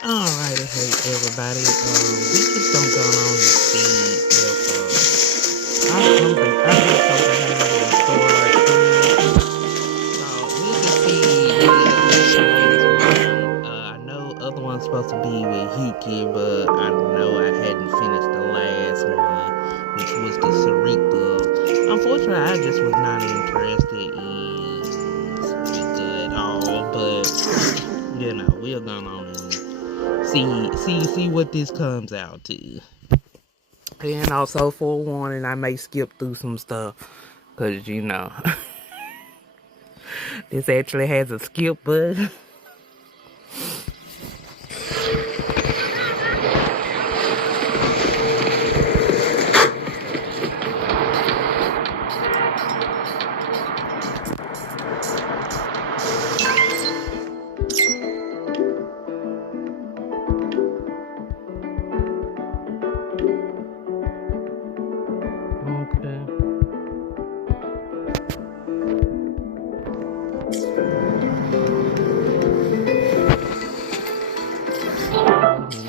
Alrighty, hey everybody. We just don't go on and see if I'm just so behind in story too. So we'll just see what the latest one. I know other one's supposed to be with Yuki, but I know I hadn't finished the last one, which was the Sarika. Unfortunately, I just was not interested in Sarika at all. But we're going on and see what this comes out to. And also for warning, I may skip through some stuff because this actually has a skip button. Okay.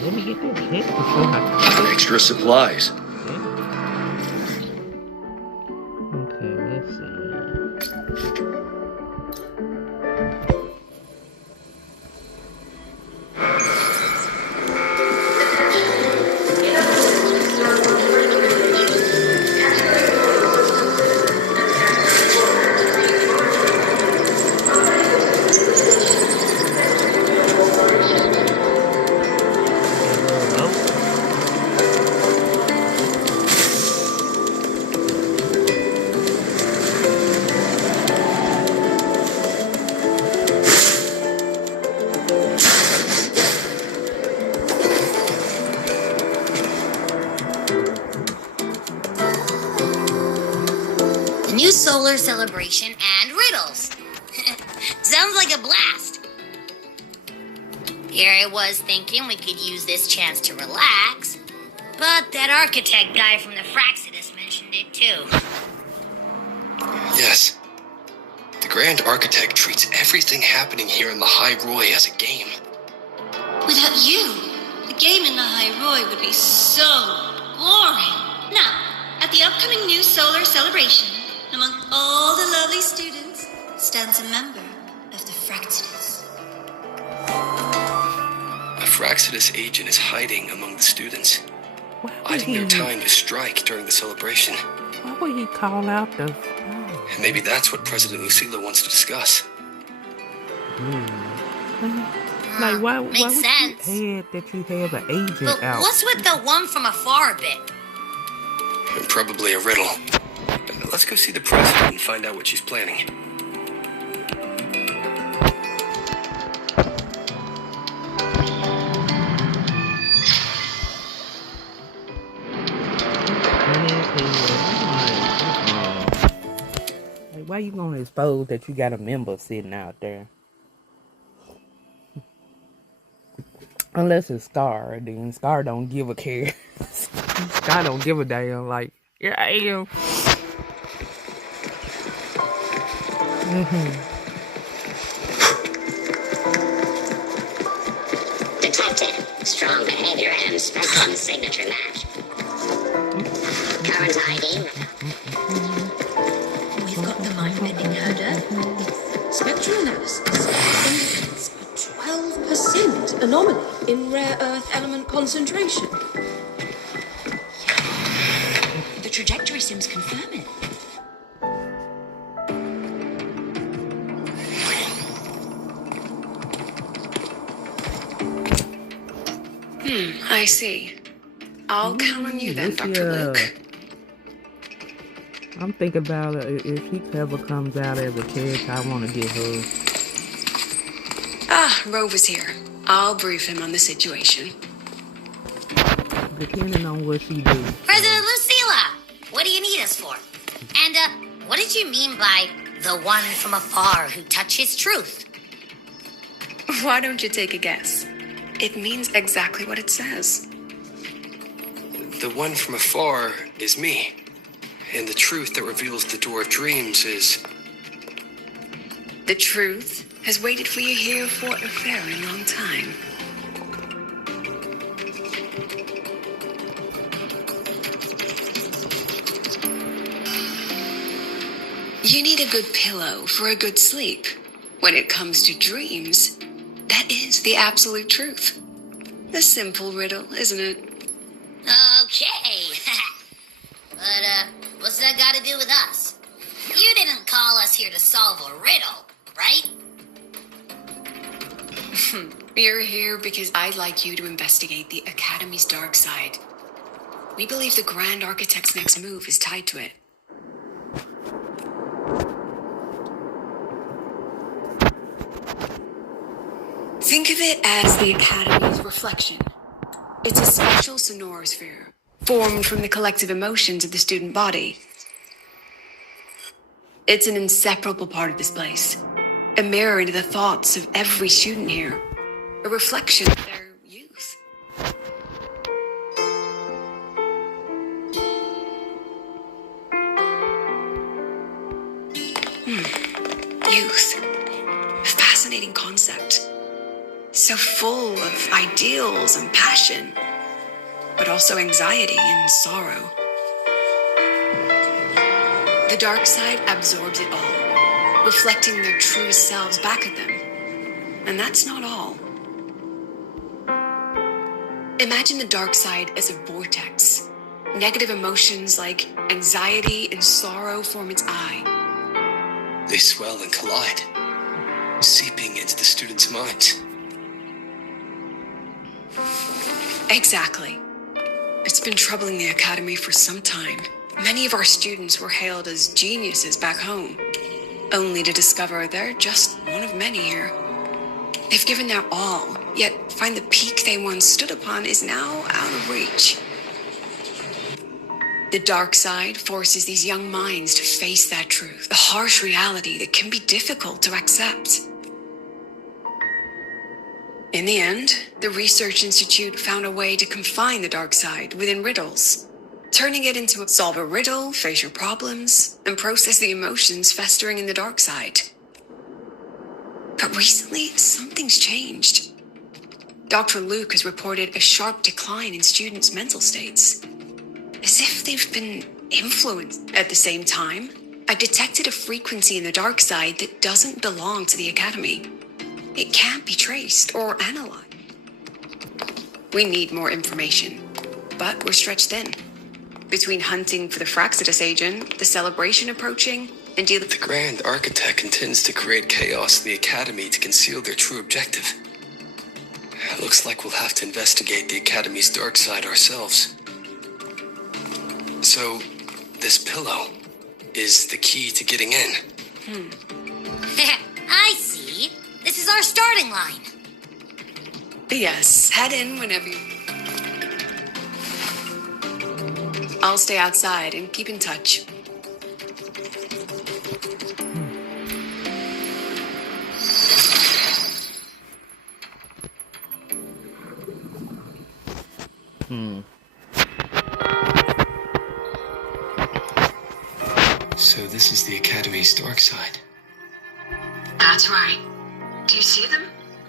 Let me get that check before I Extra supplies. Okay, let's see. New solar celebration and riddles. Sounds like a blast. Here I was thinking we could use this chance to relax, but that architect guy from the Fraxidus mentioned it too. Yes. The Grand Architect treats everything happening here in the High Roy as a game. Without you, the game in the High Roy would be so boring. Now, at the upcoming new solar celebration, among all the lovely students, stands a member of the Fraxidus. A Fraxidus agent is hiding among the students, biding their time to strike during the celebration. Why would he call out the... And maybe that's what President Lucila wants to discuss. Like, why Makes would sense. you add that you have an agent But out? what's with the one from afar bit? Probably a riddle. Let's go see the president and find out what she's planning. Like, why you gonna expose that you got a member sitting out there? Unless it's Scar, then Scar don't give a care. Scar don't give a damn. Like, here I am. Detected. Strong behavior and spectrum signature match. Current ID. We've got the mind-bending herder. Spectral analysis indicates a 12% anomaly in rare earth element concentration. The trajectory sims confirm it. I see. I'll count on you then, Dr. Luke. I'm thinking about if she ever comes out as a character, I want to get her. Ah, Rover's here. I'll brief him on the situation. Depending on what she do. President Lucila, what do you need us for? And, what did you mean by the one from afar who touches truth? Why don't you take a guess? It means exactly what it says. The one from afar is me. And the truth that reveals the door of dreams is... The truth has waited for you here for a very long time. You need a good pillow for a good sleep. When it comes to dreams, that is the absolute truth. A simple riddle, isn't it? Okay. But, what's that got to do with us? You didn't call us here to solve a riddle, right? You're here because I'd like you to investigate the Academy's dark side. We believe the Grand Architect's next move is tied to it. Think of it as the Academy's reflection. It's a special sonorosphere, formed from the collective emotions of the student body. It's an inseparable part of this place, a mirror into the thoughts of every student here, a reflection of their youth. Youth. A fascinating concept. So full of ideals and passion, but also anxiety and sorrow. The dark side absorbs it all, reflecting their true selves back at them. And that's not all. Imagine the dark side as a vortex. Negative emotions like anxiety and sorrow form its eye. They swell and collide, seeping into the students' minds. Exactly. It's been troubling the Academy for some time. Many of our students were hailed as geniuses back home, only to discover they're just one of many here. They've given their all, yet find the peak they once stood upon is now out of reach. The dark side forces these young minds to face that truth, the harsh reality that can be difficult to accept. In the end, the Research Institute found a way to confine the dark side within riddles, turning it into solve a riddle, face your problems, and process the emotions festering in the dark side. But recently, something's changed. Dr. Luke has reported a sharp decline in students' mental states, as if they've been influenced. At the same time, I detected a frequency in the dark side that doesn't belong to the Academy. It can't be traced or analyzed. We need more information, but we're stretched thin. Between hunting for the Fraxidus agent, the celebration approaching, and dealing with The Grand Architect intends to create chaos in the Academy to conceal their true objective. It looks like we'll have to investigate the Academy's dark side ourselves. So, this pillow is the key to getting in. I see. This is our starting line. Yes, head in whenever you... I'll stay outside and keep in touch. So this is the Academy's dark side. That's right. Do you see them?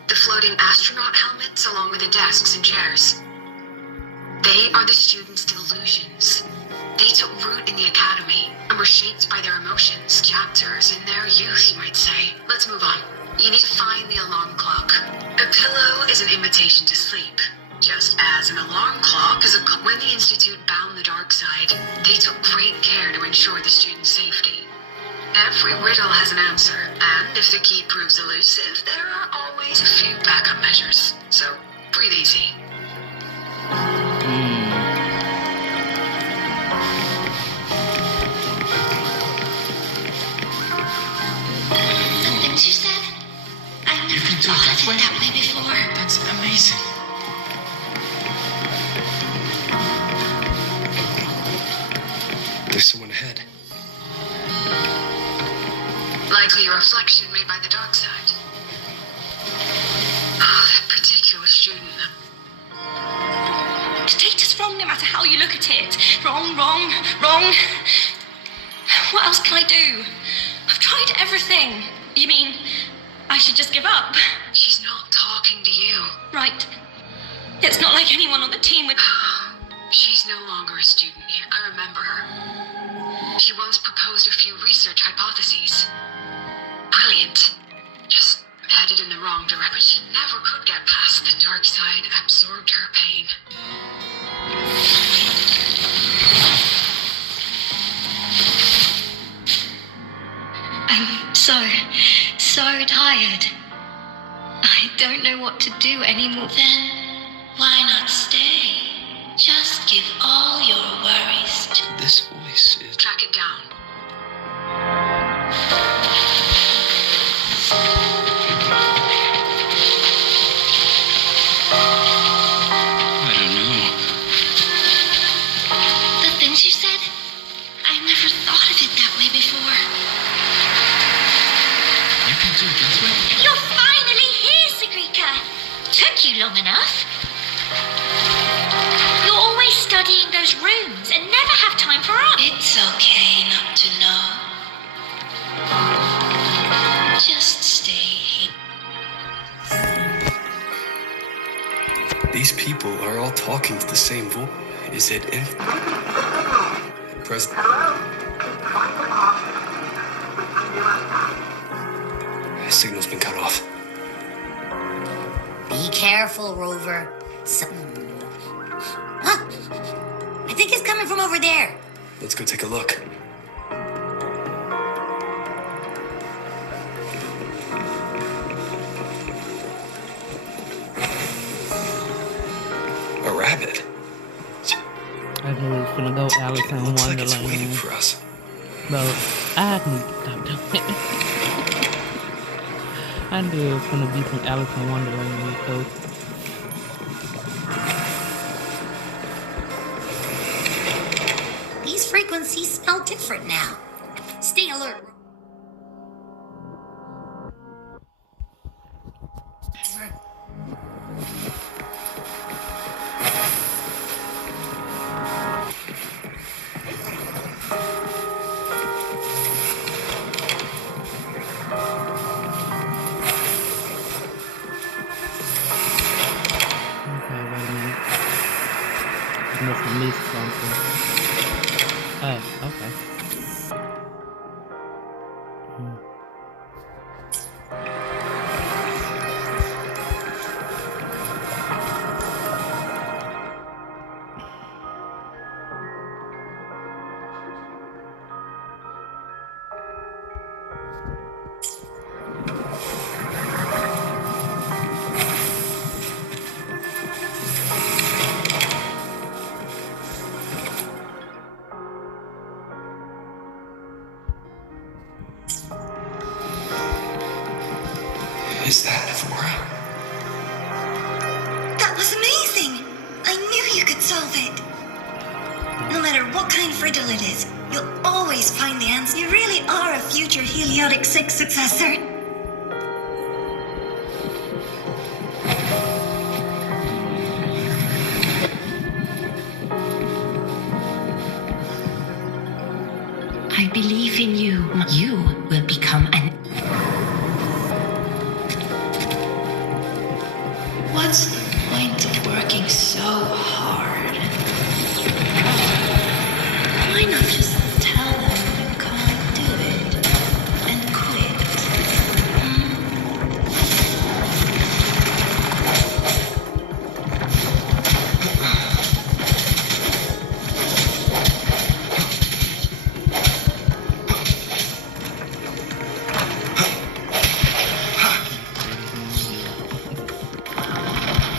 The floating astronaut helmets along with the desks and chairs. They are the students' delusions. They took root in the Academy and were shaped by their emotions, chapters in their youth, you might say. Let's move on. You need to find the alarm clock. A pillow is an invitation to sleep, just as an alarm clock is a... When the Institute bound the dark side, they took great care to ensure the students' safety. Every riddle has an answer, and if the key proves elusive, there are always a few backup measures. So, breathe easy. The things you said, I never can do it thought that of way? it that way before. That's amazing. There's someone ahead. Likely a reflection made by the dark side. Oh, that particular student. The data's wrong no matter how you look at it. Wrong, wrong, wrong. What else can I do? I've tried everything. You mean I should just give up? She's not talking to you. Right. It's not like anyone on the team would... She's no longer a student here. I remember her. She She once proposed a few research hypotheses. Brilliant. Just headed in the wrong direction. She never could get past the dark side, absorbed her pain. I'm so tired. I don't know what to do anymore. Then why not stay? Just give all your worries to This voice is. Track it down. I don't know. the things you said. I never thought of it that way before. You can do this way? You're finally here, Sagrika. Took you long enough. You're always studying those runes and never have time for us. It's okay not to know. Just stay here. These people are all talking to the same voice. Is it in? President. Signal's been cut off. Be careful, Rover. Huh? I think it's coming from over there. Let's go take a look. A rabbit. I knew it was gonna go Alice in Looks like it's waiting Wonderland. for us. Bro, I knew stop doing it. I knew it was gonna be some Alice in Wonderland stuff. These frequencies smell different now. Stay alert. Okay, wait a minute. I must have missed something. Oh, okay. Is that Flora? That was amazing! I knew you could solve it. No matter what kind of riddle it is, you'll always find the answer. You really are a future Heliotic 6 successor. I believe in you. You will become an... What's the point of working so hard? Why not just tell them you can't do it and quit?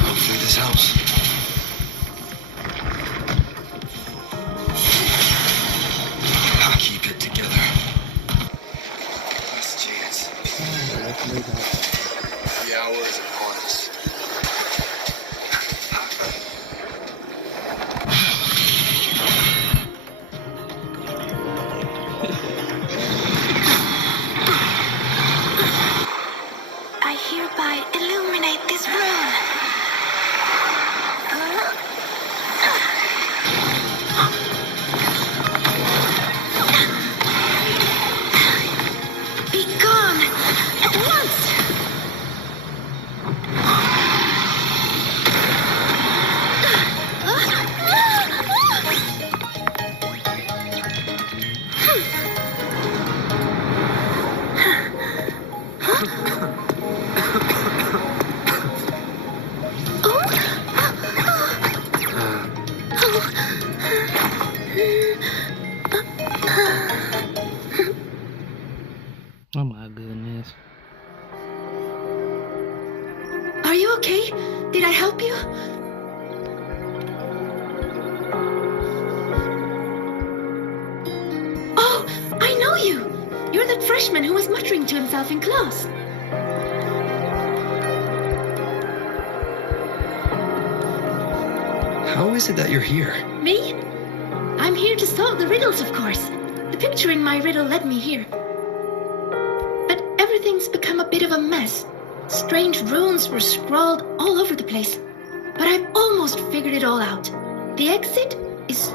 Hopefully this helps. Keep it together. Last chance. The hour is upon us. I hereby illuminate this room. help you? Oh, I know you! You're that freshman who was muttering to himself in class. How is it that you're here? Me? I'm here to solve the riddles, of course. The picture in my riddle led me here. But everything's become a bit of a mess. Strange runes were scrawled all over the place. But I've almost figured it all out. The exit is...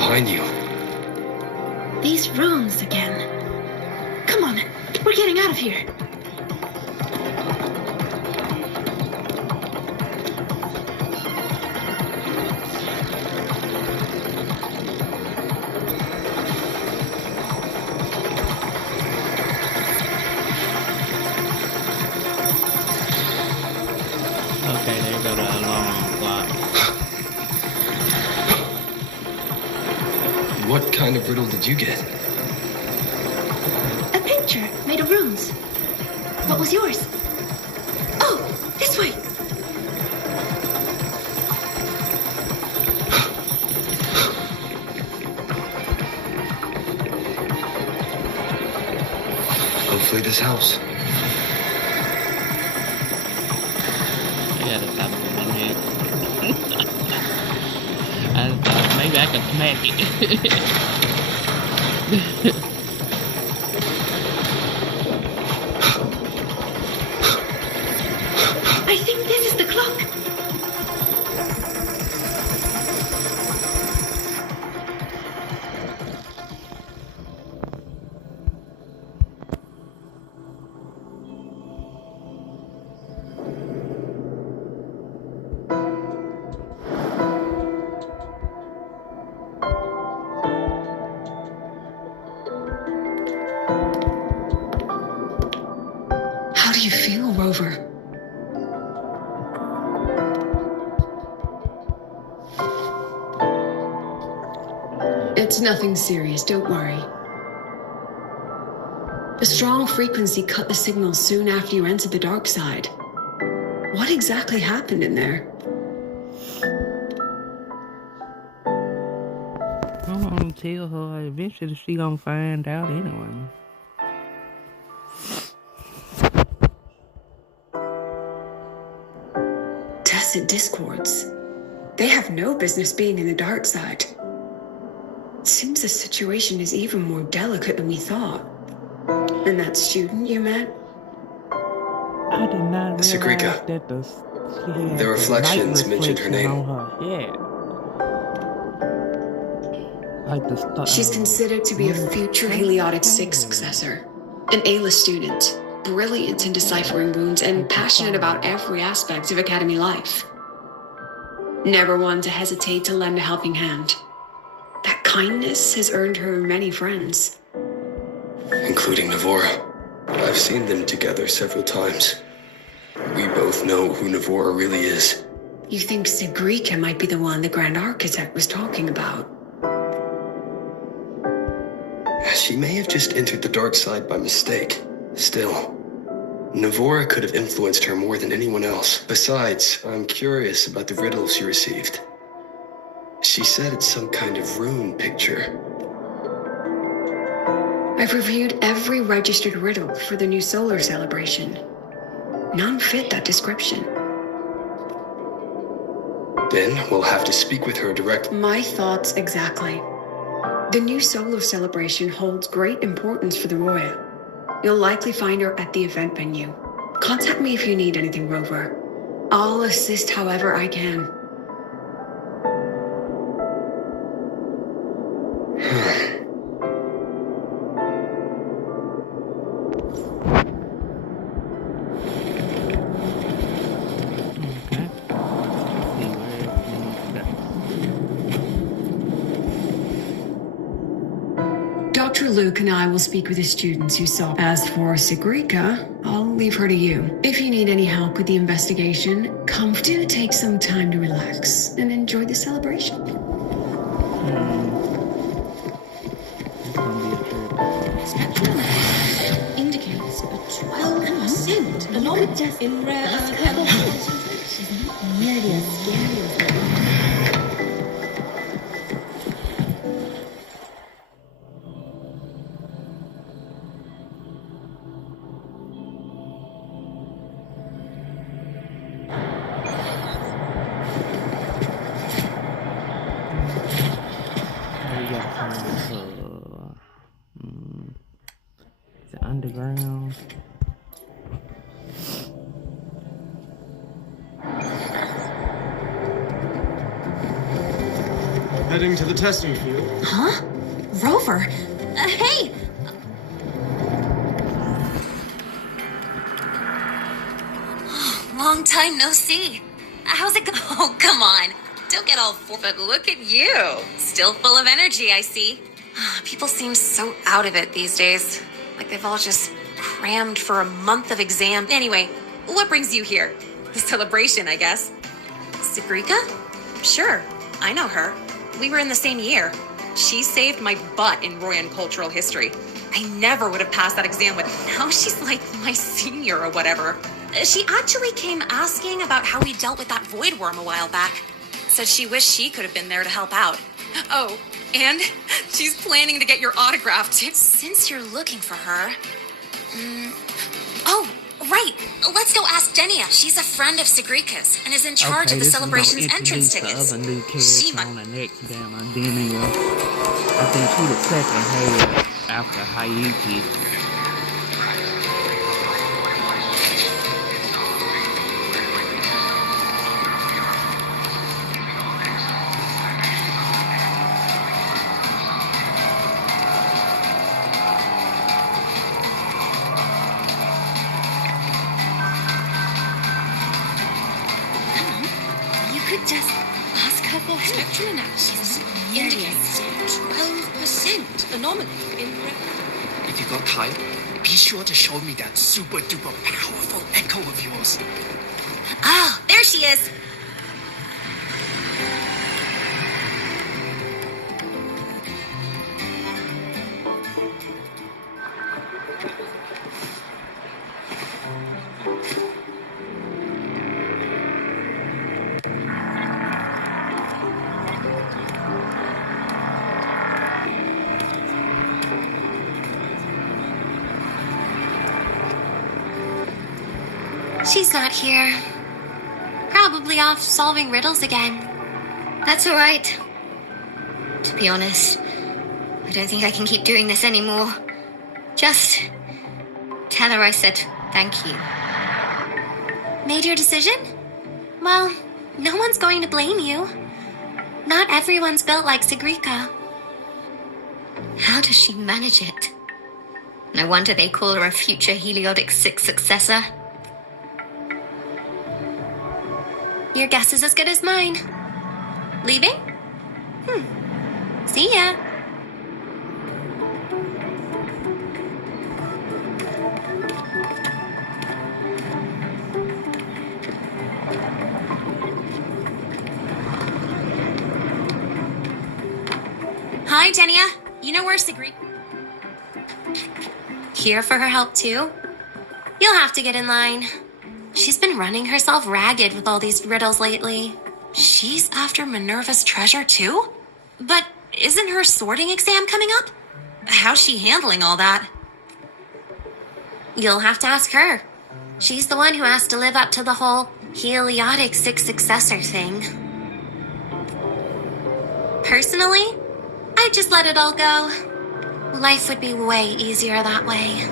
Behind you. These runes again. Come on, we're getting out of here. Okay, there go the alarm clock. What kind of riddle did you get? A picture made of runes. What was yours? Oh, this way. Hopefully this helps. I gotta stop doing that. I thought maybe I could smack it. I think this is the clock. How do you feel, Rover? It's nothing serious, don't worry. A strong frequency cut the signal soon after you entered the dark side. What exactly happened in there? I don't want to tell her. Eventually she gonna find out anyway. Tacit discords. They have no business being in the dark side. It seems the situation is even more delicate than we thought. And that student you met? I did not realize Sagrika. that she had The reflections light mentioned her reflection name. on her. Yeah. Like the She's considered to be a future Heliotic 6 successor. An A-list student, brilliant in deciphering runes and passionate about every aspect of Academy life. Never one to hesitate to lend a helping hand. That kindness has earned her many friends. Including Navora. I've seen them together several times. We both know who Navora really is. You think Sagrika might be the one the Grand Architect was talking about? She may have just entered the dark side by mistake. Still, Navora could have influenced her more than anyone else. Besides, I'm curious about the riddle she received. She said it's some kind of rune picture. I've reviewed every registered riddle for the new solar celebration. None fit that description. Then we'll have to speak with her directly. My thoughts exactly. The new solar celebration holds great importance for the Roya. You'll likely find her at the event venue. Contact me if you need anything, Rover. I'll assist however I can. Dr. Luke and I will speak with the students you saw. As for Sagrika, I'll leave her to you. If you need any help with the investigation, do take some time to relax and enjoy the celebration. It's gonna be a trip. experienced a 12% anomaly in rare earth elements. She's not nearly as scary as that. We got some the underground. Heading to the testing field. Huh? Rover? Hey! Long time no see. How's it go? Oh, come on. Don't get all but look at you. Still full of energy, I see. People seem so out of it these days. Like they've all just crammed for a month of exam. Anyway, what brings you here? The celebration, I guess. Sigrika? Sure, I know her. We were in the same year. She saved my butt in Royan cultural history. I never would have passed that exam with. Now she's like my senior or whatever. She actually came asking about how we dealt with that void worm a while back. Said she wished she could have been there to help out. Oh, and she's planning to get your autograph too. Since you're looking for her. Oh, right. Let's go ask Denia. She's a friend of Sigrika's and is in charge of the celebration's entrance tickets. The other new She character on the next down on Denia. I think she the second head after Hayuki. You could just ask her for spectrum analysis. Indicates 12% anomaly in If you got time, be sure to show me that super duper powerful echo of yours. Oh, there she is. She's not here. Probably off solving riddles again. That's all right. To be honest, I don't think I can keep doing this anymore. Just tell her I said thank you. Made your decision? Well, no one's going to blame you. Not everyone's built like Sigrika. How does she manage it? No wonder they call her a future Heliodic 6 successor. Your guess is as good as mine. Leaving? See ya. Hi, Denia. You know where Sigrika? Here for her help too? You'll have to get in line. She's been running herself ragged with all these riddles lately. She's after Minerva's treasure too? But isn't her sorting exam coming up? How's she handling all that? You'll have to ask her. She's the one who has to live up to the whole Heliodic 6 successor thing. Personally, I'd just let it all go. Life would be way easier that way.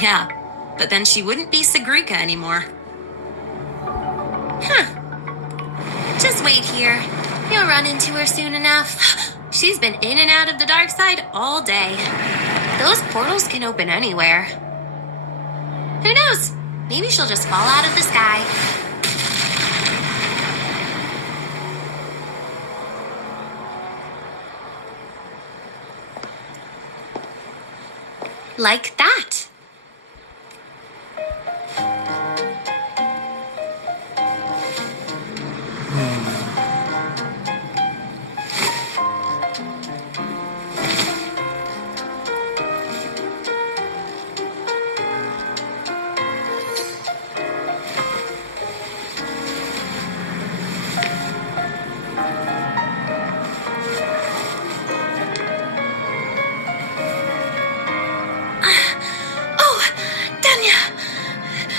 Yeah, but then she wouldn't be Sigrika anymore. Just wait here. You'll run into her soon enough. She's been in and out of the dark side all day. Those portals can open anywhere. Who knows? Maybe she'll just fall out of the sky. Like that.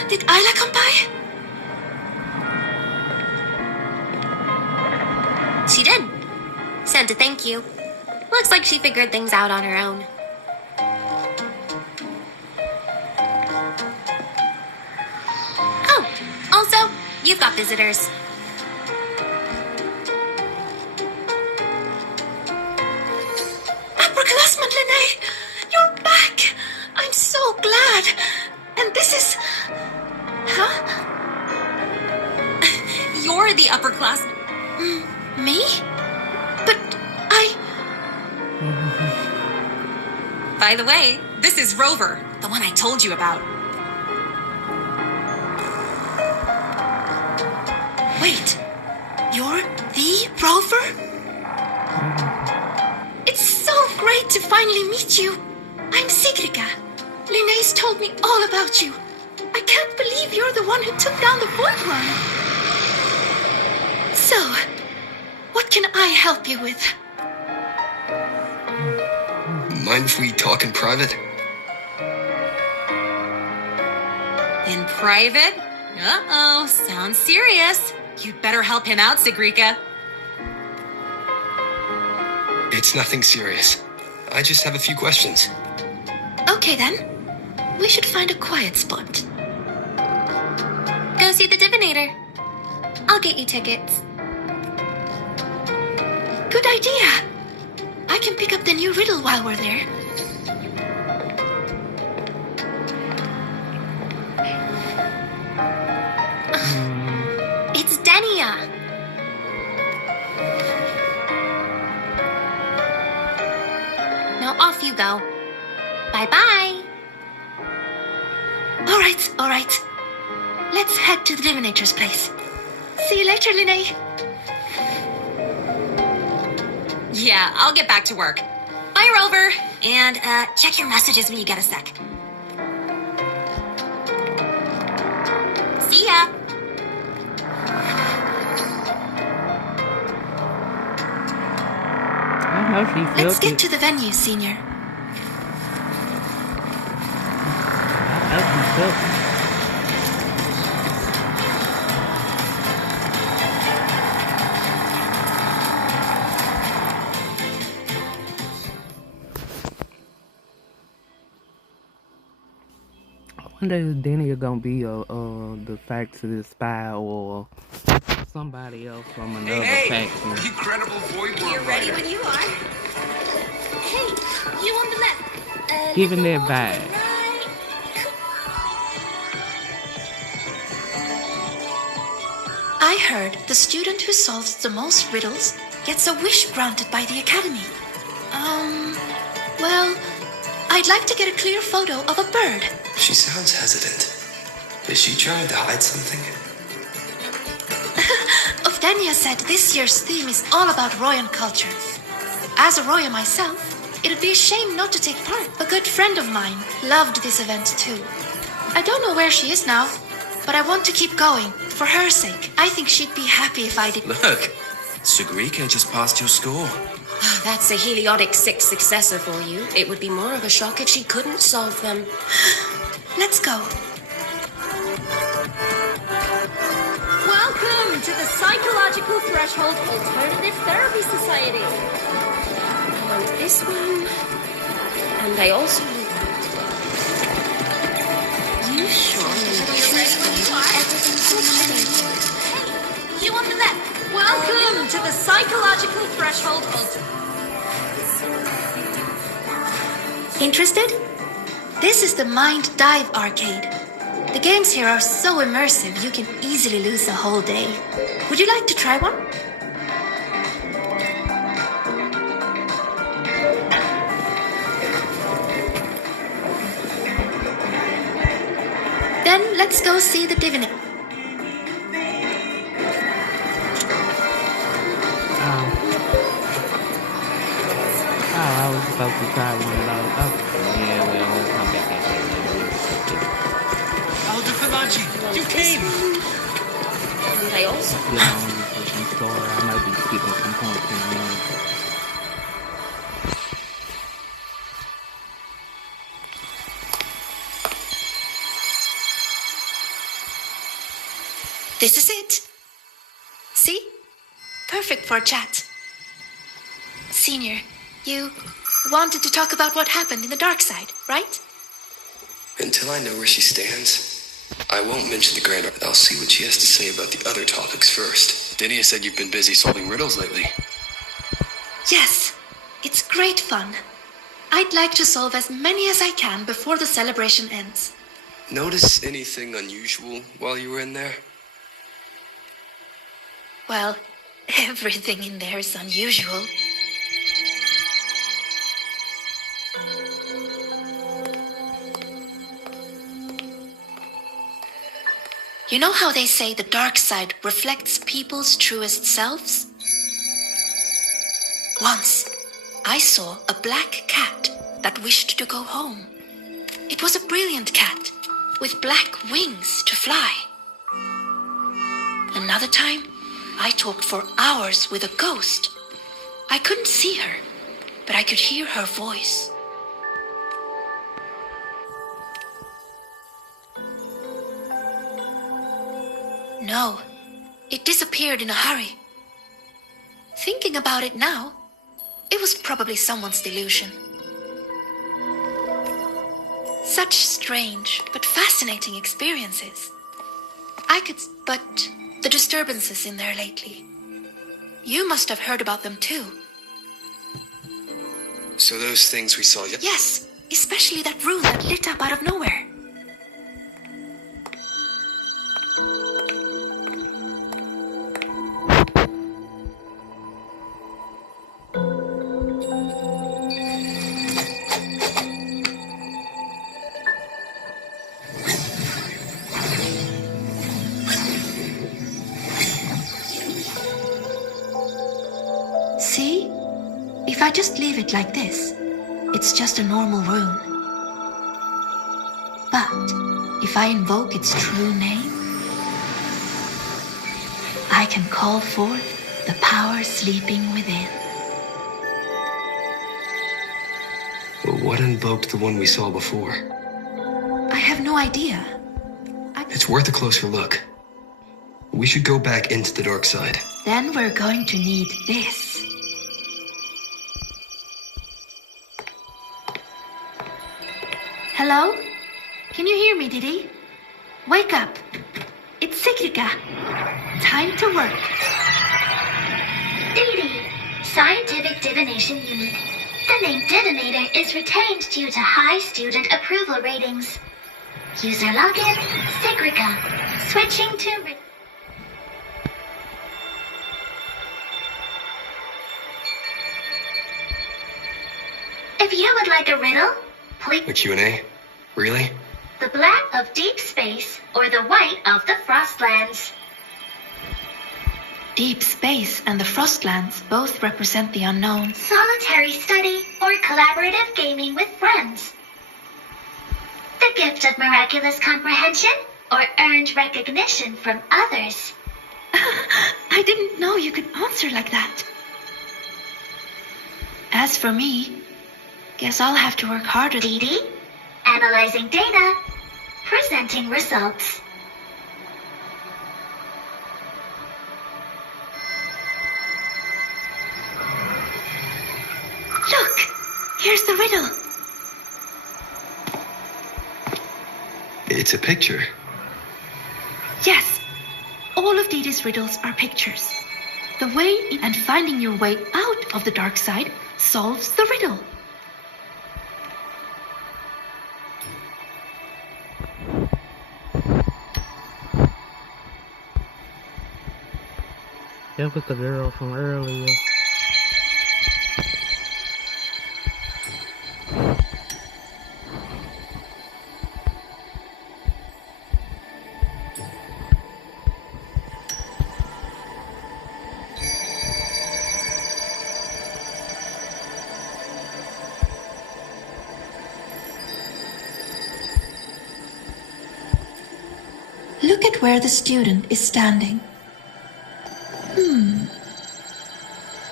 Did Isla come by? She did. Said to thank you. Looks like she figured things out on her own. Oh, also, you've got visitors. Upperclassman Linnae, you're back. I'm so glad. And this is... Huh? You're the upperclassman. Me? But I... By the way, this is Rover, the one I told you about. Wait, you're the Rover? It's so great to finally meet you. I'm Sigrika. Linnaeus told me all about you. I can't believe you're the one who took down the Void One. So, what can I help you with? Mind if we talk in private? In private? Uh-oh, sounds serious. You'd better help him out, Sigrika. It's nothing serious. I just have a few questions. Okay then. We should find a quiet spot. Go see the divinator. I'll get you tickets. Good idea. I can pick up the new riddle while we're there. It's Denia. Now off you go. Bye-bye. All right. Let's head to the divinator's place. See you later, Linnae. Yeah, I'll get back to work. Bye, Rover. And, check your messages when you get a sec. See ya. I know she Let's felt get it. to the venue, Senior. I know she felt it. I wonder if Danny gonna be the faction spy or somebody else from another faction. Incredible void world. You're ready when you are. Hey, you on the left. Giving that vibe. I heard the student who solves the most riddles gets a wish granted by the Academy. Well, I'd like to get a clear photo of a bird. She sounds hesitant. Is she trying to hide something? Ofdenia said this year's theme is all about Royan culture. As a Roya myself, it would be a shame not to take part. A good friend of mine loved this event too. I don't know where she is now, but I want to keep going. For her sake, I think she'd be happy if I did. Look, Sigrika just passed your score. That's a heliotic 6 successor for you. It would be more of a shock if she couldn't solve them. Let's go. Welcome to the Psychological Threshold Alternative Therapy Society. I want this one. And I also want that. You sure Hey, you on the left. Welcome to the Psychological Threshold Alternative. Interested? This is the Mind Dive Arcade. The games here are so immersive you can easily lose a whole day. Would you like to try one? Then let's go see the divinator. I was supposed to try one of those. Oh, yeah, well, we'll come back at that Aldo Falaci, you came! And I also... later. You know, for some story, I might be skipping some points in a minute. This is it. See? Perfect for a chat. Senior, you wanted to talk about what happened in the dark side, right? Until I know where she stands, I won't mention the grand. I'll see what she has to say about the other topics first. Dinia said you've been busy solving riddles lately. Yes, it's great fun. I'd like to solve as many as I can before the celebration ends. Notice anything unusual while you were in there? Well, everything in there is unusual. You know how they say the dark side reflects people's truest selves? Once, I saw a black cat that wished to go home. It was a brilliant cat with black wings to fly. Another time, I talked for hours with a ghost. I couldn't see her, but I could hear her voice. No, it disappeared in a hurry. Thinking about it now, it was probably someone's delusion. Such strange but fascinating experiences. But the disturbances in there lately. You must have heard about them too. So those things we saw Yes, especially that room that lit up out of nowhere. See? If I just leave it like this, it's just a normal room. But if I invoke its true name, I can call forth the power sleeping within. But what invoked the one we saw before? I have no idea. It's worth a closer look. We should go back into the dark side. Then we're going to need this. Hello? Can you hear me, Didi? Wake up. It's Sikrika. Time to work. Didi, Scientific Divination Unit. The name Divinator is retained due to high student approval ratings. User login, Sikrika. Switching to... If you would like a riddle, please... A Q&A? Really? The black of deep space or the white of the frostlands. Deep space and the frostlands both represent the unknown. Solitary study or collaborative gaming with friends. The gift of miraculous comprehension or earned recognition from others. I didn't know you could answer like that. As for me, guess I'll have to work harder. Didi, analyzing data, presenting results. Look, here's the riddle. It's a picture. Yes, all of Didi's riddles are pictures. The way in and finding your way out of the dark side solves the riddle. That was the girl from earlier. Look at where the student is standing.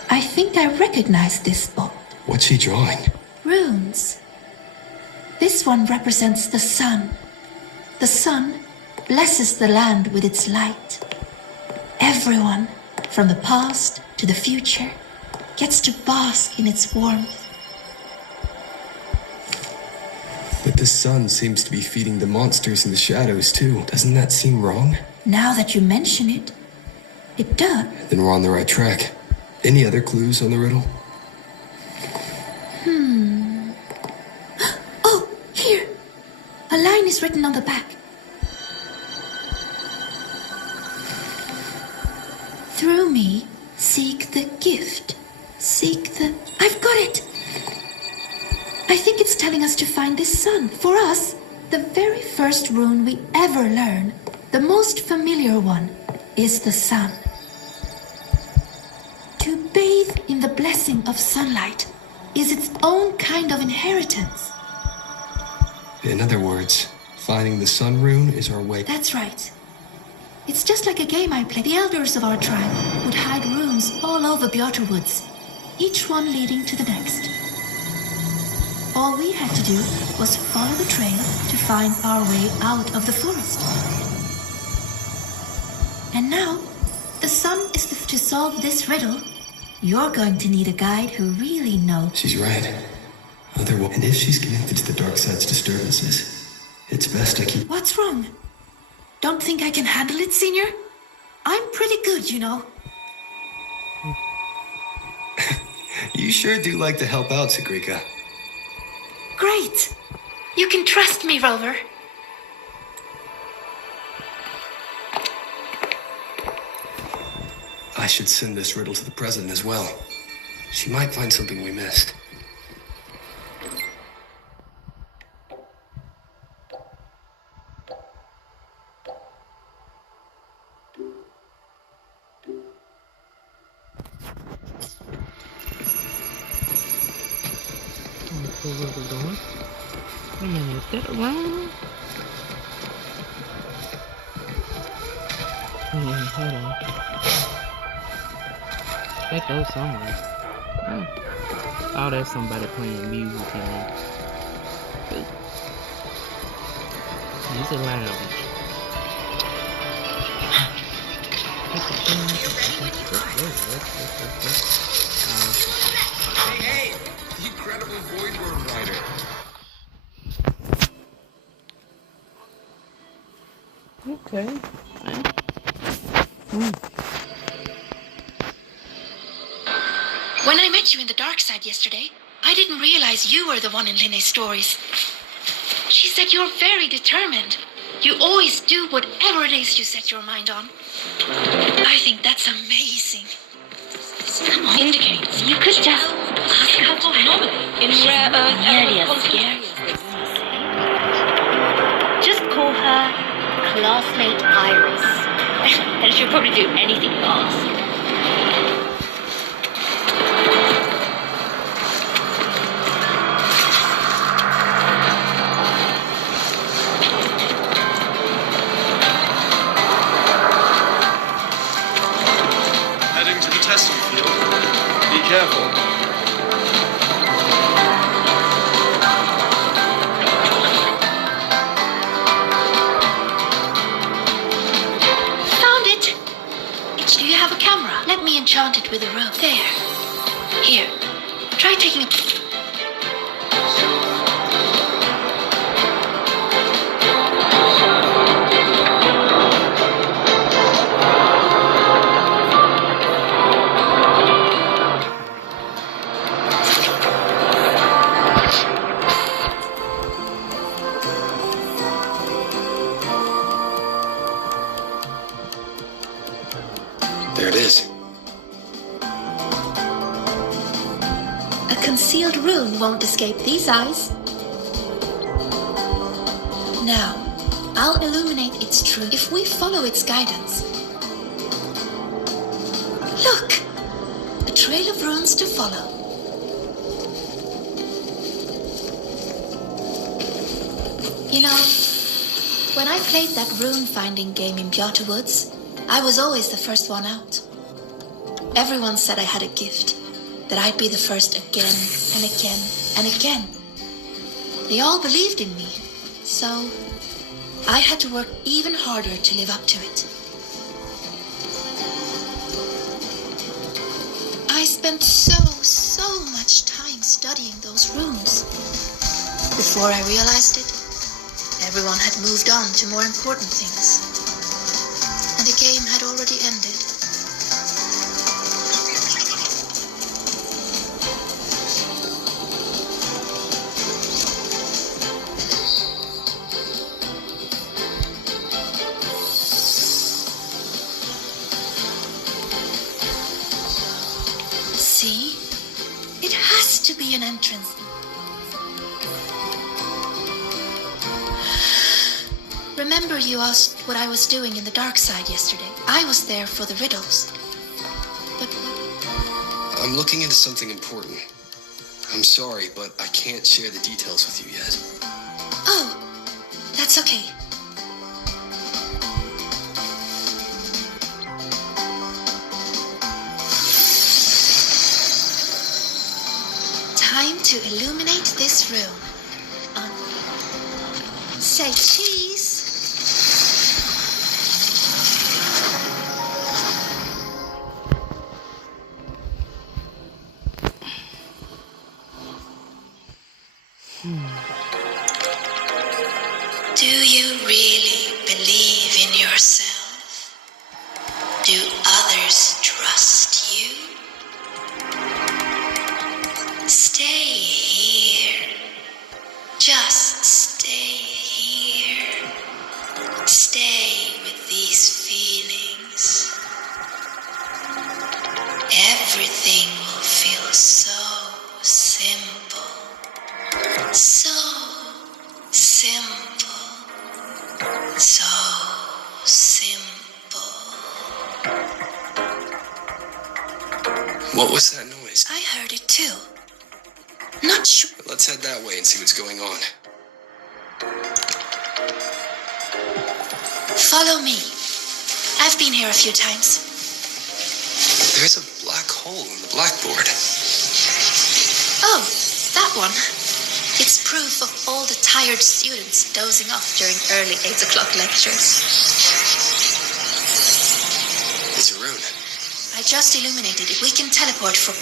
I think I recognize this spot. What's he drawing? Runes. This one represents the sun. The sun blesses the land with its light. Everyone, from the past to the future, gets to bask in its warmth. But the sun seems to be feeding the monsters in the shadows, too. Doesn't that seem wrong? Now that you mention it, it does. Then we're on the right track. Any other clues on the riddle? Oh, here! A line is written on the back. Through me, seek the gift. Seek the... I've got it! I think it's telling us to find this sun. For us, the very first rune we ever learn, the most familiar one, is the sun. To bathe in the blessing of sunlight is its own kind of inheritance. In other words, finding the sun rune is our way. That's right. It's just like a game I played. The elders of our tribe would hide runes all over Bjorter Woods, each one leading to the next. All we had to do was follow the trail to find our way out of the forest. And now, the sun is to solve this riddle. You're going to need a guide who really knows. She's right. Otherwise, and if she's connected to the dark side's disturbances, it's best I keep... What's wrong? Don't think I can handle it, Senior? I'm pretty good, you know. You sure do like to help out, Sigrika. Great! You can trust me, Rover. I should send this riddle to the president as well. She might find something we missed. Where we're going. Wait a minute, is that around? Hold on. That goes somewhere. Oh, there's somebody playing music in there. It's a lounge. Hey, the incredible void worm rider. Okay. When I met you in the dark side yesterday, I didn't realize you were the one in Linne's stories. She said you're very determined. You always do whatever it is you set your mind on. I think that's amazing. Come on, indicates you could just ask her to help in rare earth area. Just call her classmate Iris. And she'll probably do anything you ask. Heading to the testing field. Be careful. Found it! Do you have a camera? Let me enchant it with a rope. There. Here. Try taking a... There it is. A concealed rune won't escape these eyes. Now, I'll illuminate its truth if we follow its guidance. Look! A trail of runes to follow. You know, when I played that rune-finding game in Bjorter Woods, I was always the first one out. Everyone said I had a gift, that I'd be the first again and again and again. They all believed in me, so I had to work even harder to live up to it. spent so much time studying those runes. Before I realized it, everyone had moved on to more important things. And the game had already ended. See? It has to be an entrance. Remember you asked what I was doing in the dark side yesterday? I was there for the riddles. But I'm looking into something important. I'm sorry, but I can't share the details with you yet. oh, that's okay. Time to illuminate this room. Say cheese. Do you really believe in yourself? Do others trust you? Stay here. Just stay here. Stay with these feelings. Everything will feel so simple. So simple. So simple. What was that noise? I heard it too. Not sure. Let's head that way and see what's going on. Follow me. I've been here a few times. There's a black hole in the blackboard. Oh, that one. It's proof of all the tired students dozing off during early 8 o'clock lectures. It's a rune. I just illuminated it. We can teleport from...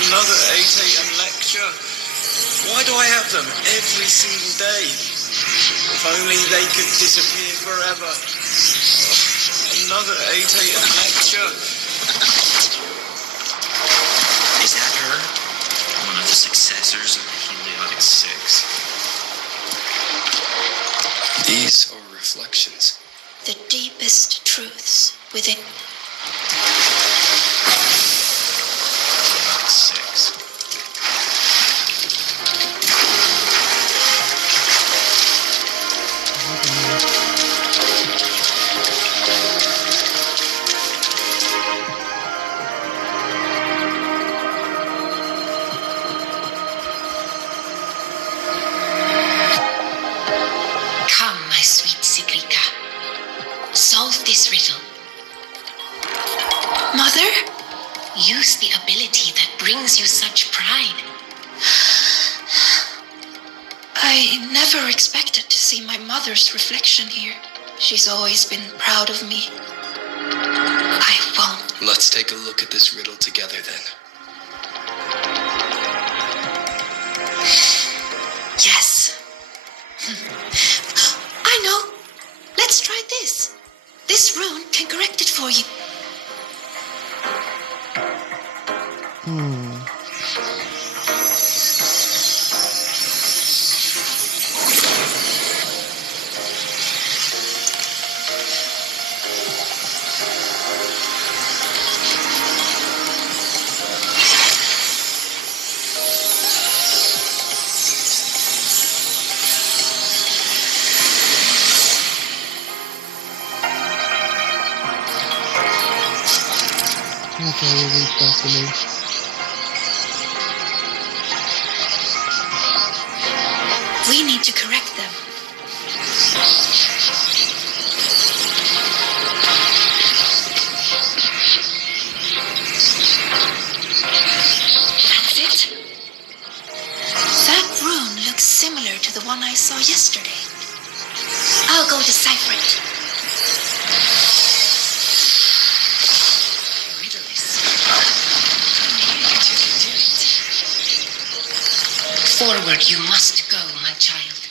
Another 8 a.m. lecture? Why do I have them every single day? If only they could disappear forever. Oh, another 8 a.m. lecture. Is that her? One of the successors of the Heliotic Six. These are reflections. the deepest truths within. Come, my sweet Sigrika. Solve this riddle. Mother? Use the ability that brings you such pride. I never expected to see my mother's reflection here. She's always been proud of me. I won't. Let's take a look at this riddle together then. Yes. I know. Let's try this. This rune can correct it for you. That's all really supposed to be. We need to correct them. That's it. That rune looks similar to the one I saw yesterday. I'll go decipher it. Forward you must go, my child.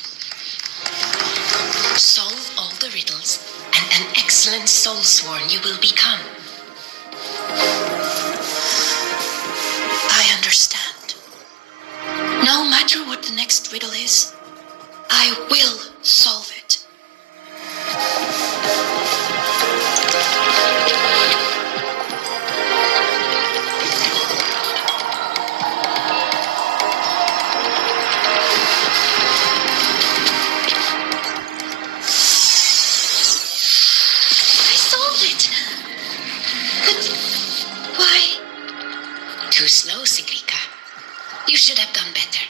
Solve all the riddles, and an excellent soulsworn you will become. I understand. No matter what the next riddle is, I will solve it. Too slow, Sigrika. You should have done better.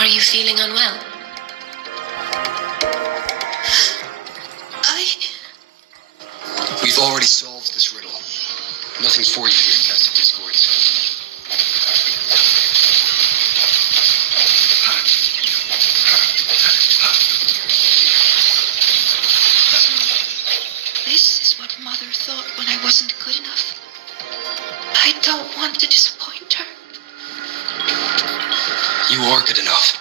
Are you feeling unwell? We've already solved this riddle. Nothing for you here, Captain Discords. This is what Mother thought when I wasn't good enough. I don't want to disappoint her. You are good enough.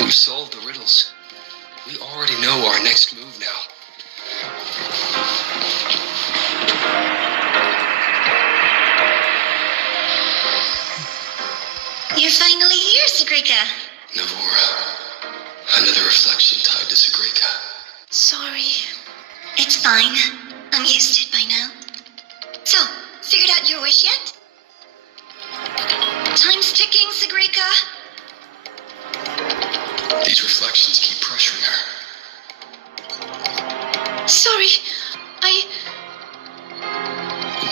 We've solved the riddles. We already know our next move now. You're finally here, Sigrika. Navora. Another reflection tied to Sigrika. Sorry. It's fine. I'm used to it by now. So, figured out your wish yet? Time's ticking, Sigrika. These reflections keep pressuring her. Sorry,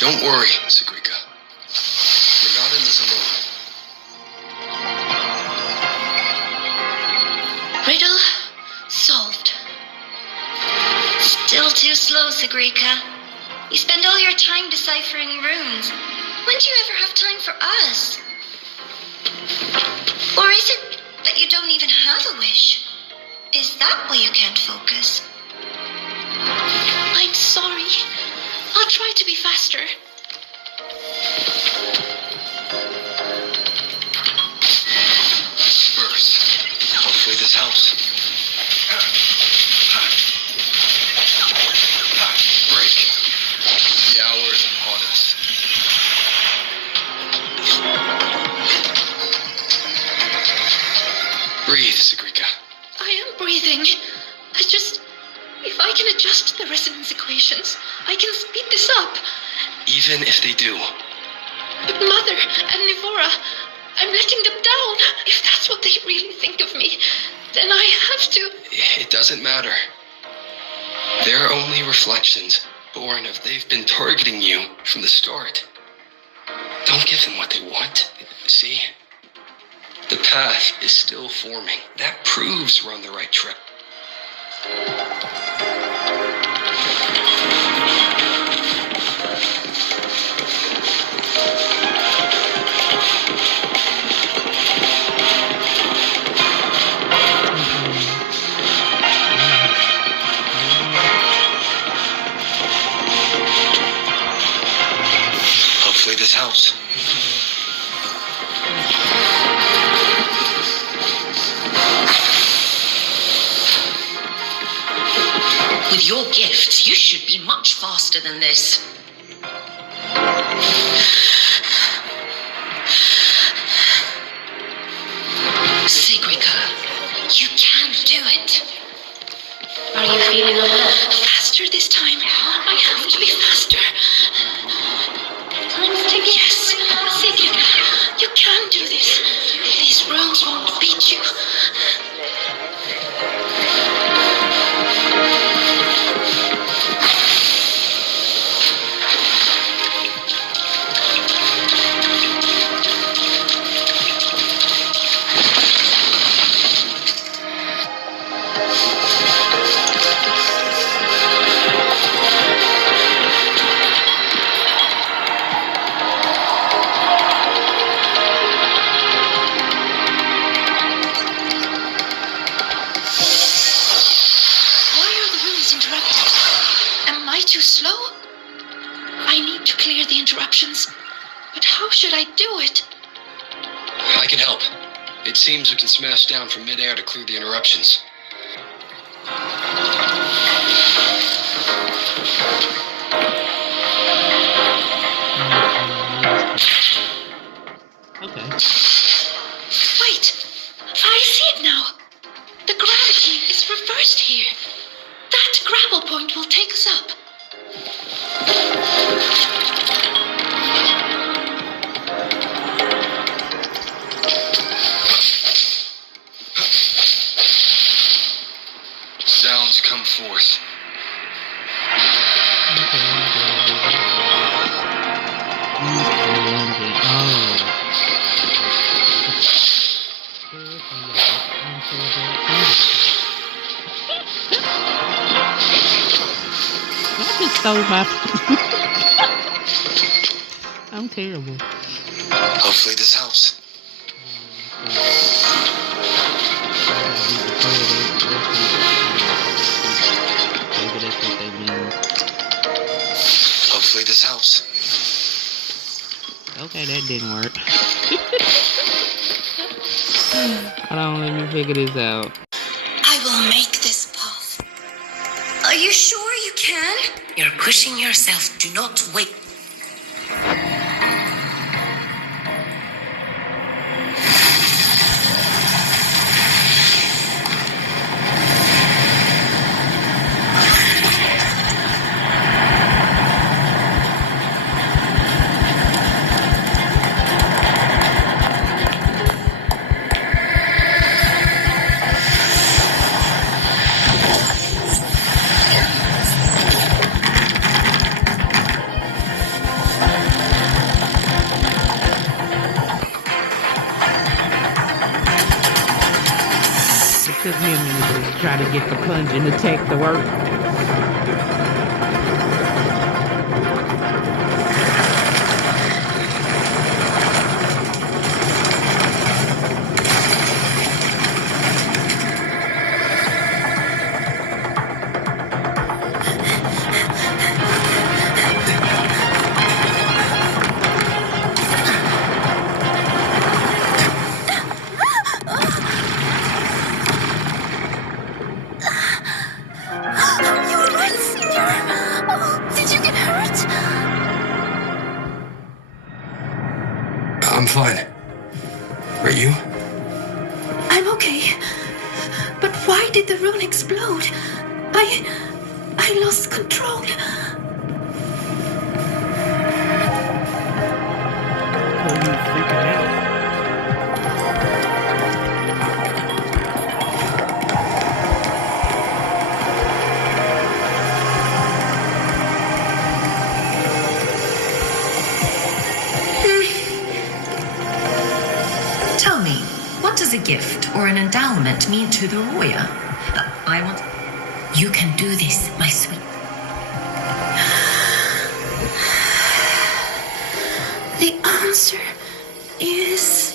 Don't worry, Sigrika. You're not in this alone. Riddle solved. Still too slow, Sigrika. You spend all your time deciphering runes. When do you ever have time for us? Or is it that you don't even have a wish? Is that why you can't focus? I'm sorry. I'll try to be faster. Spurs. Hopefully this helps. Break. The hour is upon us. Breathe, Sigrika. I am breathing. If I can adjust the resonance equations, I can speed this up. Even if they do. But Mother and Nivora, I'm letting them down. If that's what they really think of me, then I have to. It doesn't matter. They're only reflections born of they've been targeting you from the start. Don't give them what they want. See? The path is still forming. That proves we're on the right track. Hopefully this helps. With your gifts, you should be much faster than this. Sigrika, you can do it. Are you feeling unwell? Faster this time. I have to be faster. Time's ticking. Yes, Sigrid, you can do this. These runes won't beat you. Too slow? I need to clear the interruptions. But how should I do it? It seems we can smash down from midair to clear the interruptions. Okay. Wait! I see it now! The gravity is reversed here. That grapple point will take us up. Sounds come forth. I just stole my. I'm terrible. Hopefully this helps. Maybe that's what they mean. Hopefully this helps. Okay, that didn't work. Hold on, let me figure this out. I will make this path. Are you sure you can? You're pushing yourself. Do not wait. It took me a minute to try to get the plunge and the tech to work. I'm fine. Are you? I'm okay. But why did the rune explode? I lost control. Oh, you freaking out. Tell me, what does a gift or an endowment mean to the Roya? I want... You can do this, my sweet. The answer is...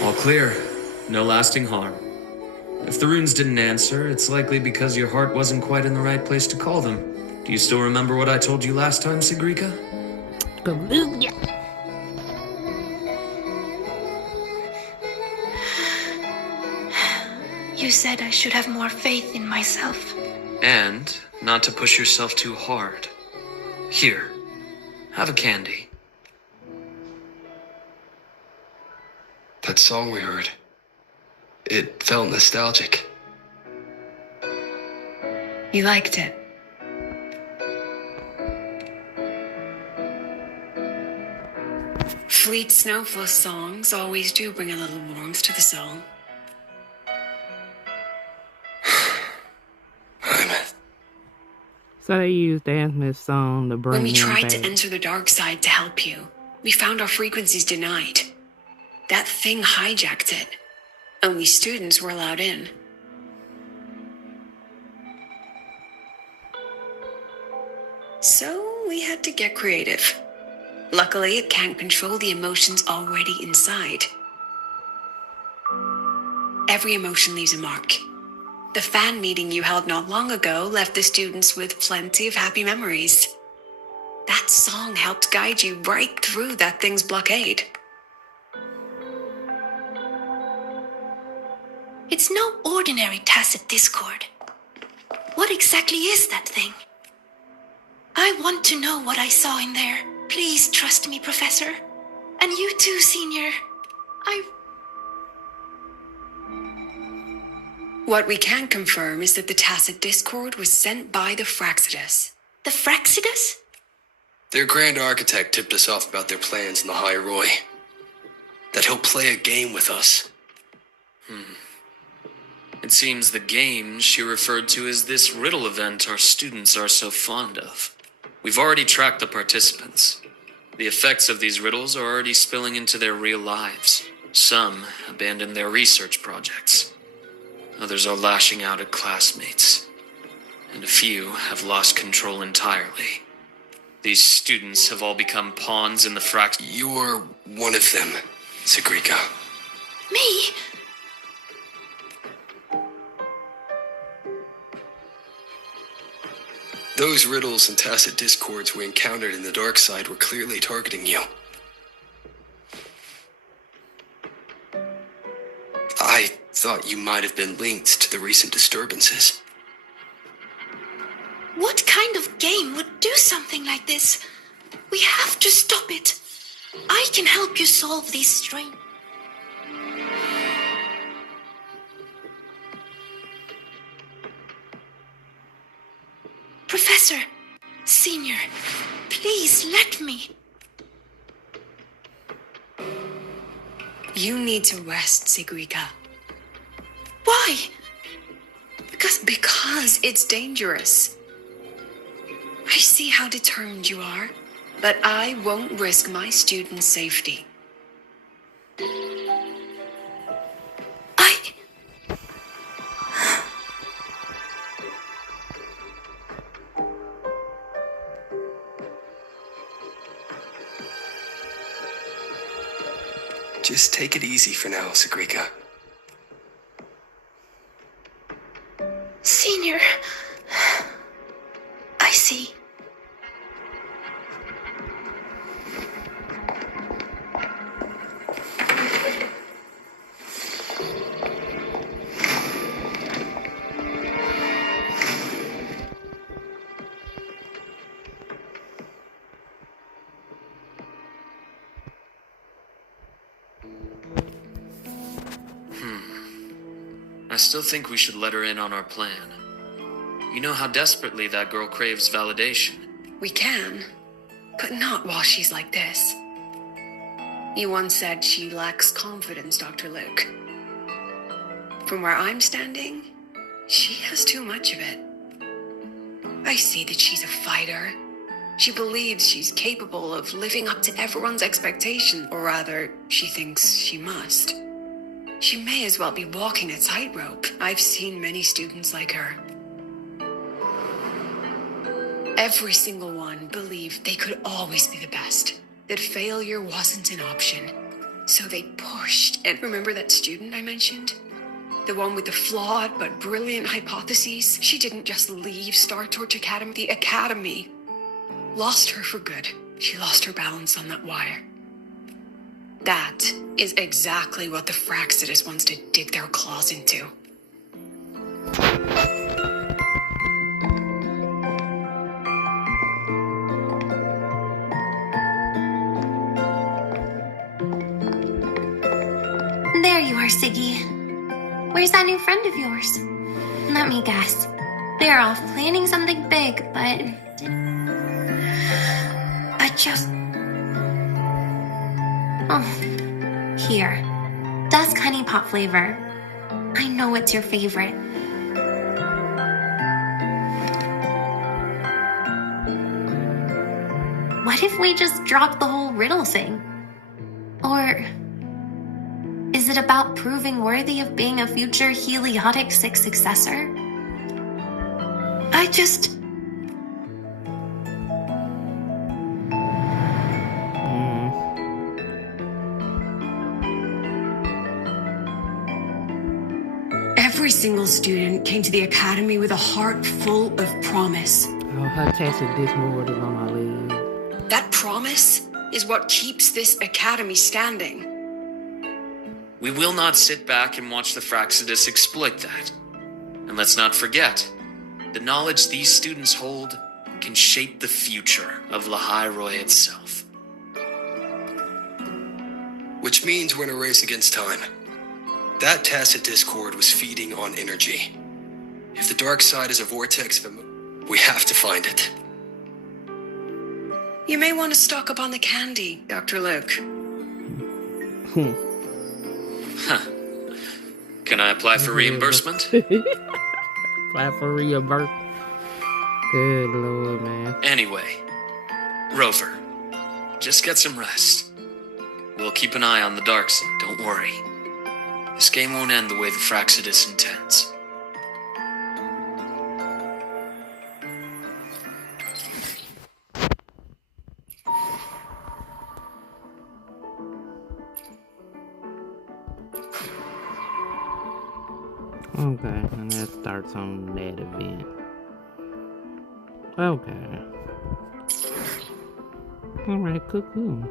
All clear. No lasting harm. If the runes didn't answer, it's likely because your heart wasn't quite in the right place to call them. Do you still remember what I told you last time, Sigrika? You said I should have more faith in myself. And not to push yourself too hard. Here, have a candy. That song we heard. It felt nostalgic. You liked it? Fleet Snowfall songs always do bring a little warmth to the soul. So they used Anthony's song to bring When we him tried back. to enter the dark side to help you, we found our frequencies denied. That thing hijacked it. Only students were allowed in. So we had to get creative. Luckily, it can't control the emotions already inside. Every emotion leaves a mark. The fan meeting you held not long ago left the students with plenty of happy memories. That song helped guide you right through that thing's blockade. It's no ordinary tacit discord. What exactly is that thing? I want to know what I saw in there. Please trust me, Professor. And you too, Senior. What we can confirm is that the tacit discord was sent by the Fraxidus. The Fraxidus? Their grand architect tipped us off about their plans in the High Roy. That he'll play a game with us. It seems the game she referred to as this riddle event our students are so fond of. We've already tracked the participants. The effects of these riddles are already spilling into their real lives. Some abandoned their research projects. Others are lashing out at classmates. And a few have lost control entirely. These students have all become pawns in the You're one of them, Sigrika. Me? Those riddles and tacit discords we encountered in the dark side were clearly targeting you. I thought you might have been linked to the recent disturbances. What kind of game would do something like this? We have to stop it. I can help you solve these strange... Professor, Senior, please let me. You need to rest, Sigrika. Why? Because it's dangerous. I see how determined you are, but I won't risk my students' safety. Just take it easy for now, Sigrika. Senior, I see. I still think we should let her in on our plan. You know how desperately that girl craves validation. We can, but not while she's like this. You once said she lacks confidence, Dr. Luke. From where I'm standing, she has too much of it. I see that she's a fighter. She believes she's capable of living up to everyone's expectation, or rather, she thinks she must. She may as well be walking a tightrope. I've seen many students like her. Every single one believed they could always be the best, that failure wasn't an option. So they pushed. And remember that student I mentioned? The one with the flawed but brilliant hypotheses? She didn't just leave Star Torch Academy. The Academy lost her for good. She lost her balance on that wire. That is exactly what the Fraxidus wants to dig their claws into. There you are, Siggy. Where's that new friend of yours? Let me guess. They're off planning something big, but... I just... Oh, here. Dusk honey pot flavor. I know it's your favorite. What if we just drop the whole riddle thing? Or is it about proving worthy of being a future Heliotic 6 successor? Every single student came to the academy with a heart full of promise. Oh, her tacit dismortal on my leg. That promise is what keeps this academy standing. We will not sit back and watch the Fraxidus exploit that. And let's not forget, the knowledge these students hold can shape the future of Lahairoi itself. Which means we're in a race against time. That tacit discord was feeding on energy. If the dark side is a vortex of we have to find it. You may want to stock up on the candy, Dr. Luke. Huh. Can I apply for reimbursement? Apply for reimbursement. Good lord, man. Anyway, Rover, just get some rest. We'll keep an eye on the dark side, don't worry. This game won't end the way the Fraxidus intends. Okay, and that starts on that event. Okay. Alright, cool.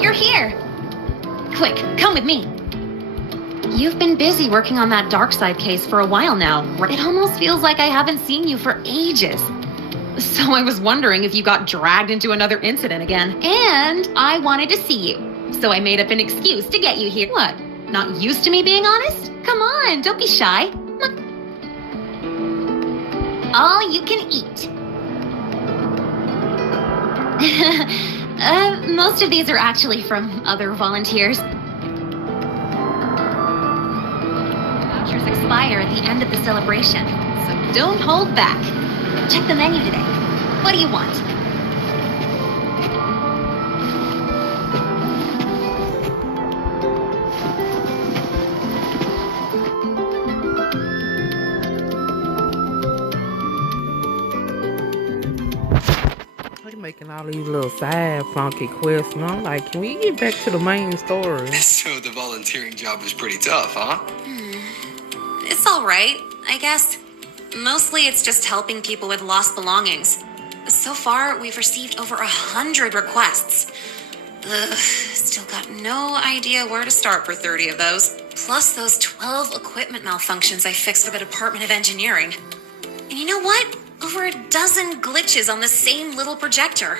You're here! Quick, come with me. You've been busy working on that dark side case for a while now. It almost feels like I haven't seen you for ages. So I was wondering if you got dragged into another incident again. And I wanted to see you. So I made up an excuse to get you here. What? Not used to me being honest? Come on, don't be shy. All you can eat. Most of these are actually from other volunteers. Vouchers expire at the end of the celebration, so don't hold back. Check the menu today. What do you want? Making all these little side funky quests, and I'm like, can we get back to the main story? So the volunteering job was pretty tough, huh? It's all right, I guess. Mostly it's just helping people with lost belongings. So far, we've received over 100 requests. Still got no idea where to start for 30 of those. Plus those 12 equipment malfunctions I fixed for the Department of Engineering. And you know what? Over a dozen glitches on the same little projector.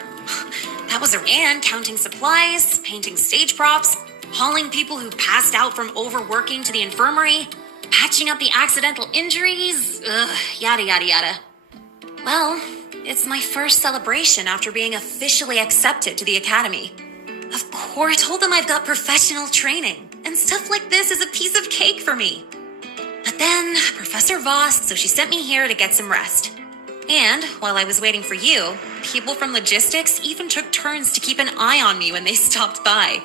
That was and counting supplies, painting stage props, hauling people who passed out from overworking to the infirmary, patching up the accidental injuries, yada yada yada. Well, it's my first celebration after being officially accepted to the academy. Of course, I told them I've got professional training, and stuff like this is a piece of cake for me. But then, Professor Voss, so she sent me here to get some rest. And while I was waiting for you, people from logistics even took turns to keep an eye on me when they stopped by.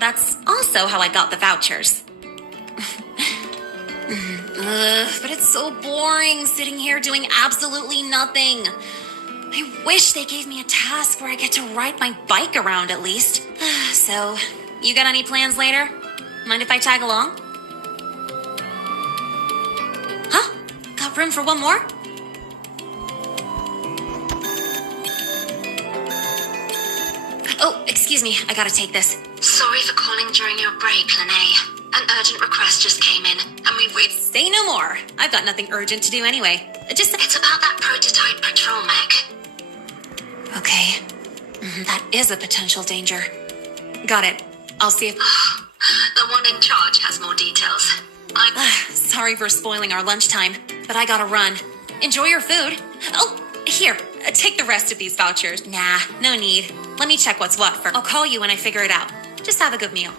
That's also how I got the vouchers. But it's so boring sitting here doing absolutely nothing. I wish they gave me a task where I get to ride my bike around at least. So, you got any plans later? Mind if I tag along? Huh? Got room for one more? Oh, excuse me, I gotta take this. Sorry for calling during your break, Lene. An urgent request just came in, and we've Say no more. I've got nothing urgent to do anyway. It's about that prototype patrol mech. Okay. That is a potential danger. Got it. I'll see if... The one in charge has more details. Sorry for spoiling our lunchtime, but I gotta run. Enjoy your food. Oh, here. Take the rest of these vouchers. Nah, no need. Let me check what's what first. I'll call you when I figure it out. Just have a good meal.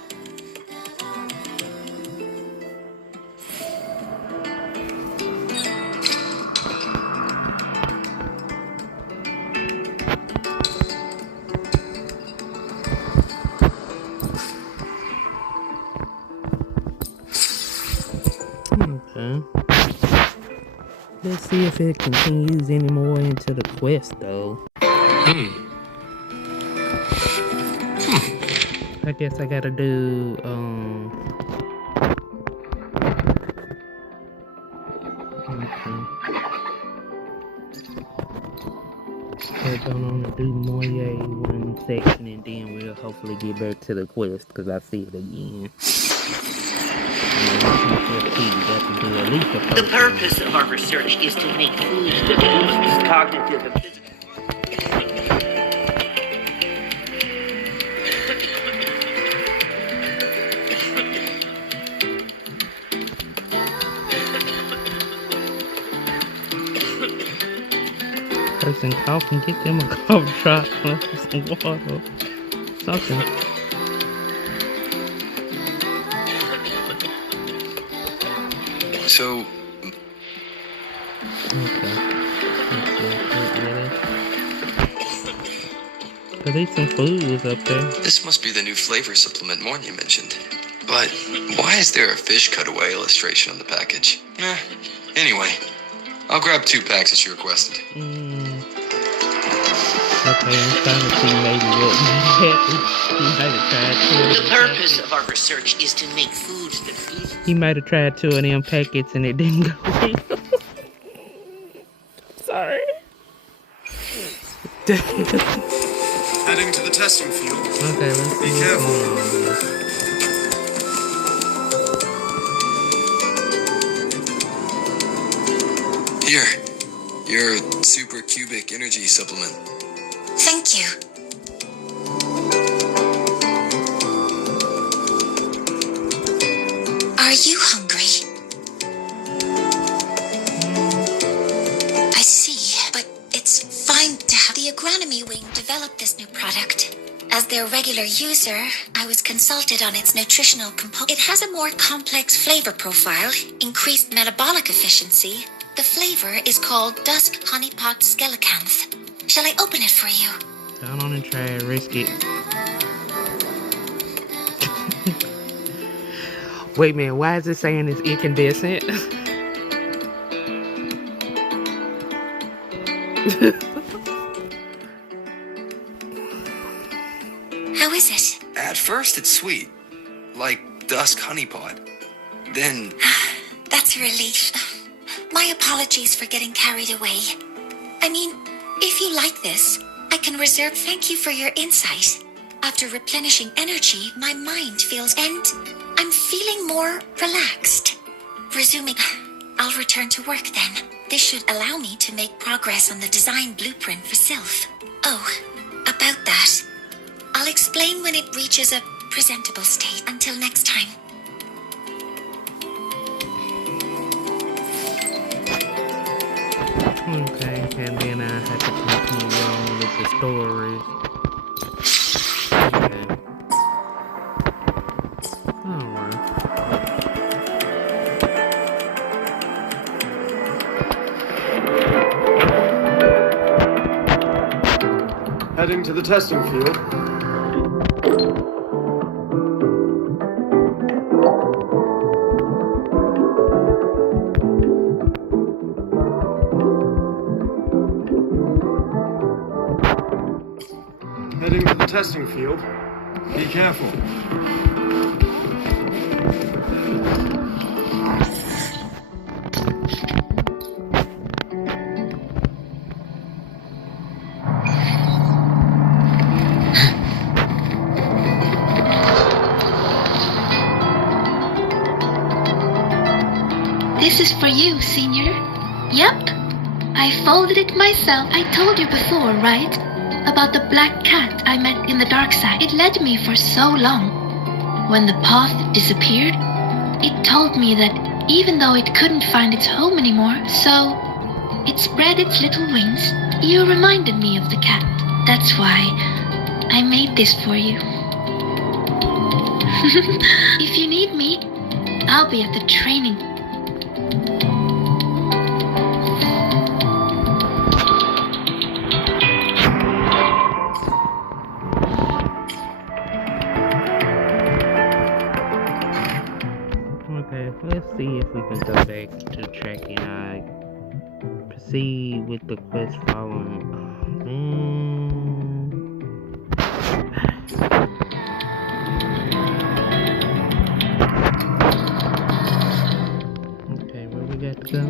Okay. Let's see if it continues any more into the quest, though. I guess I gotta do, We're gonna do Moye one section and then we'll hopefully get back to the quest because I see it again. The purpose of our research is to make foods that boost cognitive and physical. Person cough and get them a cough drop or some water. Something. So... Okay. At least some food was up there. This must be the new flavor supplement Mornia mentioned. But why is there a fish cutaway illustration on the package? Anyway, I'll grab 2 packs as you requested. Okay, I'm trying to see maybe what The purpose of our research is to make foods that boost. He might have tried 2 of them packets and it didn't go well. Sorry. Heading to the testing field. Okay, let's be careful. Here, your super cubic energy supplement. Thank you. Are you hungry? I see, but it's fine to have the agronomy wing develop this new product. As their regular user, I was consulted on its nutritional component. It has a more complex flavor profile, increased metabolic efficiency. The flavor is called Dusk Honeypot Skellicanth. Shall I open it for you? Down on and try it, risk it. Wait a minute, why is it saying it's incandescent? How is it? At first it's sweet, like Dusk Honeypot. Then... That's a relief. My apologies for getting carried away. I mean, if you like this, I can reserve. Thank you for your insight. After replenishing energy, my mind feels, and I'm feeling more relaxed. Resuming, I'll return to work then. This should allow me to make progress on the design blueprint for Sylph. Oh, about that. I'll explain when it reaches a presentable state. Until next time. Okay, and then I have to continue on with the story. Okay. Alright. Heading to the testing field. Heading to the testing field. Be careful. This is for you, Senior. Yep. I folded it myself. I told you before, right? About the black cat I met in the dark side. It led me for so long. When the path disappeared, it told me that even though it couldn't find its home anymore, so it spread its little wings. You reminded me of the cat. That's why I made this for you. If you need me, I'll be at the training. Okay, let's see if we can go back to tracking. I proceed with the quest following. Okay, where we got to go?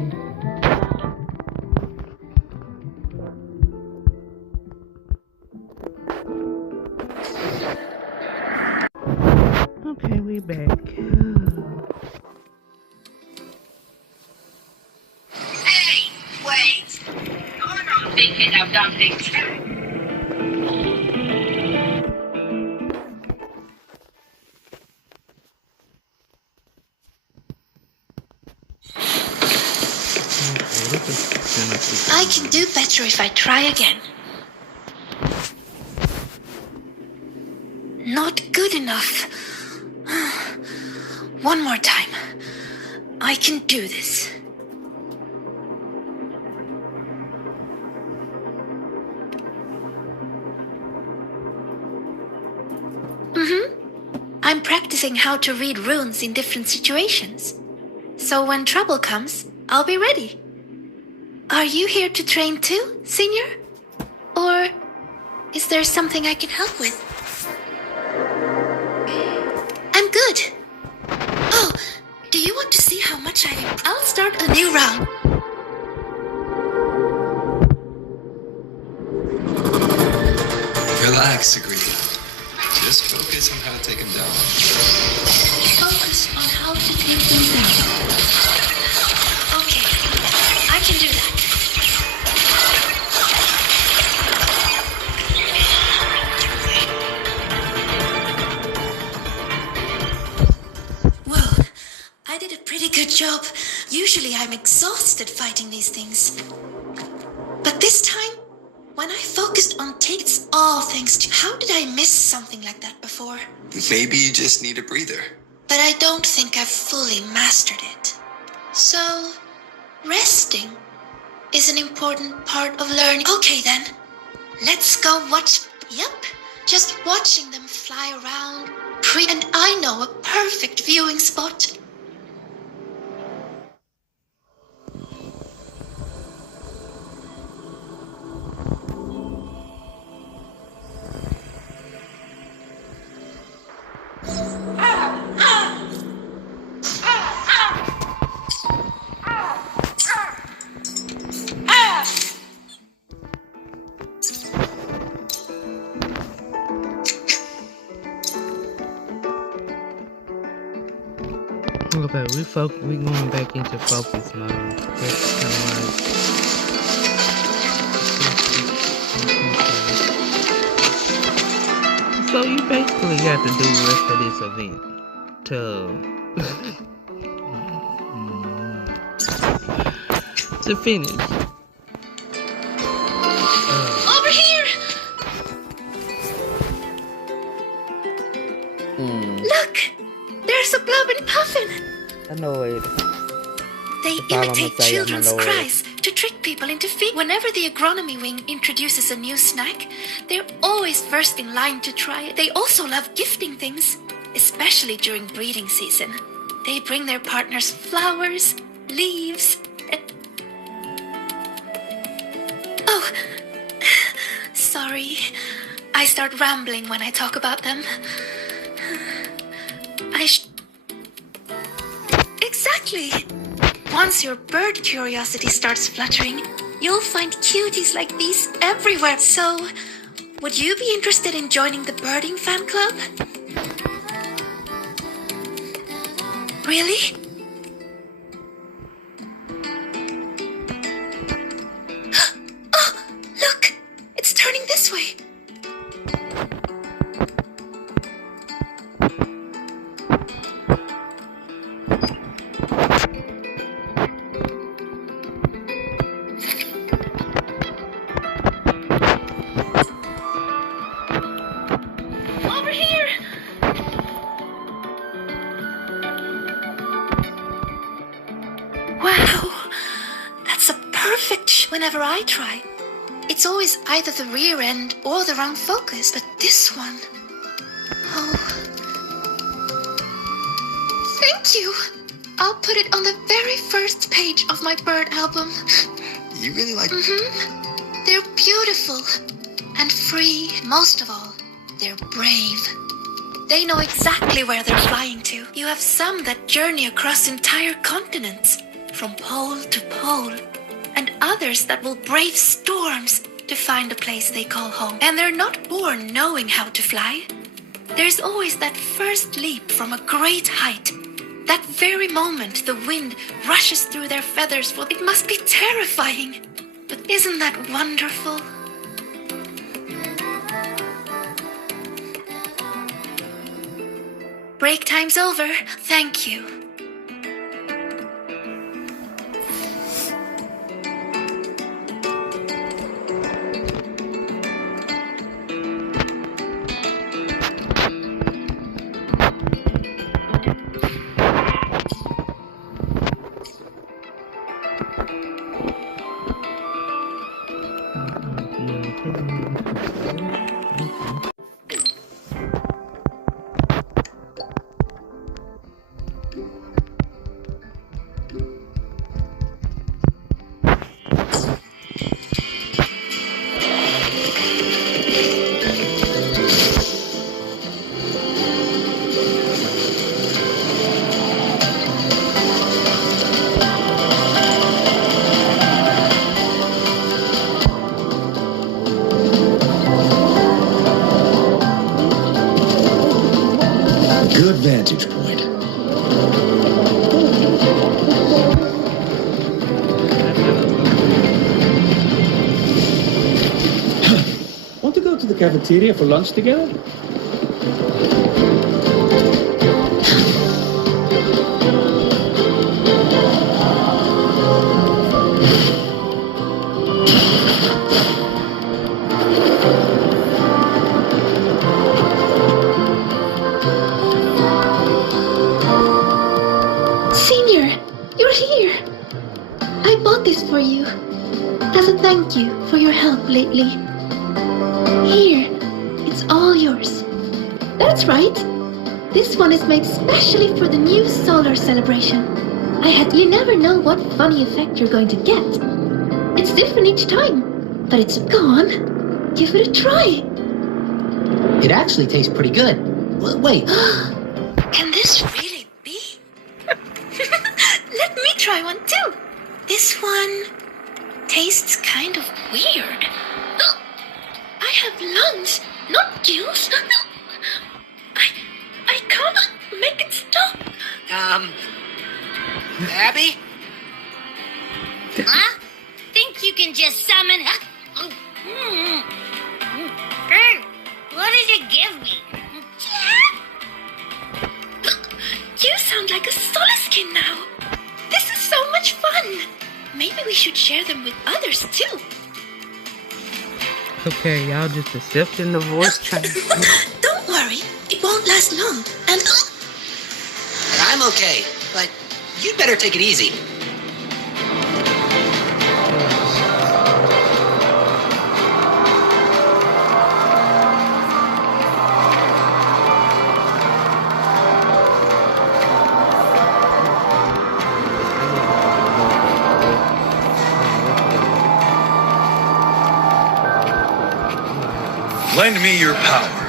Okay, we back. Hey, wait! You're not thinking of something too. I can do better if I try again. Not good enough. One more time. I can do this. I'm practicing how to read runes in different situations. So when trouble comes, I'll be ready. Are you here to train too, Senior? Or is there something I can help with? I'm good. Oh, do you want to see how much I've improved? I'll start a new round. Relax, Sagrina. Just focus on how to take him down. Focus on how to take them down. Okay, I can do that. Well, I did a pretty good job. Usually I'm exhausted fighting these things. But this time, when I focused on it's all thanks to... How did I miss something like that before? Maybe you just need a breather. But I don't think I've fully mastered it. So, resting is an important part of learning. Okay then, let's go watch... Yep, just watching them fly around. And I know a perfect viewing spot. Okay, we going back into focus mode. That's kind of like. So you basically got to do the rest of this event to finish. Over here! Look! There's a blob and puffin! I know it. They imitate children's cries to trick people into feeding. Whenever the agronomy wing introduces a new snack, they're always first in line to try it. They also love gifting things, especially during breeding season. They bring their partners flowers, leaves, and... Oh, sorry. I start rambling when I talk about them. Exactly. Once your bird curiosity starts fluttering, you'll find cuties like these everywhere. So, would you be interested in joining the birding fan club? Really? Oh, look! It's turning this way. Over here! Wow! That's a perfect whenever I try. It's always either the rear end or the wrong focus, but this one... Oh... Thank you! I'll put it on the very first page of my bird album. You really like... They're beautiful and free. Most of all, they're brave. They know exactly where they're flying to. You have some that journey across entire continents, from pole to pole, and others that will brave storms to find a place they call home. And they're not born knowing how to fly. There's always that first leap from a great height. That very moment the wind rushes through their feathers, well, it must be terrifying. But isn't that wonderful? Break time's over. Thank you. Good vantage point. Want to go to the cafeteria for lunch together? Senior, you're here. I bought this for you as a thank you for your help lately. Here, it's all yours. That's right. This one is made specially for the new solar celebration. You never know what funny effect you're going to get. It's different each time, but it's gone. Give it a try. It actually tastes pretty good. Wait. Can this really be? Let me try one too. This one tastes kind of weird. I have lungs, not gills. I can't make it stop. Abby? Huh? Think you can just summon... What did you give me? You sound like a Soliskin now. This is so much fun. Maybe we should share them with others too. Okay, y'all just accepting the voice change. Don't worry, it won't last long. And I'm okay, but you'd better take it easy. Lend me your power.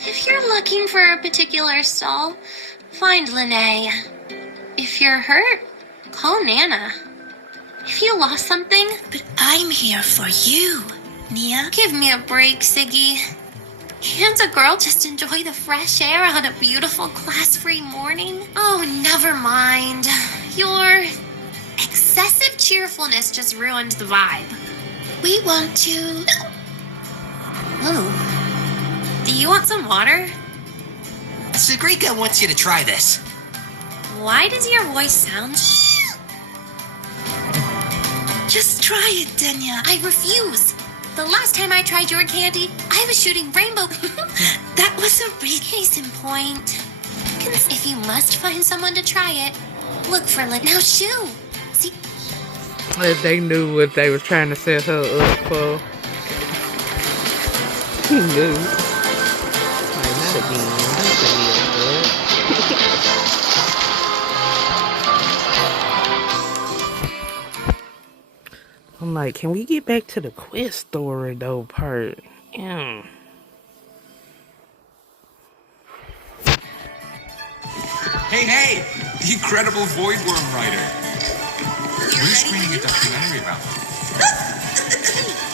If you're looking for a particular stall, find Lene. If you're hurt, call Nana. If you lost something... But I'm here for you, Nia. Give me a break, Siggy. Can't a girl just enjoy the fresh air on a beautiful class-free morning? Oh, never mind. Your excessive cheerfulness just ruined the vibe. We want to... Oh. Do you want some water? Sigrika wants you to try this. Why does your voice sound... Just try it, Denya. I refuse. The last time I tried your candy, I was shooting rainbow. That was a real case in point. If you must find someone to try it, look for Now shoo. See? If they knew what they was trying to set her up for. He knew. Like, not again. Don't set me up, bud. I'm like, can we get back to the quest story though part? Yeah. Hey! The incredible Void Worm writer. We're screening a documentary about him.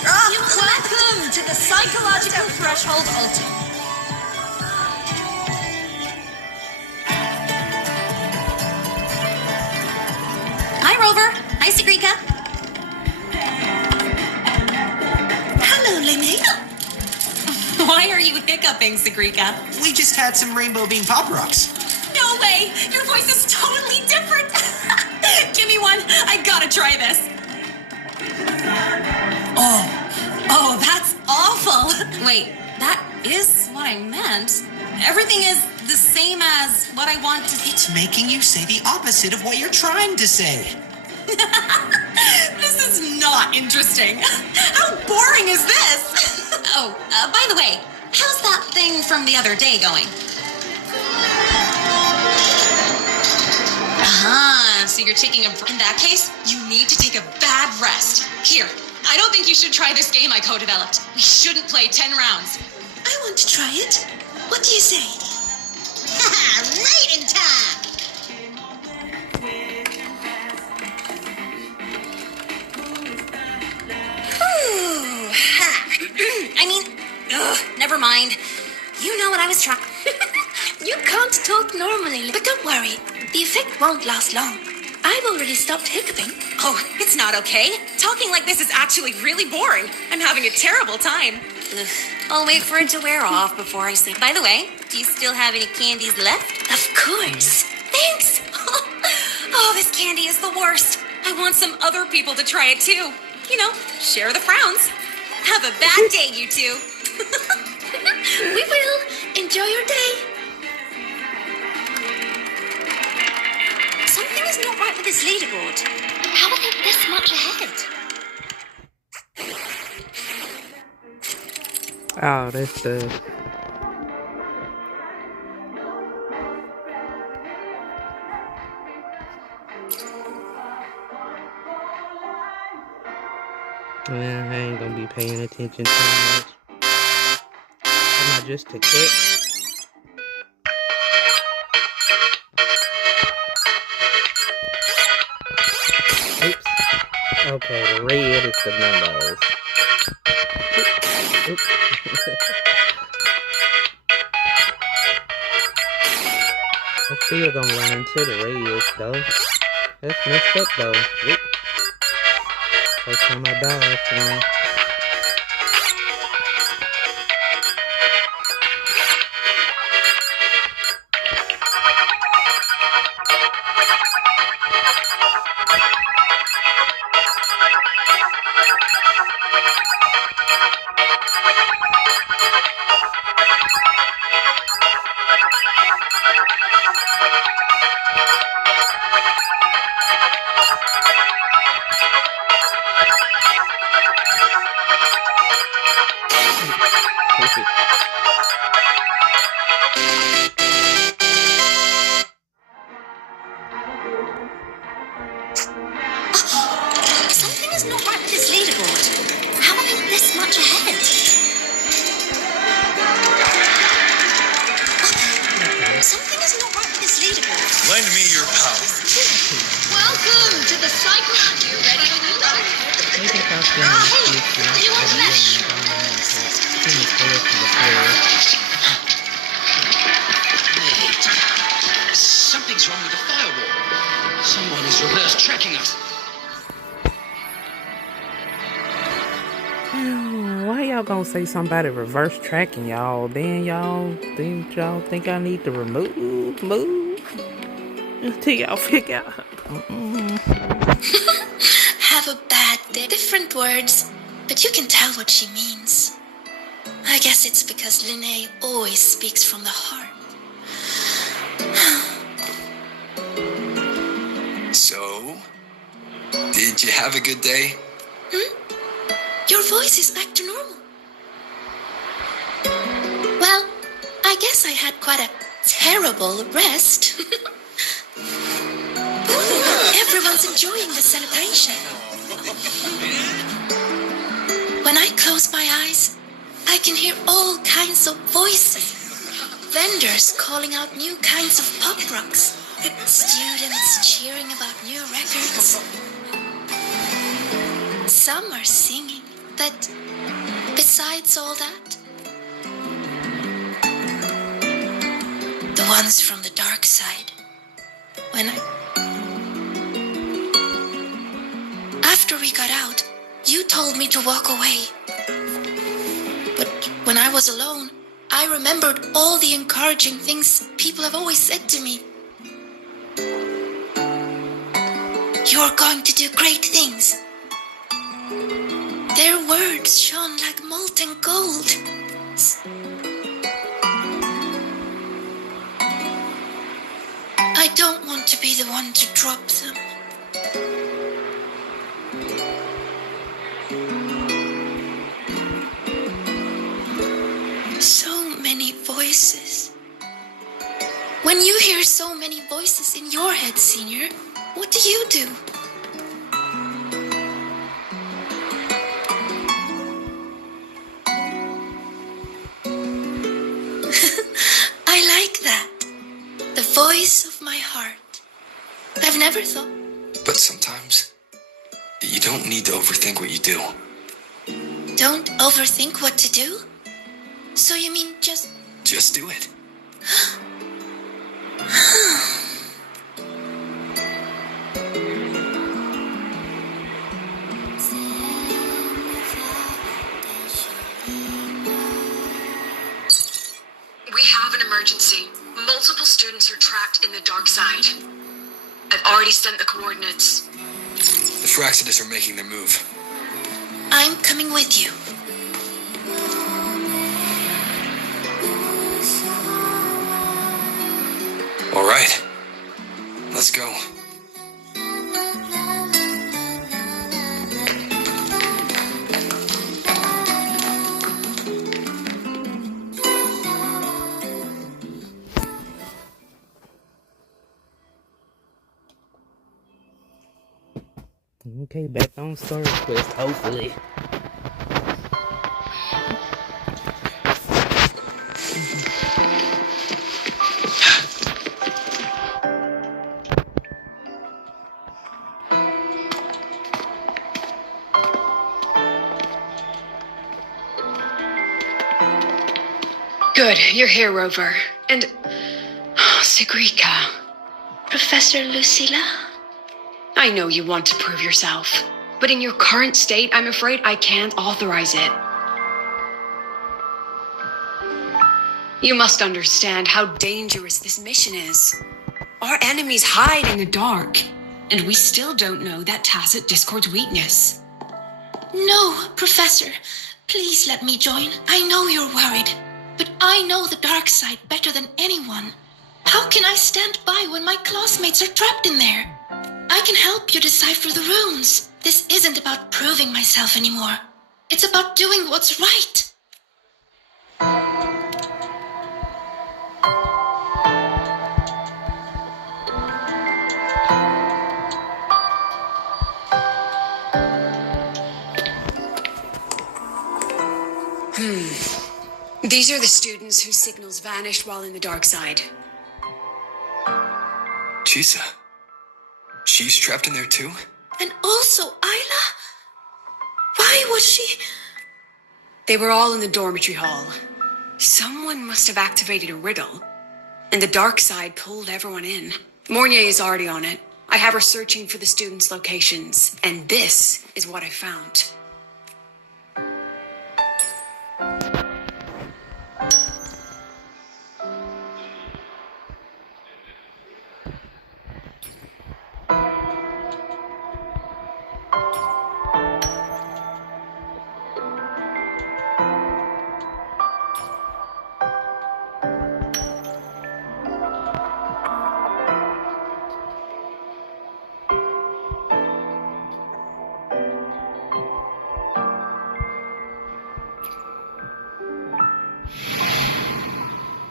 Welcome to the Psychological Threshold Ultimate. Hi, Rover. Hi, Sigrika. Hello, Lene. Why are you hiccuping, Sigrika? We just had some Rainbow Bean Pop Rocks. No way! Your voice is totally different! Give me one! I gotta try this! Oh, that's awful! Wait, that is what I meant. Everything is the same as what I want to... It's making you say the opposite of what you're trying to say. This is not interesting. How boring is this? By the way, how's that thing from the other day going? So you're taking in that case, you need to take a bad rest. Here, I don't think you should try this game I co-developed. We shouldn't play 10 rounds. I want to try it. What do you say? Right in time! Never mind. You know what I was trying... You can't talk normally, but don't worry. The effect won't last long. I've already stopped hiccuping. Oh, it's not okay. Talking like this is actually really boring. I'm having a terrible time. Ugh. I'll wait for it to wear off before I sleep. By the way, do you still have any candies left? Of course. Thanks. Oh, this candy is the worst. I want some other people to try it too. You know, share the frowns. Have a bad day, you two. We will. Enjoy your day. Something is not right with this leaderboard. How are they this much ahead? Oh, that's the... Yeah, I ain't gonna be paying attention too much. Am I just a cat? Okay, the red is the numbers. Oop. I still gonna run into the reds though. That's messed up though. Oop. First time I dodged one. Something is not right with this leaderboard. How am I this much ahead? Something is not right with this leaderboard. Lend me your power. Welcome to the cycle. You ready to move on? Maybe if I feel You want flesh? Something's wrong with the firewall. Someone is reverse tracking us. Why y'all gonna say somebody reverse tracking y'all? Then y'all think I need to move until y'all figure out. Have a bad day. Different words, but you can tell what she means. I guess it's because Linnea always speaks from the heart. So, did you have a good day? Your voice is back to normal. Well, I guess I had quite a terrible rest. Everyone's enjoying the celebration. When I close my eyes, I can hear all kinds of voices. Vendors calling out new kinds of pop rocks. Students cheering about new records. Some are singing, but besides all that, the ones from the dark side. After we got out, you told me to walk away. But when I was alone, I remembered all the encouraging things people have always said to me. You're going to do great things. Their words shone like molten gold. I don't want to be the one to drop them. So many voices. When you hear so many voices in your head, Senior, what do you do? I like that. The voice of my heart. I've never thought. But sometimes, you don't need to overthink what you do. Don't overthink what to do? So you mean just do it. We have an emergency. Multiple students are trapped in the dark side. I've already sent the coordinates. The Fraxidus are making their move. I'm coming with you. All right. Let's go. Okay, back on story quest, hopefully. Good, you're here, Rover. And... Sigrika. Professor Lucilla? I know you want to prove yourself, but in your current state, I'm afraid I can't authorize it. You must understand how dangerous this mission is. Our enemies hide in the dark, and we still don't know that tacit Discord's weakness. No, Professor. Please let me join. I know you're worried, but I know the dark side better than anyone. How can I stand by when my classmates are trapped in there? I can help you decipher the runes. This isn't about proving myself anymore. It's about doing what's right. These are the students whose signals vanished while in the dark side. Chisa. She's trapped in there too? And also Ayla? Why was she... They were all in the dormitory hall. Someone must have activated a riddle, and the dark side pulled everyone in. Mornier is already on it. I have her searching for the students' locations, and this is what I found.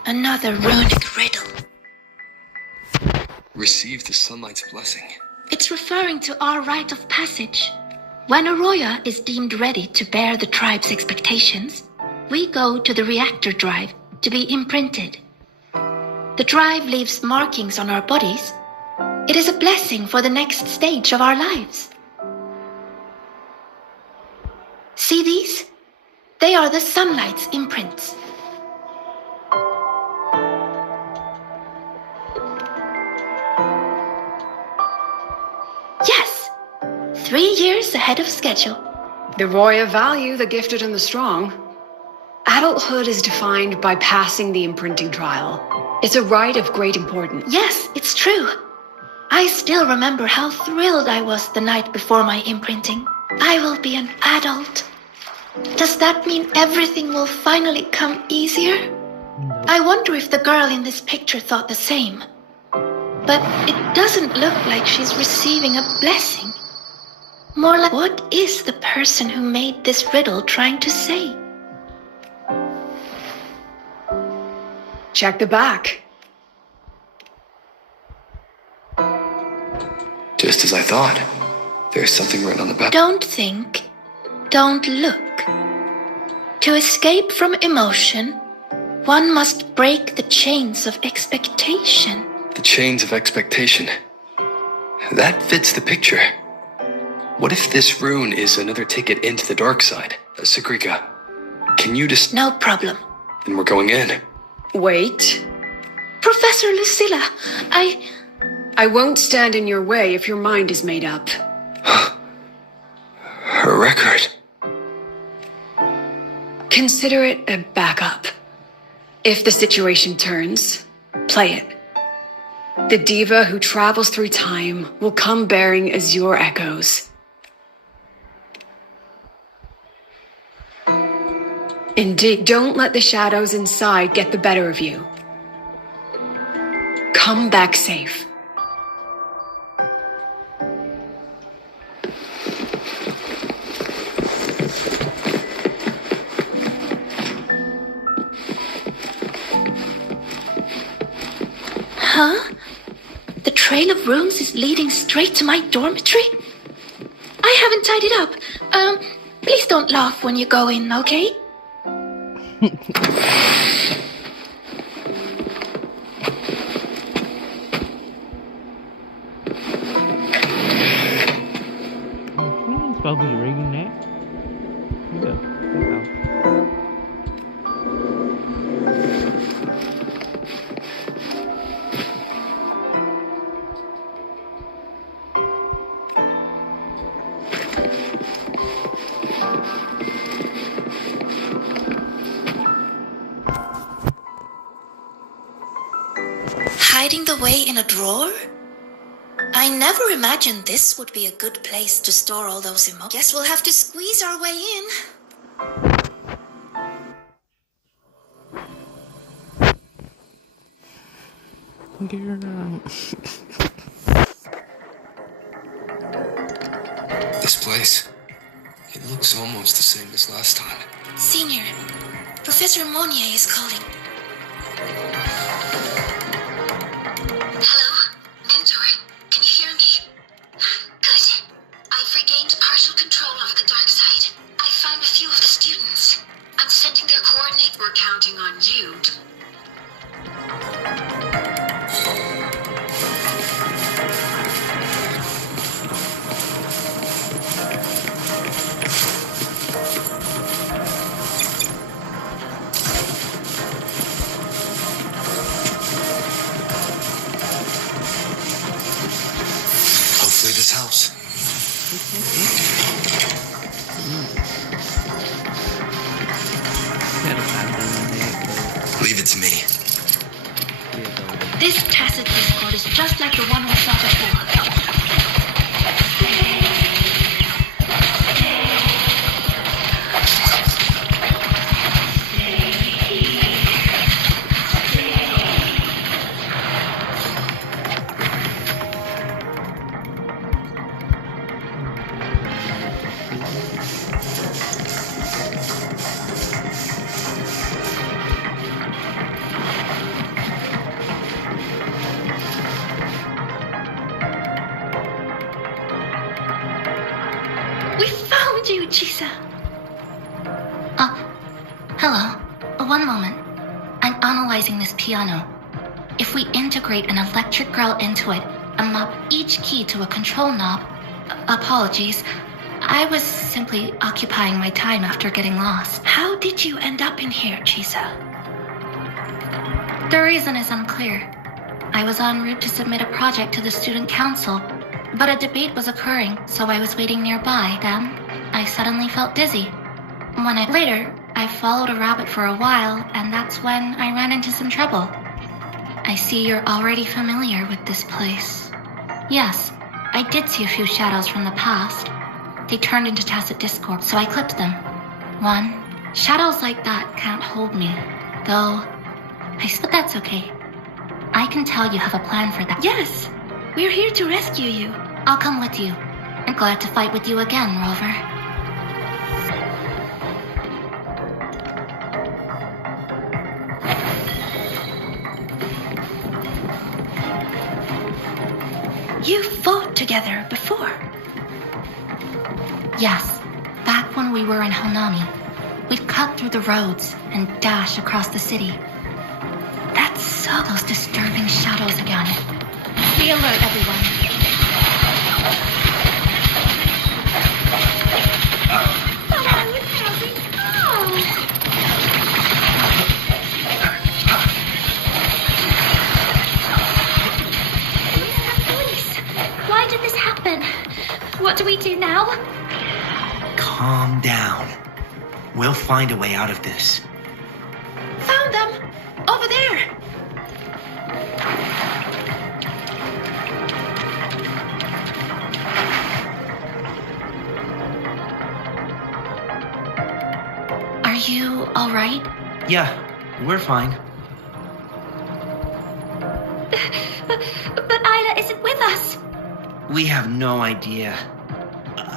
Another runic riddle. Receive the sunlight's blessing. It's referring to our rite of passage. When Arroya is deemed ready to bear the tribe's expectations, we go to the reactor drive to be imprinted. The drive leaves markings on our bodies. It is a blessing for the next stage of our lives. See these? They are the sunlight's imprints. Yes! 3 years ahead of schedule. The Roya value the gifted and the strong. Adulthood is defined by passing the imprinting trial. It's a rite of great importance. Yes, it's true. I still remember how thrilled I was the night before my imprinting. I will be an adult. Does that mean everything will finally come easier? No. I wonder if the girl in this picture thought the same. But it doesn't look like she's receiving a blessing. More like, what is the person who made this riddle trying to say? Check the back. Just as I thought. There's something written on the back. Don't think. Don't look. To escape from emotion, one must break the chains of expectation. The chains of expectation. That fits the picture. What if this rune is another ticket into the dark side? Sigrika, can you just... No problem. Then we're going in. Wait. Professor Lucilla, I won't stand in your way if your mind is made up. Her record. Consider it a backup. If the situation turns, play it. The diva who travels through time will come bearing azure echoes. Indeed, don't let the shadows inside get the better of you. Come back safe. Huh? The trail of runes is leading straight to my dormitory? I haven't tied it up. Please don't laugh when you go in, okay? Supposed to be reading that? Yeah. Hiding away in a drawer? I never imagined this would be a good place to store all those emotions. Guess we'll have to squeeze our way in. This place, it looks almost the same as last time. Senior, Professor Monnier is calling. Hello? Mentor, can you hear me? Good. I've regained partial control over the dark side. I found a few of the students. I'm sending their coordinates. We're counting on you. Hopefully this helps. Leave it to me. This tacit discord is just like the one we saw before. We found you, Chisa. Hello. One moment. I'm analyzing this piano. If we integrate an electric grill into it and map each key to a control knob... Apologies. I was simply occupying my time after getting lost. How did you end up in here, Chisa? The reason is unclear. I was en route to submit a project to the student council, but a debate was occurring, so I was waiting nearby. Then, I suddenly felt dizzy. Later, I followed a rabbit for a while, and that's when I ran into some trouble. I see you're already familiar with this place. Yes, I did see a few shadows from the past. They turned into tacit discord, so I clipped them. Shadows like that can't hold me, though. But that's okay. I can tell you have a plan for that. Yes, we're here to rescue you. I'll come with you. I'm glad to fight with you again, Rover. You fought together before. Yes, back when we were in Honami. We'd cut through the roads and dash across the city. That's so... Those disturbing shadows again. Be alert, everyone. Why did this happen? What do we do now? Calm down. We'll find a way out of this. Found them! Over there! Are you alright? Yeah, we're fine. But Ida isn't with us. We have no idea.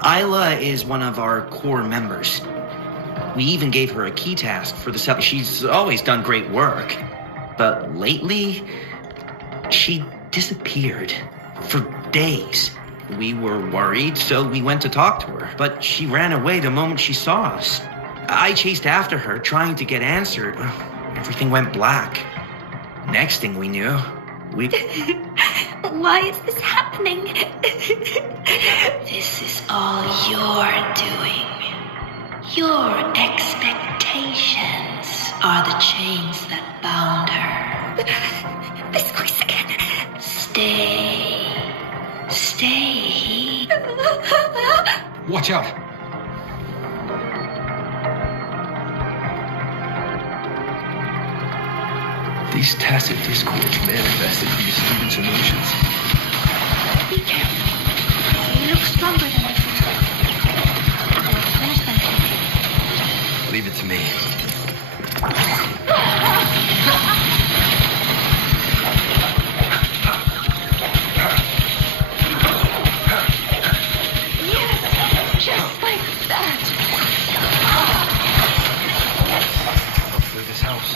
Isla is one of our core members. We even gave her a key task for the cell. She's always done great work. But lately, she disappeared for days. We were worried, so we went to talk to her. But she ran away the moment she saw us. I chased after her, trying to get answered. Everything went black. Next thing we knew, we... Why is this happening? This is all you're doing. Your expectations are the chains that bound her. This voice again. Stay. Stay. Watch out! These tacit discords manifested through the students' emotions. Be careful. They look stronger than I think. Let's finish them. Leave it to me. Yes, just like that. I'll flee this house.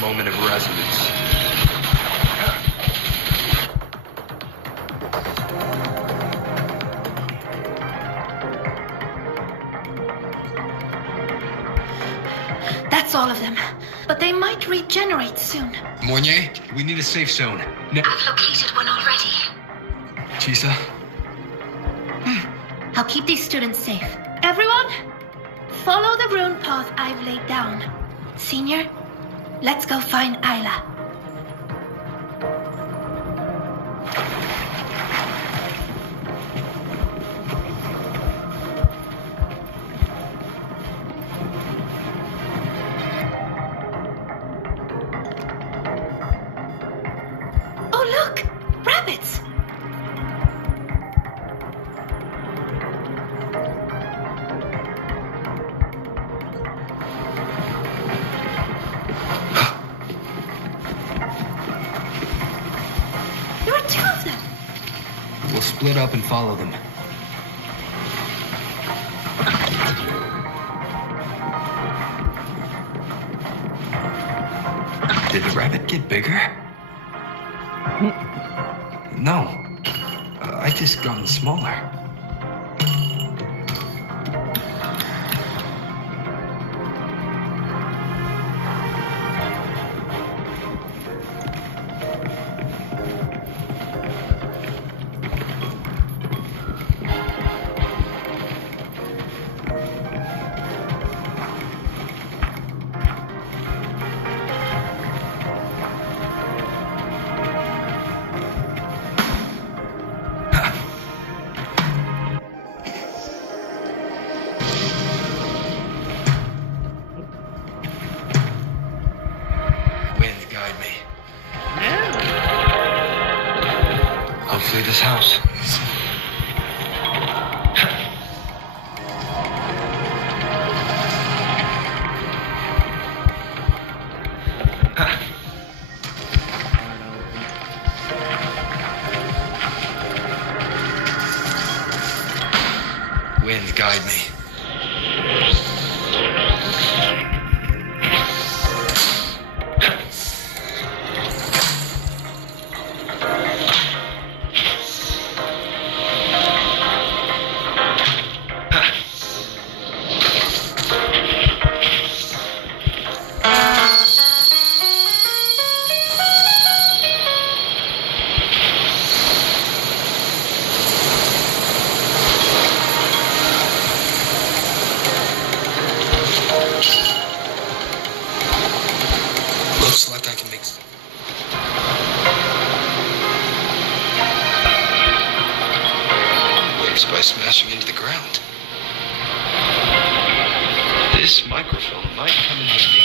Moment of resonance. That's all of them. But they might regenerate soon. Mornier, we need a safe zone. I've located one already. Chisa? I'll keep these students safe. Everyone, follow the rune path I've laid down. Senior, let's go find Isla. Oh, look! Rabbits! There are two of them! We'll split up and follow them. Did the rabbit get bigger? No. I just gotten smaller. Wind guide me. Hopefully this house. Wind guide me. Looks like I can make waves by smashing into the ground. This microphone might come in handy.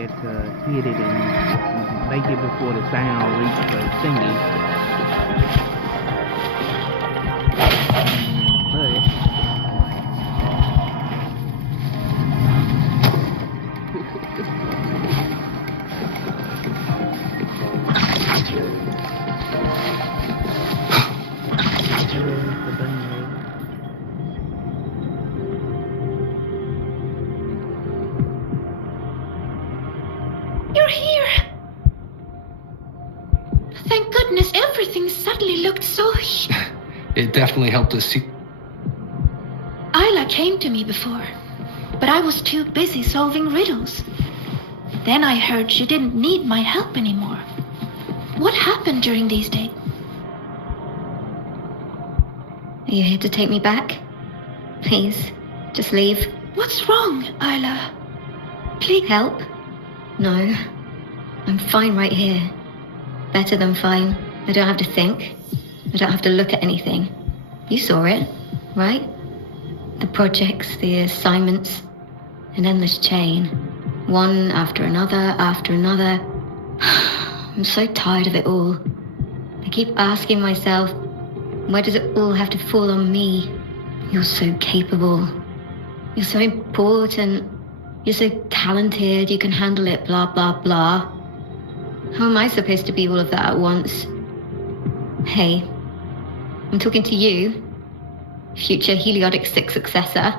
had to hit it and make it before the sound reached the thingy. But You're here! Thank goodness everything suddenly looked so... It definitely helped us see. Isla came to me before, but I was too busy solving riddles. Then I heard she didn't need my help anymore. What happened during these days? Are you here to take me back? Please, just leave. What's wrong, Isla? Please help? No, I'm fine right here. Better than fine. I don't have to think. I don't have to look at anything. You saw it, right? The projects, the assignments, an endless chain. One after another, after another. I'm so tired of it all. I keep asking myself, why does it all have to fall on me? You're so capable. You're so important. You're so talented, you can handle it, blah, blah, blah. How am I supposed to be all of that at once? Hey, I'm talking to you, future Heliotic 6 successor.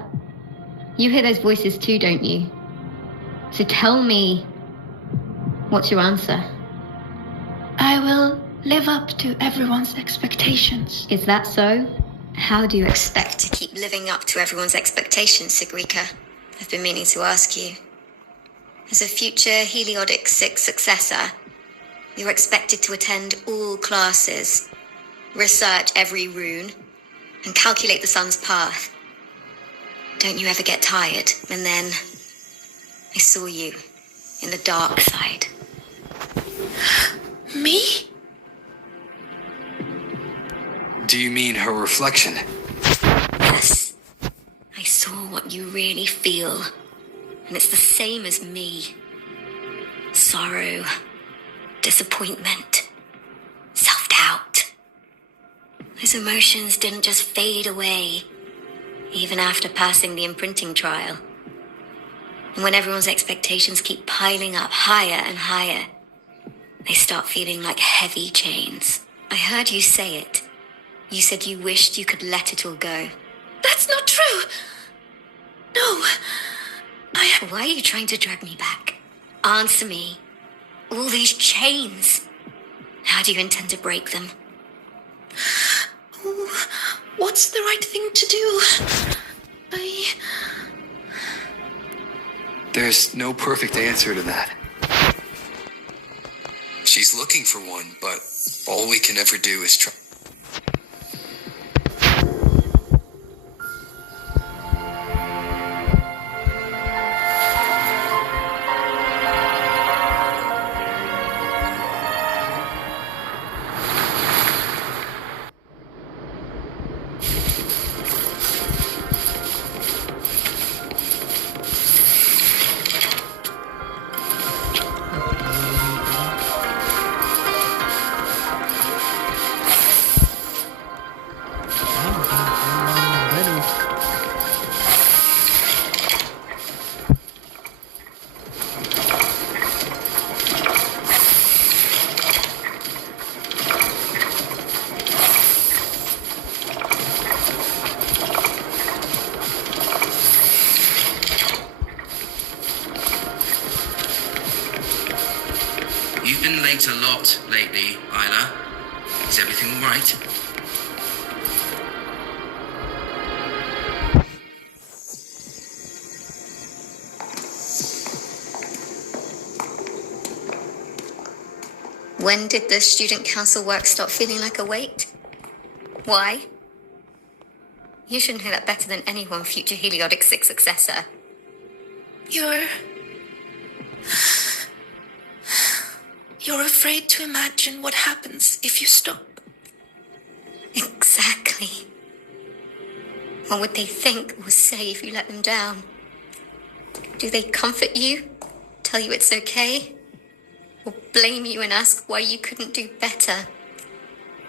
You hear those voices too, don't you? So tell me, what's your answer? I will live up to everyone's expectations. Is that so? How do you Expect to keep living up to everyone's expectations, Sigrika. I've been meaning to ask you. As a future Heliotic 6 successor, you're expected to attend all classes, research every rune, and calculate the sun's path. Don't you ever get tired? And then I saw you in the dark side. Me? Do you mean her reflection? Yes. I saw what you really feel, and it's the same as me. Sorrow, disappointment, self-doubt. Those emotions didn't just fade away, even after passing the imprinting trial. And when everyone's expectations keep piling up higher and higher, they start feeling like heavy chains. I heard you say it. You said you wished you could let it all go. That's not true! No, Why are you trying to drag me back? Answer me. All these chains. How do you intend to break them? Oh, what's the right thing to do? There's no perfect answer to that. She's looking for one, but all we can ever do is try. You've been late a lot lately, Isla. Is everything all right? When did the student council work stop feeling like a weight? Why? You should know that better than anyone, future Heliotic 6 successor. You're afraid to imagine what happens if you stop. Exactly. What would they think or say if you let them down? Do they comfort you? tell you it's okay, or blame you and ask why you couldn't do better.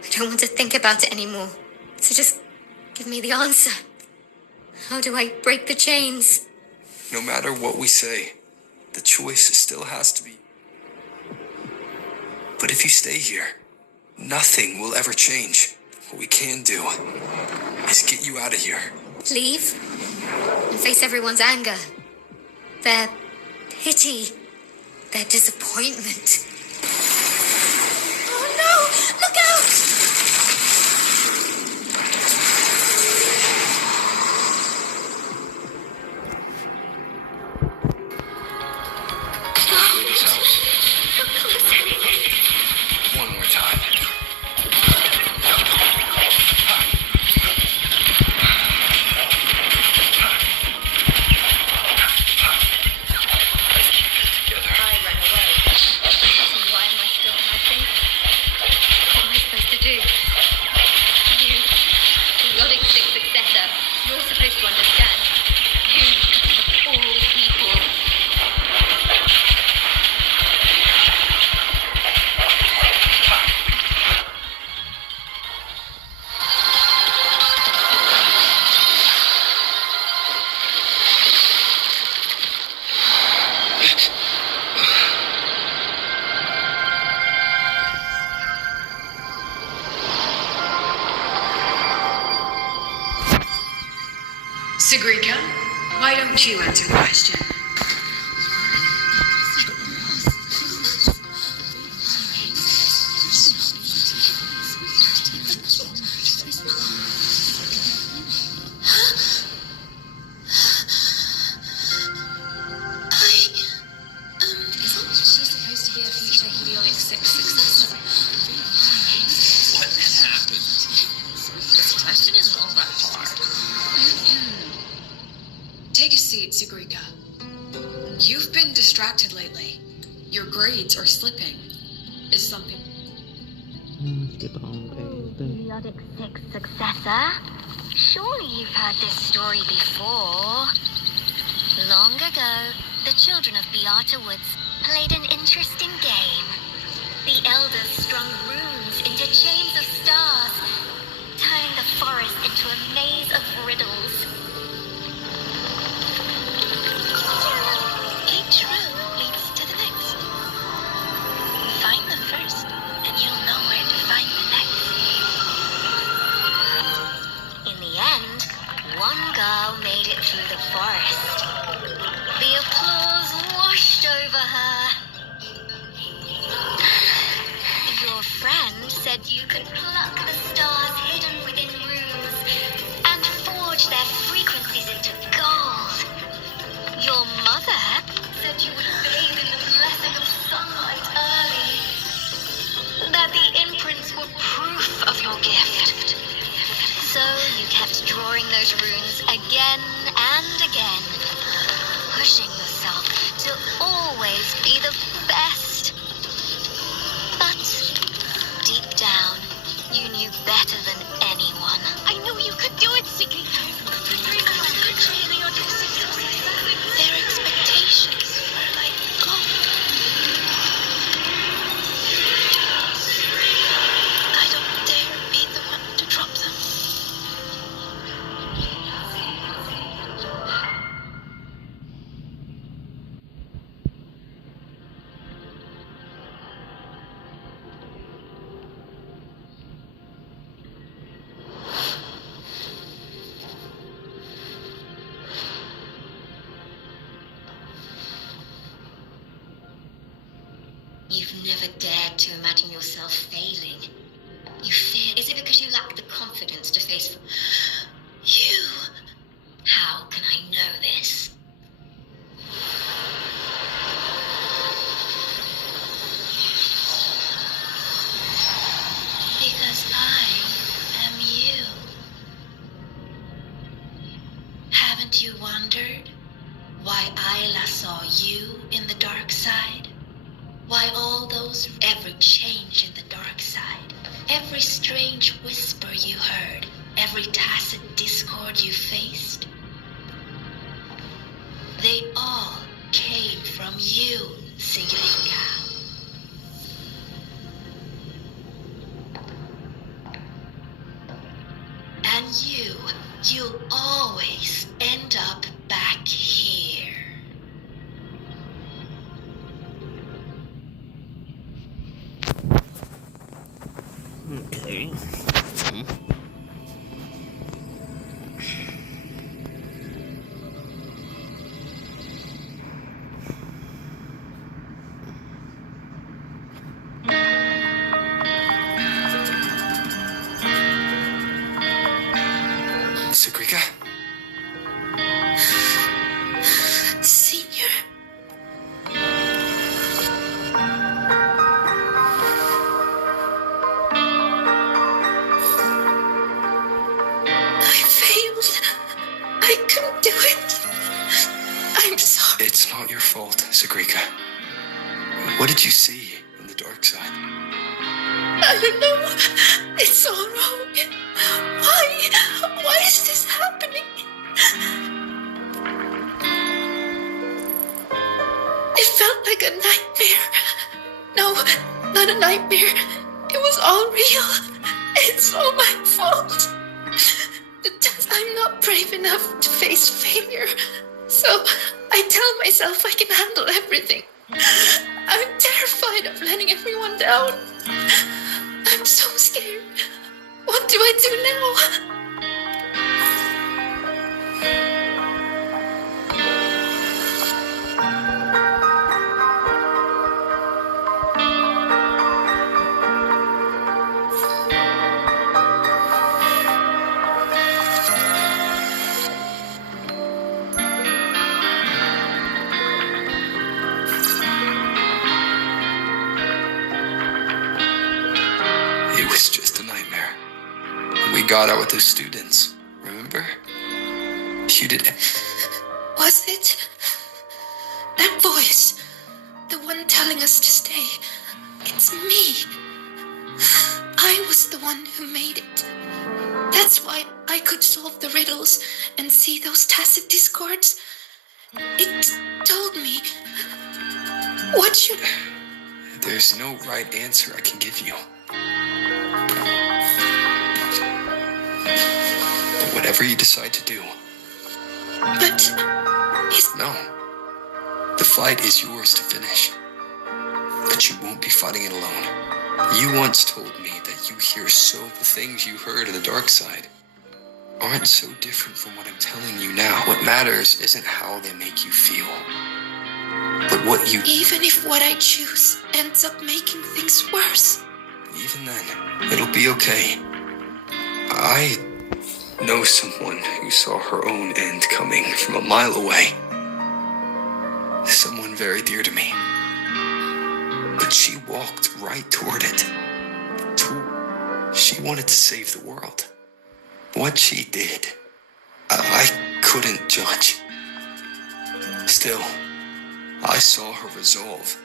I don't want to think about it anymore, so just give me the answer. How do I break the chains? No matter what we say, the choice still has to be. But if you stay here, nothing will ever change. What we can do is get you out of here. Leave and face everyone's anger, their pity, their disappointment. Oh no! Look out! This house. One more time. Sigrika, why don't you answer the question? She's supposed to be a future Heliotic 6 successor. What happened? This question isn't all that hard. Take a seat, Sigrika. You've been distracted lately. Your grades are slipping. Is something... Skip on page 3. Periodic 6 successor? Surely you've heard this story before. Long ago, the children of Beata Woods played an interesting game. The elders strung runes into chains of stars, turning the forest into a maze of riddles. Each room leads to the next. Find the first, and you'll know where to find the next. In the end, one girl made it through the forest. The applause washed over her. Your friend said you could pluck the stars hidden within runes and forge their frequencies into gold. Your mother said you would bathe in the blessing of sunlight early. That the imprints were proof of your gift. So you kept drawing those runes again and again, pushing yourself to always be the best. But deep down, you knew better than anyone. I knew you could do it, Siggy. Their expectations were like gold. I don't dare be the one to drop them. You've never dared to imagine yourself failing. You fear. Is it because you lack the confidence to face you? How can I know this? Because I am you. Haven't you wondered why Isla saw you in the dark side? Why all those, every change in the dark side, every strange whisper you heard, every tacit discord you faced, they all came from you. you'll always end up back here. Okay. Sagrika? Senior? I failed. I couldn't do it. I'm sorry. It's not your fault, Sagrika. What did you see in the dark side? I don't know. It's all wrong. Why is this happening? It felt like a nightmare. No, not a nightmare. It was all real. It's all my fault. I'm not brave enough to face failure. So I tell myself I can handle everything. I'm terrified of letting everyone down. I'm so scared. What do I do now? It was just a nightmare. We got out with the students, remember? You did it. Was it? That voice. The one telling us to stay. It's me. I was the one who made it. That's why I could solve the riddles and see those tacit discords. It told me. What should... There's no right answer I can give you. Whatever you decide to do. But... No. The fight is yours to finish. But you won't be fighting it alone. You once told me that you hear the things you heard in the dark side aren't so different from what I'm telling you now. What matters isn't how they make you feel, but what you... Even if what I choose ends up making things worse. Even then, it'll be okay. I know someone who saw her own end coming from a mile away. Someone very dear to me. But she walked right toward it. She wanted to save the world. What she did, I couldn't judge. Still, I saw her resolve.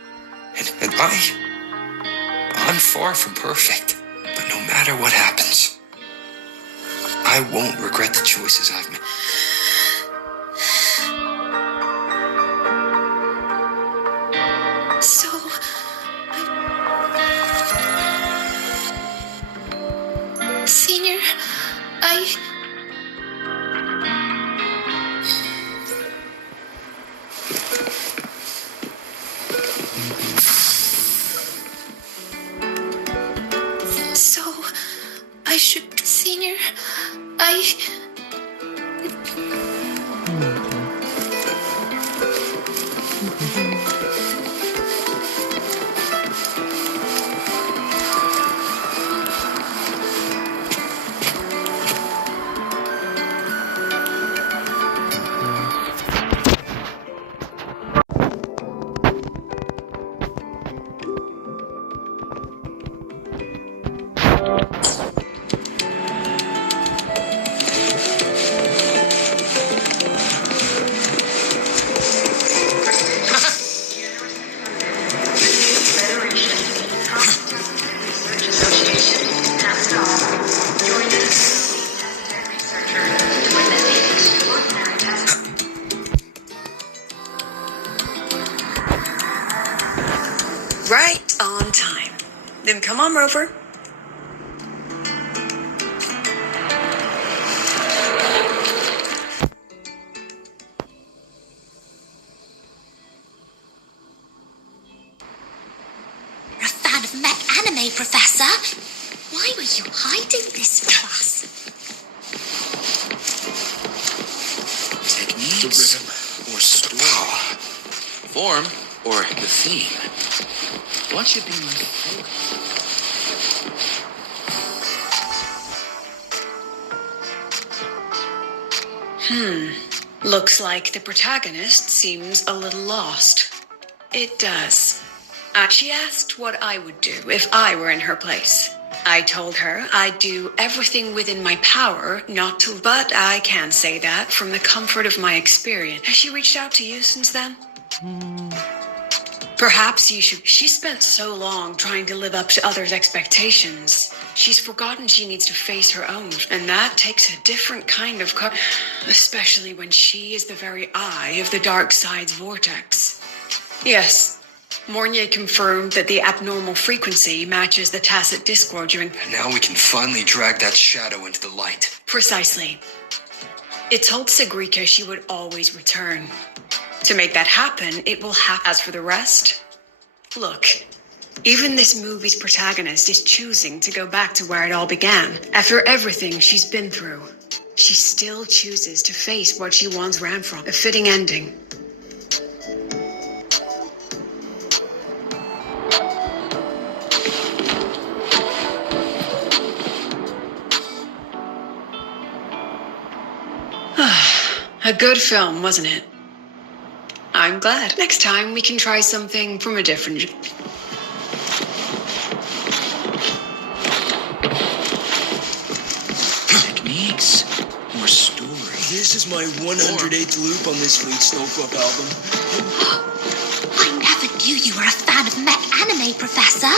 And I'm far from perfect. But no matter what happens, I won't regret the choices I've made. So, Senior, So, I should, Senior, Right on time. Then come on, Rover. of mech anime, Professor. Why were you hiding this from us? Techniques, the rhythm, or story, form, or the theme. What should be my focus? Looks like the protagonist seems a little lost. It does. She asked what I would do if I were in her place. I told her I'd do everything within my power not to, but I can say that from the comfort of my experience. Has she reached out to you since then? Perhaps you should. She spent so long trying to live up to others' expectations. She's forgotten she needs to face her own, and that takes a different kind of especially when she is the very eye of the dark side's vortex. Yes, Mornier confirmed that the abnormal frequency matches the tacit discord during... And now we can finally drag that shadow into the light. Precisely. It told Sigrika she would always return. To make that happen, it will have... As for the rest, look, even this movie's protagonist is choosing to go back to where it all began. After everything she's been through, she still chooses to face what she once ran from. A fitting ending. A good film, wasn't it? I'm glad. Next time we can try something from a different... Techniques or story. This is my 108th loop on this week's Snow Club album. I never knew you were a fan of mech anime, Professor.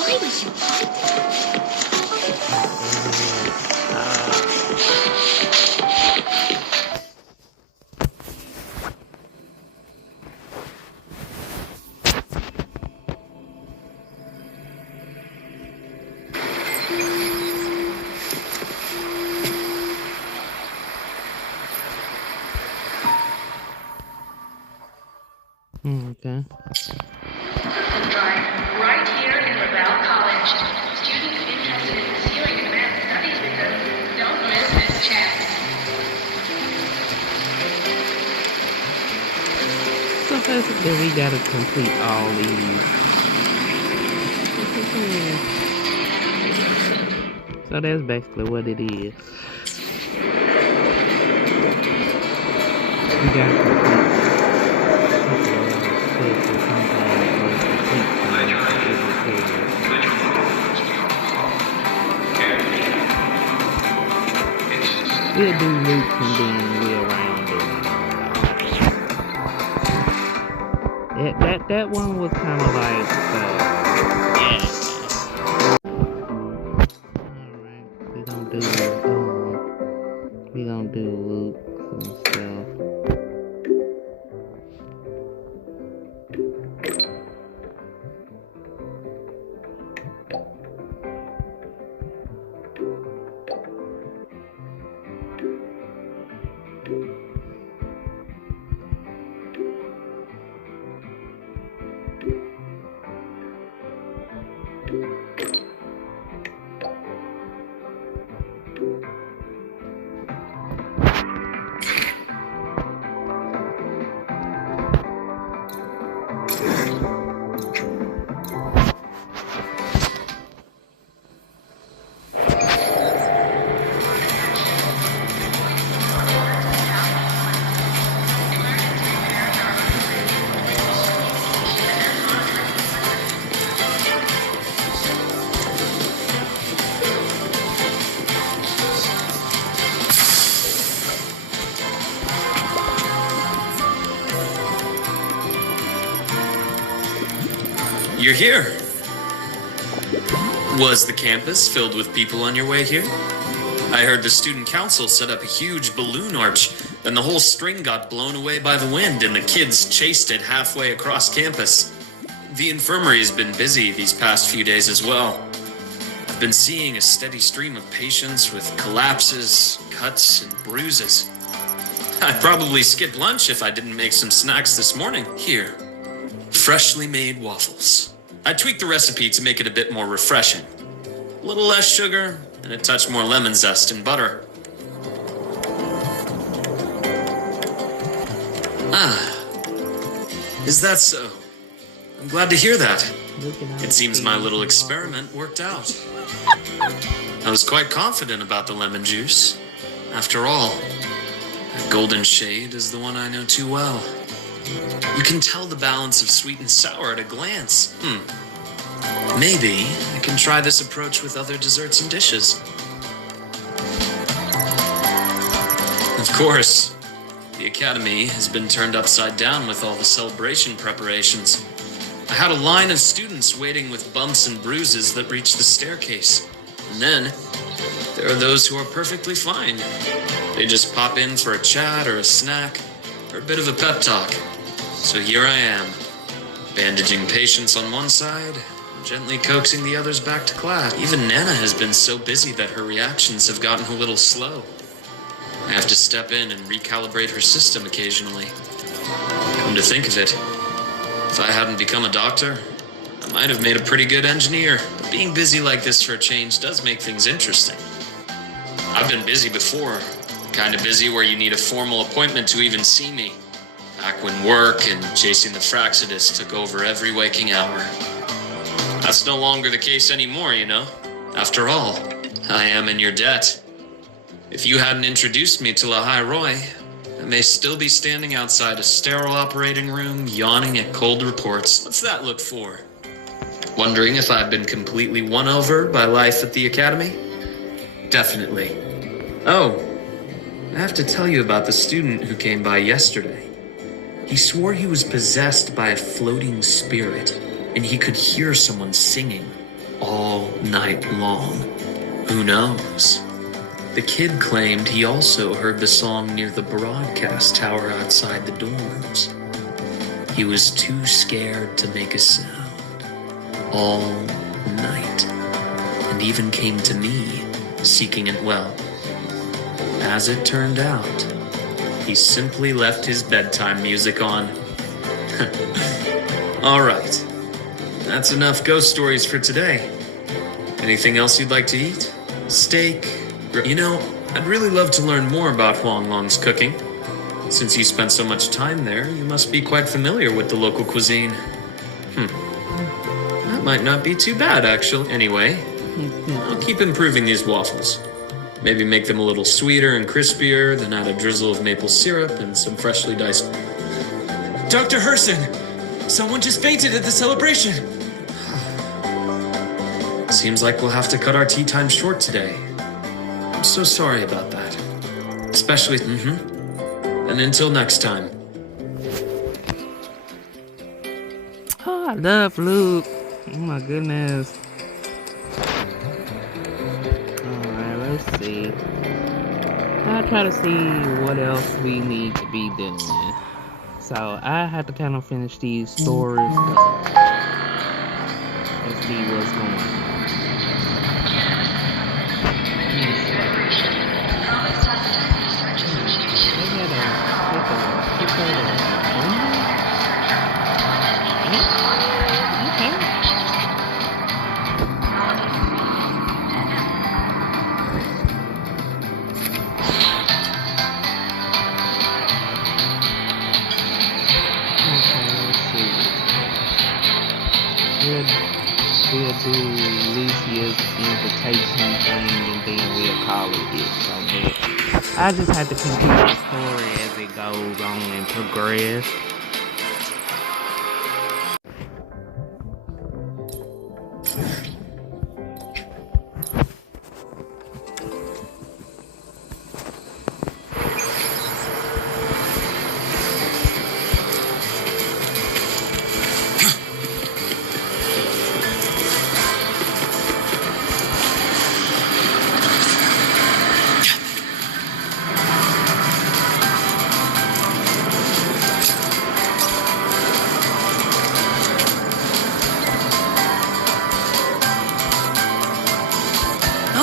Why were you hiding? Okay. Right here in Laval College. Students interested in pursuing advanced studies with us, don't miss this chance. So basically, we gotta complete all these. So that's basically what it is. We gotta complete. We'll do loops and then we'll round it. That one was kind of like, yeah. Alright, we gonna do loops and stuff. You're here. Was the campus filled with people on your way here? I heard the student council set up a huge balloon arch, and the whole string got blown away by the wind, and the kids chased it halfway across campus. The infirmary's been busy these past few days as well. I've been seeing a steady stream of patients with collapses, cuts, and bruises. I'd probably skip lunch if I didn't make some snacks this morning. Here, freshly made waffles. I tweaked the recipe to make it a bit more refreshing. A little less sugar and a touch more lemon zest and butter. Ah, is that so? I'm glad to hear that. It seems my little experiment worked out. I was quite confident about the lemon juice. After all, that golden shade is the one I know too well. You can tell the balance of sweet and sour at a glance. Maybe I can try this approach with other desserts and dishes. Of course, the Academy has been turned upside down with all the celebration preparations. I had a line of students waiting with bumps and bruises that reached the staircase. And then, there are those who are perfectly fine. They just pop in for a chat or a snack or a bit of a pep talk. So here I am, bandaging patients on one side, gently coaxing the others back to class. Even Nana has been so busy that her reactions have gotten a little slow. I have to step in and recalibrate her system occasionally. Come to think of it, if I hadn't become a doctor, I might have made a pretty good engineer. But being busy like this for a change does make things interesting. I've been busy before, kind of busy where you need a formal appointment to even see me. Back when work and chasing the Fraxidus took over every waking hour. That's no longer the case anymore, you know. After all, I am in your debt. If you hadn't introduced me to Lahai Roy, I may still be standing outside a sterile operating room, yawning at cold reports. What's that look for? Wondering if I've been completely won over by life at the Academy? Definitely. Oh, I have to tell you about the student who came by yesterday. He swore he was possessed by a floating spirit, and he could hear someone singing all night long. Who knows? The kid claimed he also heard the song near the broadcast tower outside the dorms. He was too scared to make a sound all night, and even came to me, seeking it well. As it turned out, he simply left his bedtime music on. All right, that's enough ghost stories for today. Anything else you'd like to eat? Steak? You know, I'd really love to learn more about Huang Long's cooking. Since you spent so much time there, you must be quite familiar with the local cuisine. That might not be too bad, actually. Anyway, I'll keep improving these waffles. Maybe make them a little sweeter and crispier, then add a drizzle of maple syrup and some freshly diced... Dr. Herson! Someone just fainted at the celebration! Seems like we'll have to cut our tea time short today. I'm so sorry about that. Especially, And until next time. Oh, I love Luke. Oh my goodness. Alright, let's see. I'll try to see what else we need to be doing. So, I have to kind of finish these stories. Let's see what's going on. We'll do Lucia's invitation thing and then we'll call it so I just have to continue the story as it goes on and progress.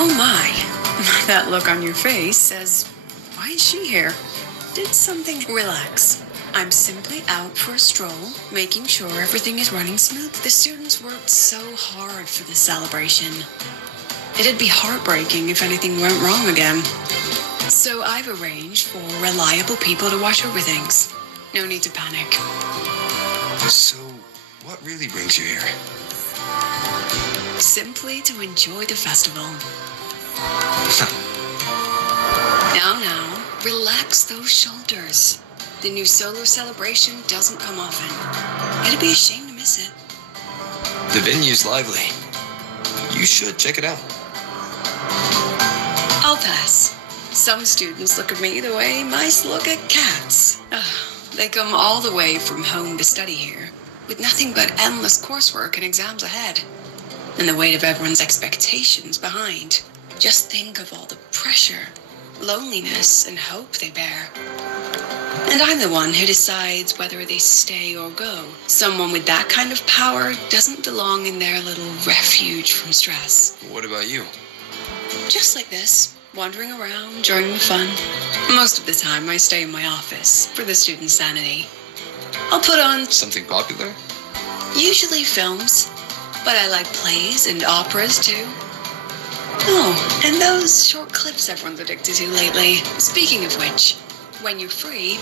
Oh my. That look on your face says, why is she here? Did something... Relax. I'm simply out for a stroll, making sure everything is running smooth. The students worked so hard for this celebration. It'd be heartbreaking if anything went wrong again. So I've arranged for reliable people to watch over things. No need to panic. So, what really brings you here? Simply to enjoy the festival. Now, relax those shoulders. The new solar celebration doesn't come often. It'd be a shame to miss it. The venue's lively. You should check it out. I'll pass. Some students look at me the way mice look at cats. They come all the way from home to study here, with nothing but endless coursework and exams ahead, and the weight of everyone's expectations behind. Just think of all the pressure, loneliness, and hope they bear. And I'm the one who decides whether they stay or go. Someone with that kind of power doesn't belong in their little refuge from stress. What about you? Just like this, wandering around, enjoying the fun. Most of the time, I stay in my office for the student sanity. I'll put on Something popular? usually films, but I like plays and operas too. Oh, and those short clips everyone's addicted to lately. Speaking of which, when you're free,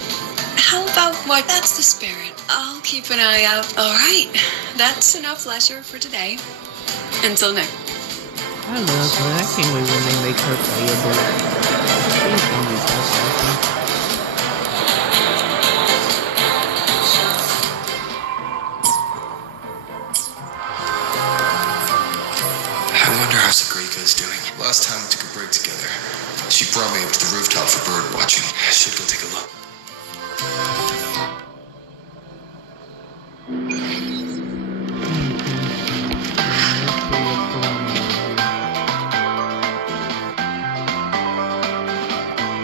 how about what? That's the spirit. I'll keep an eye out. All right, that's enough leisure for today. Until next. I love her. I can't wait when they make her playable. She's gonna be so awesome. I wonder how Sagrika is doing. Last time we took a break together, she brought me up to the rooftop for bird watching. I should go take a look.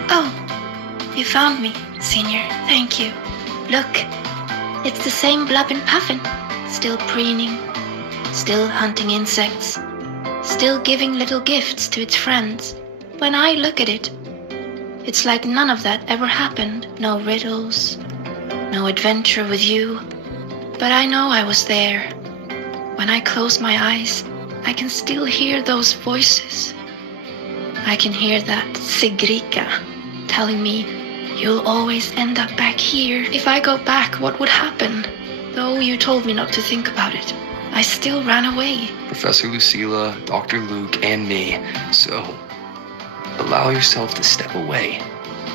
Oh, you found me, Senior. Thank you. Look, it's the same Blubbin' Puffin. Still preening, still hunting insects, still giving little gifts to its friends. When I look at it, it's like none of that ever happened. No riddles, no adventure with you. But I know I was there. When I close my eyes, I can still hear those voices. I can hear that Sigrika telling me, you'll always end up back here. If I go back, what would happen? Though you told me not to think about it, I still ran away. Professor Lucilla, Dr. Luke, and me. So, allow yourself to step away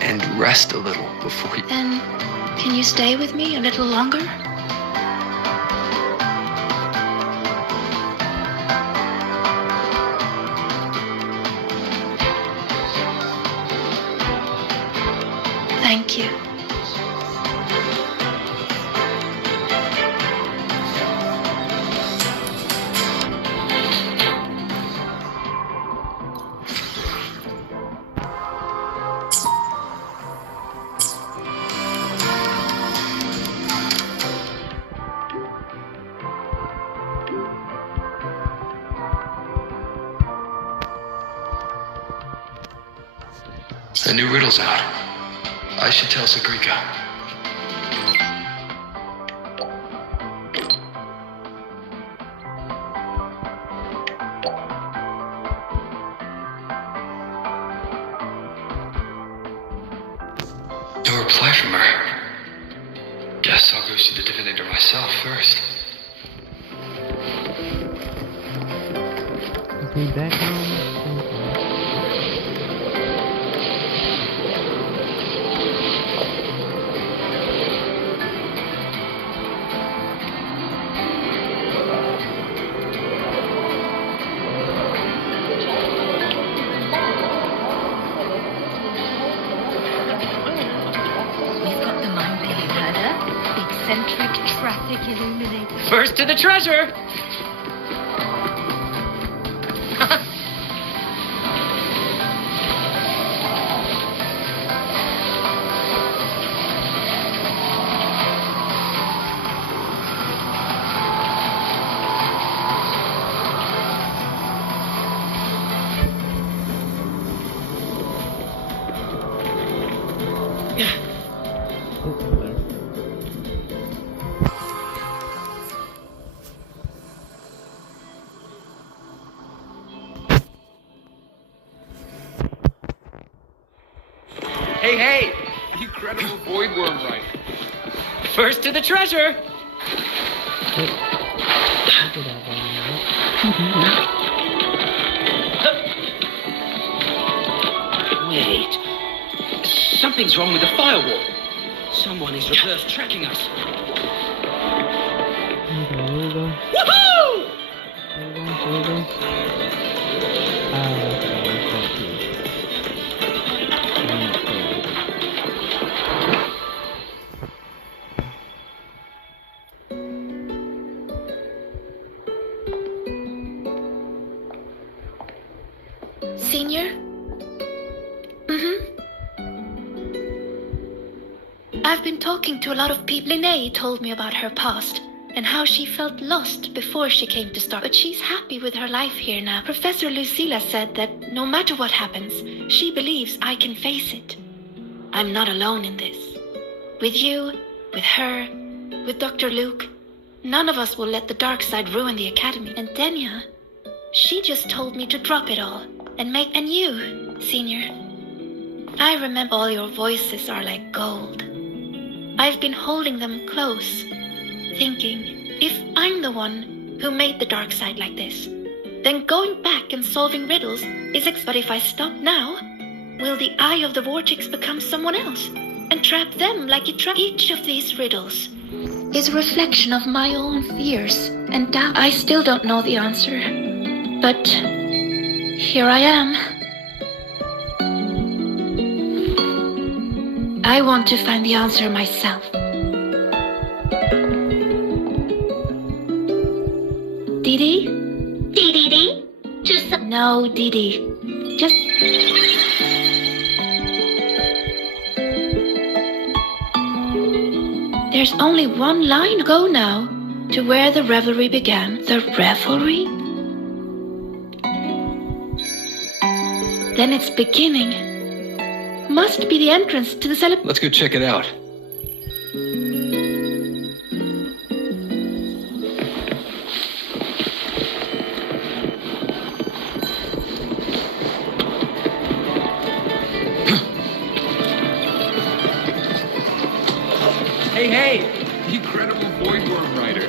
and rest a little before you... Then, can you stay with me a little longer? Thank you. The new riddle's out. I should tell Sagrika. No reply from her. Guess I'll go see the divinator myself first. Is he back home? Eccentric traffic illuminator. First to the treasure! Hey! The incredible void worm writer. First to the treasure! Wait. Something's wrong with the firewall. Someone is reverse tracking us. Woohoo! Senior? I've been talking to a lot of people. Linnea told me about her past and how she felt lost before she came to Star. But she's happy with her life here now. Professor Lucilla said that no matter what happens, she believes I can face it. I'm not alone in this. With you, with her, with Dr. Luke, none of us will let the dark side ruin the academy. And Denya, she just told me to drop it all and make. And you, Senior, I remember all your voices are like gold. I've been holding them close, thinking, if I'm the one who made the dark side like this, then going back and solving riddles is but if I stop now, will the eye of the vortex become someone else and trap them like it trapped? Each of these riddles is a reflection of my own fears and doubt. I still don't know the answer, but here I am. I want to find the answer myself. Didi? Dee? Just No, Didi. Just... There's only one line to go now to where the revelry began. The revelry? Then it's beginning. Must be the entrance to the celebration. Let's go check it out. Hey! The incredible void worm writer.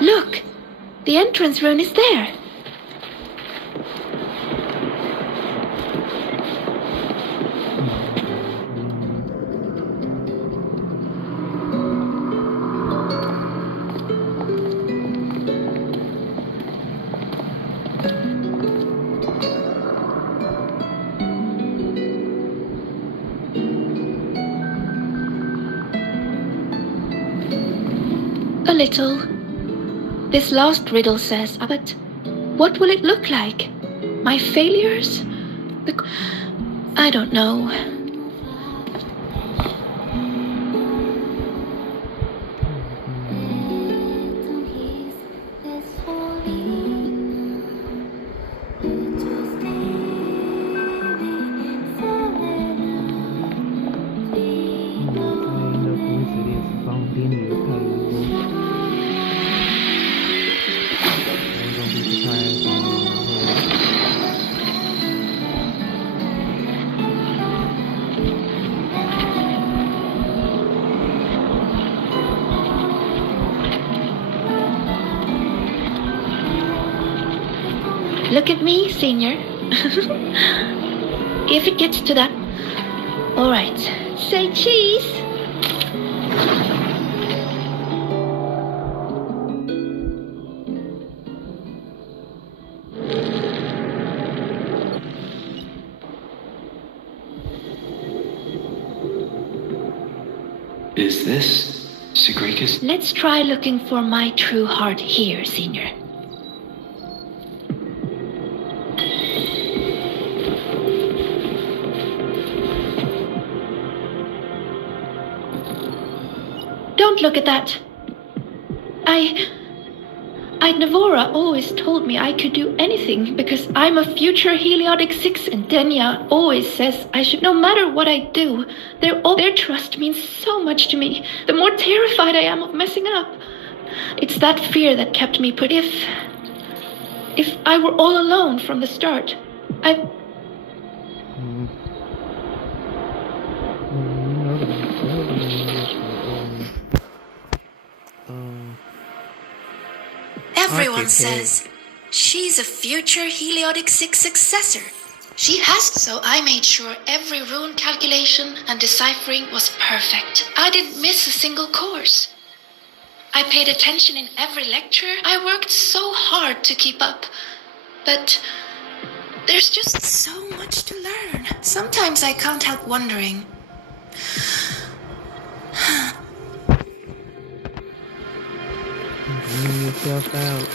Look! The entrance rune is there. A little. This last riddle says, but what will it look like? My failures? I don't know. Look at me, Senior. If it gets to that... All right. Say cheese. Is this Sigrika's? Let's try looking for my true heart here, Senior. Don't look at that. Navora always told me I could do anything because I'm a future Heliotic 6, and Denya always says I should, no matter what I do, their trust means so much to me. The more terrified I am of messing up, It's that fear that kept me put. If I were all alone from the start, Everyone says she's a future Heliotic 6 successor. She has, so I made sure every rune calculation and deciphering was perfect. I didn't miss a single course. I paid attention in every lecture. I worked so hard to keep up. But there's just so much to learn. Sometimes I can't help wondering. Bring yourself out.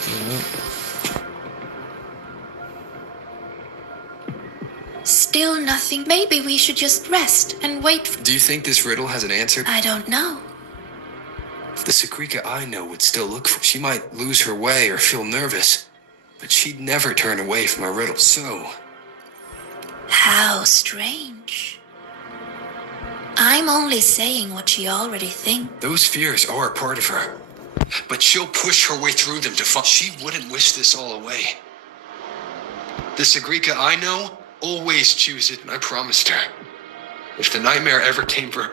Still nothing. Maybe we should just rest and wait. Do you think this riddle has an answer? I don't know. If the Sakrika I know would still look for, she might lose her way or feel nervous, but she'd never turn away from a riddle. So, How strange. I'm only saying what she already thinks. those fears are a part of her, but she'll push her way through them to find. She wouldn't wish this all away. The Sagrika I know always choose it, and I promised her. If the nightmare ever came for her,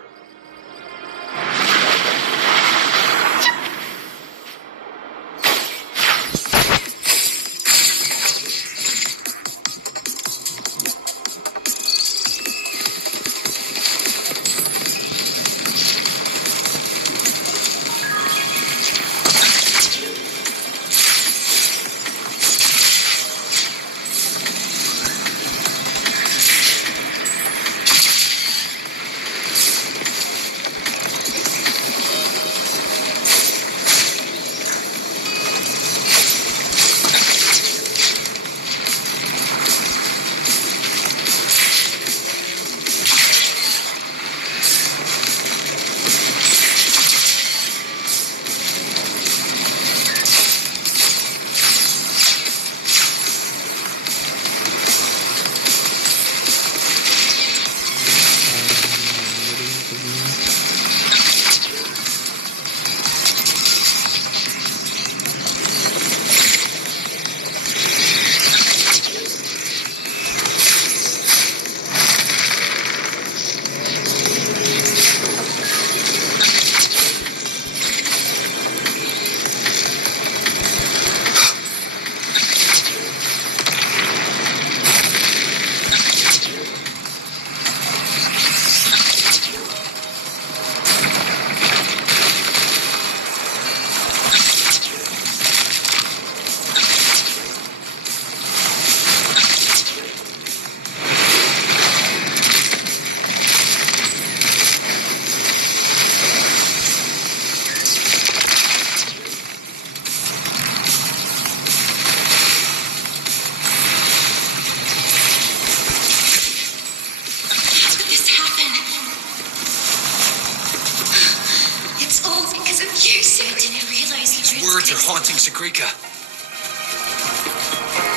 words are haunting Sagrika.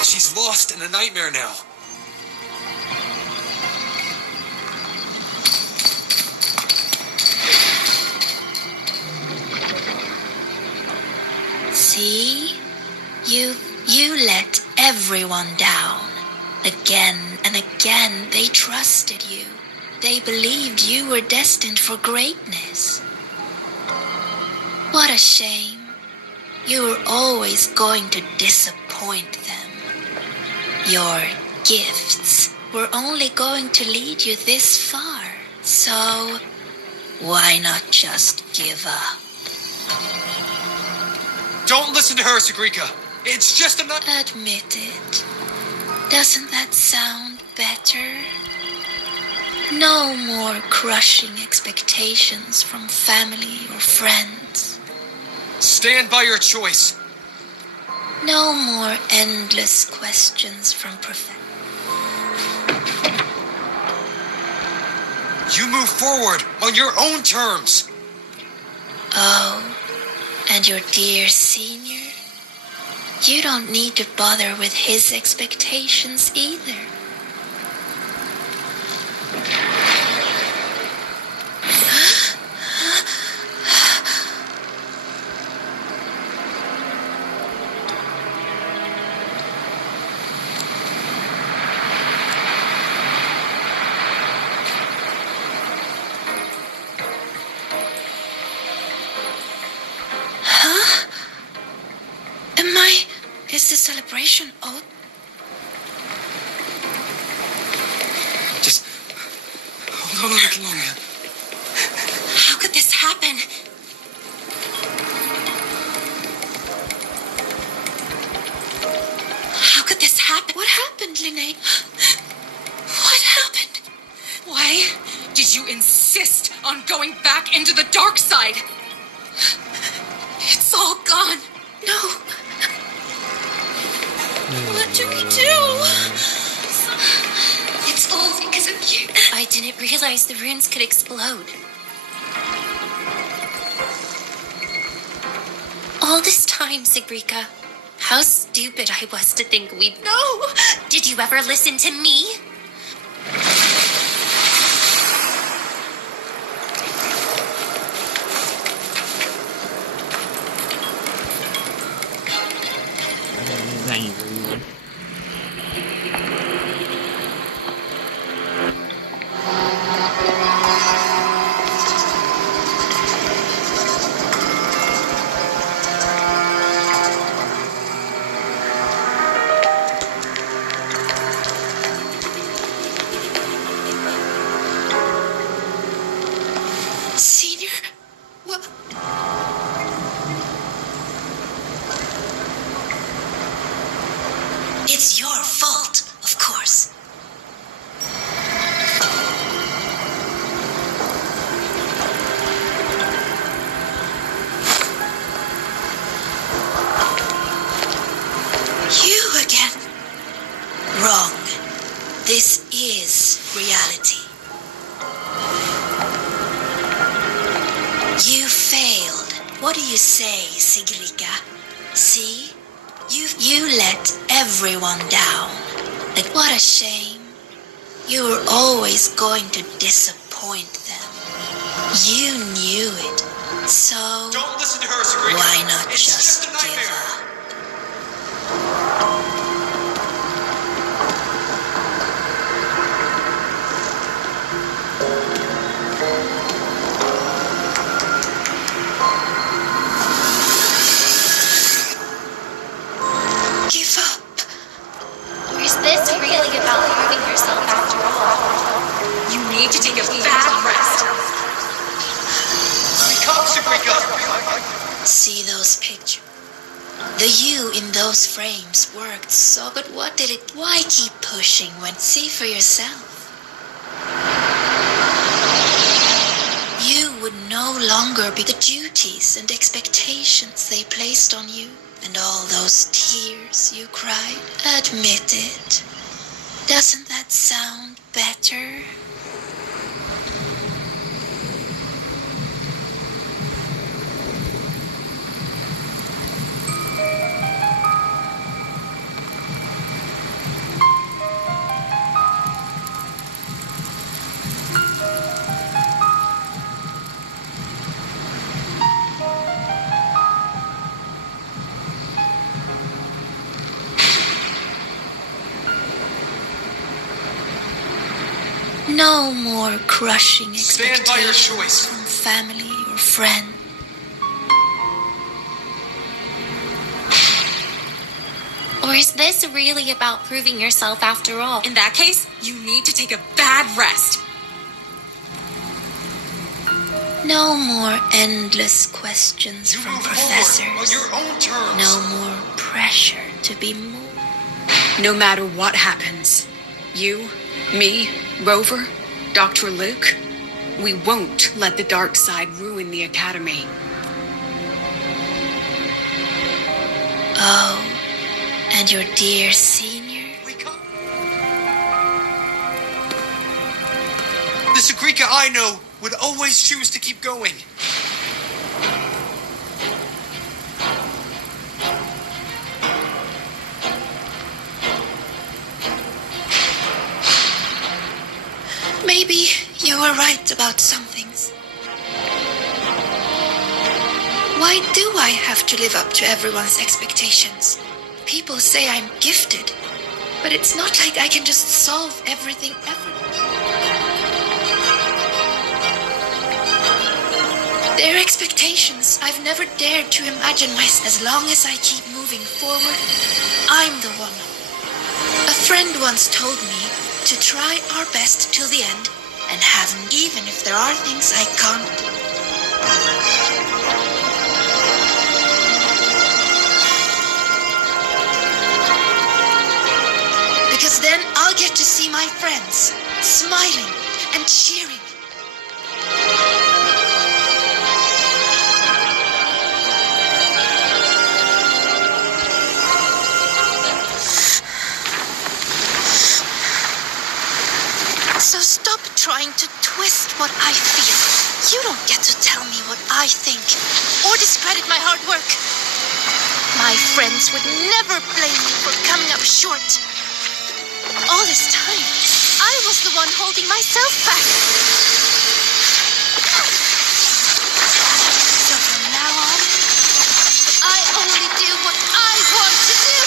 She's lost in a nightmare now. See? You let everyone down. Again and again they trusted you. They believed you were destined for greatness. What a shame. You were always going to disappoint them. Your gifts were only going to lead you this far. So, why not just give up? Don't listen to her, Sagrika. It's just a nut. Admit it. Doesn't that sound better? No more crushing expectations from family or friends. Stand by your choice. No more endless questions from professors. You move forward on your own terms. Oh, and your dear senior? You don't need to bother with his expectations either. wrong? How could this happen? How could this happen? What happened, Linnae? What happened? Why did you insist on going back into the dark side? It's all gone. No. What do we do? It's all because of you. I didn't realize the runes could explode. All this time, Sigrika, how stupid I was to think we'd know. Did you ever listen to me? Angry. Senior? What? It's your fault, of course. You again. Wrong. This is reality. You failed. What do you say, Sigrika? See? You let everyone down. Like, what a shame. You were always going to disappoint them. You knew it. So, Don't listen to her, Sabrina. why not It's just a give nightmare. up? Give up. Or is this really about proving yourself after all? You need to take a bad rest. Come, Sabrina. See those pictures? The you in those frames worked so, but what did it? Why keep pushing when see for yourself? You would no longer be the duties and expectations they placed on you, and all those tears you cried. Admit it. Doesn't that sound better? No more crushing Stand by your expectations choice. from family or friends. Or is this really about proving yourself after all? In that case, you need to take a bad rest. No more endless questions You from move professors. forward on your own terms. No more pressure to be moved. No matter what happens, you, me, Rover, Dr. Luke, we won't let the dark side ruin the Academy. Oh, and your dear senior? The Sagrika I know would always choose to keep going. Maybe you were right about some things. Why do I have to live up to everyone's expectations? People say I'm gifted, but it's not like I can just solve everything ever. Their expectations, I've never dared to imagine myself. As long as I keep moving forward, I'm the one. A friend once told me to try our best till the end and haven't, even if there are things I can't do. Because then I'll get to see my friends, smiling and cheering. So stop trying to twist what I feel. You don't get to tell me what I think or discredit my hard work. My friends would never blame me for coming up short. All this time, I was the one holding myself back. So from now on, I only do what I want to do.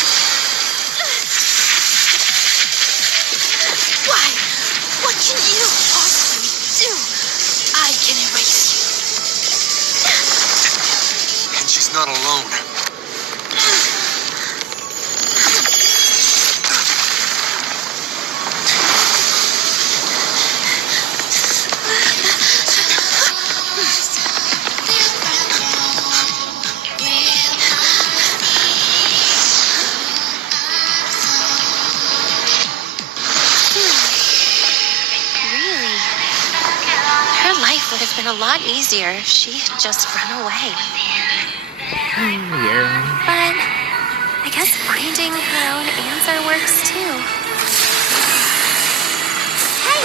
Why? What can you possibly do? I can erase you. And she's not alone. Would have been a lot easier if she had just run away. Yeah. But I guess finding her own answer works too. Hey!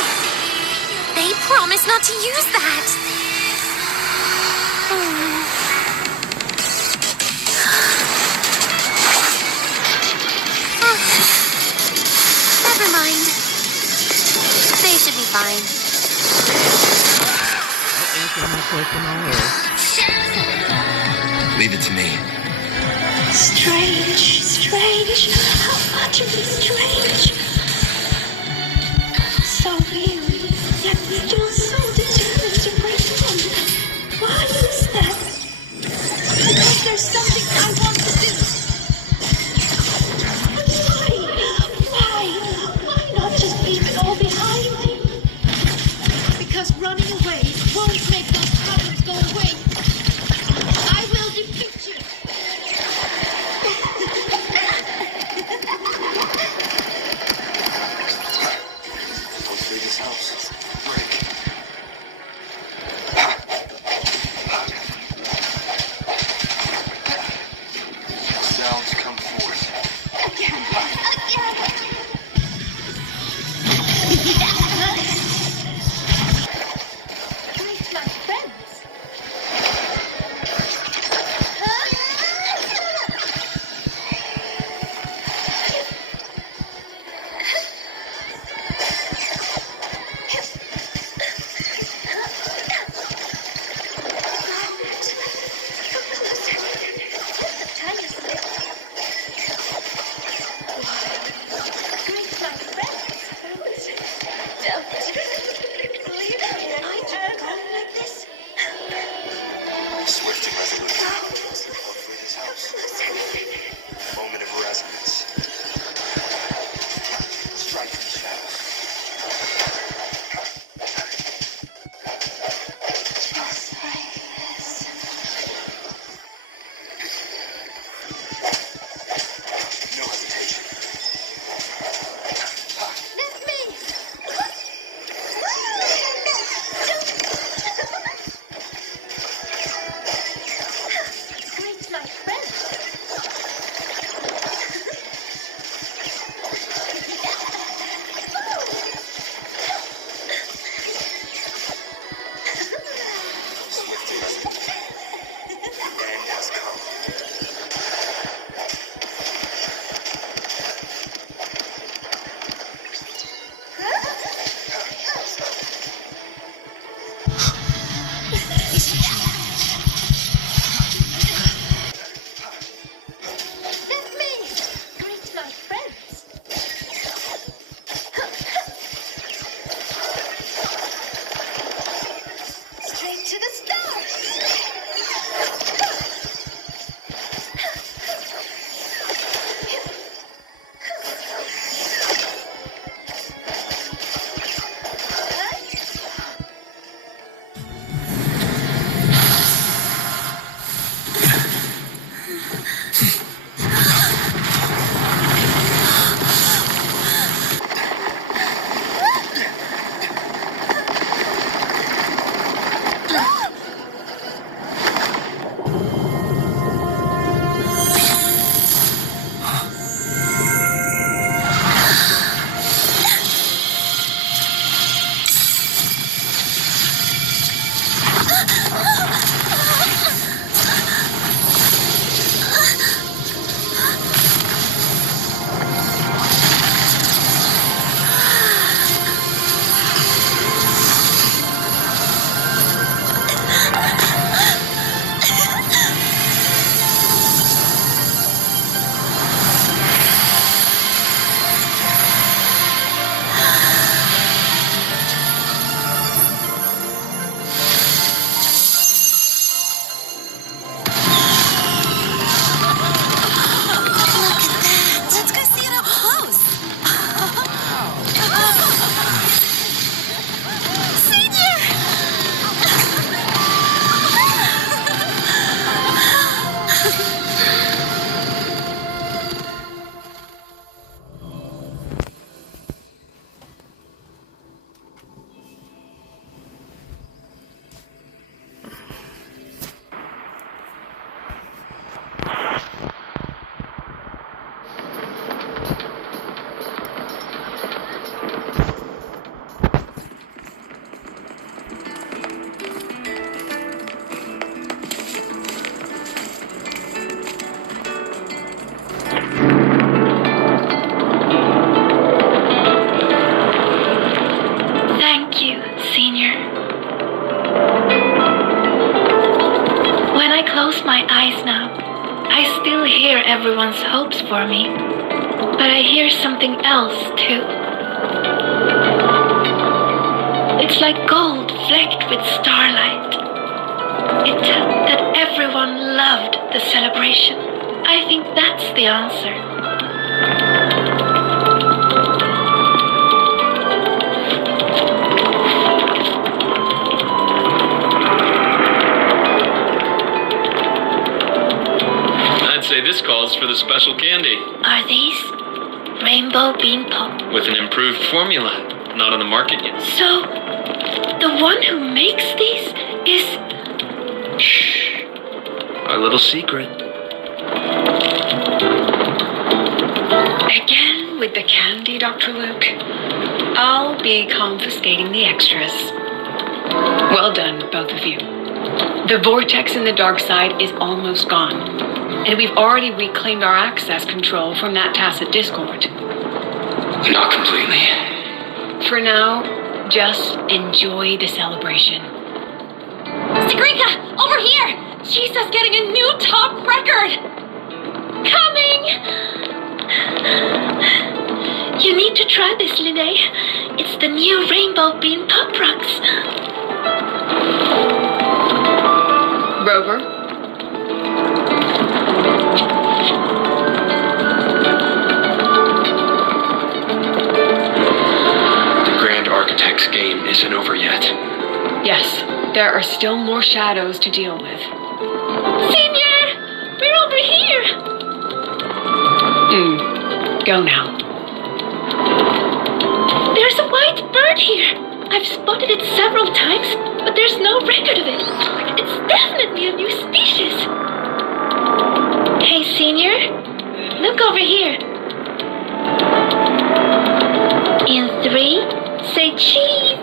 They promised not to use that! Never mind. They should be fine. Leave it to me. Strange, how utterly strange. So weary, yet still so determined to break in. Why is that? Because there's something I want to do. Why not just leave it all behind me? Because running away won't make those problems go away. I will defeat you. Don't free this house. Break. Sounds come forth. Again. My friends. Swift and resolute. Don't free this house. Moment of resonance. Strike the shadows. No hesitation. my eyes now. I still hear everyone's hopes for me, but I hear something else too. It's like gold flecked with starlight. It tells that everyone loved the celebration. I think that's the answer. I'd say this calls for the special candy. Are these rainbow bean pop? With an improved formula, not on the market yet. So, the one who makes these is... Shh. Our little secret. Again with the candy, Dr. Luke. I'll be confiscating the extras. Well done, both of you. The vortex in the dark side is almost gone, and we've already reclaimed our access control from that tacit discord. Not completely. For now, just enjoy the celebration. Sigrika, over here! Jesus getting a new top record! Coming! You need to try this, Linnae. It's the new rainbow bean pop rocks. Rover? The Grand Architect's game isn't over yet. Yes, there are still more shadows to deal with. Senior! We're over here! Go now. There's a white bird here. I've spotted it several times, but there's no record of it. It's definitely a new species. Hey, Senior. Look over here. In 3, say cheese.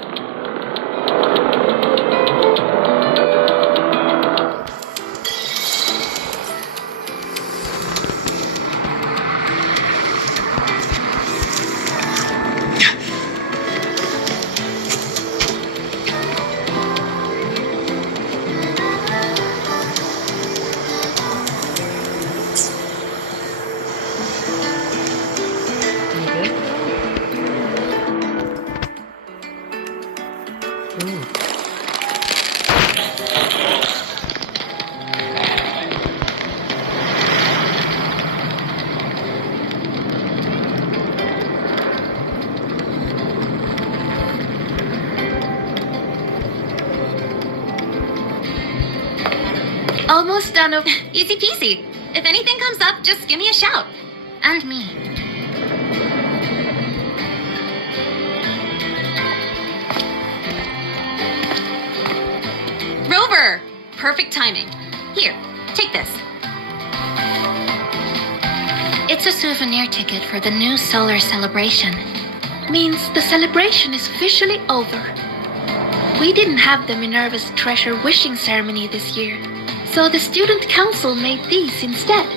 Almost done. Easy peasy. If anything comes up, just give me a shout. And me. Rover! Perfect timing. Here, take this. It's a souvenir ticket for the new solar celebration. Means the celebration is officially over. We didn't have the Minerva's treasure wishing ceremony this year, so the student council made these instead.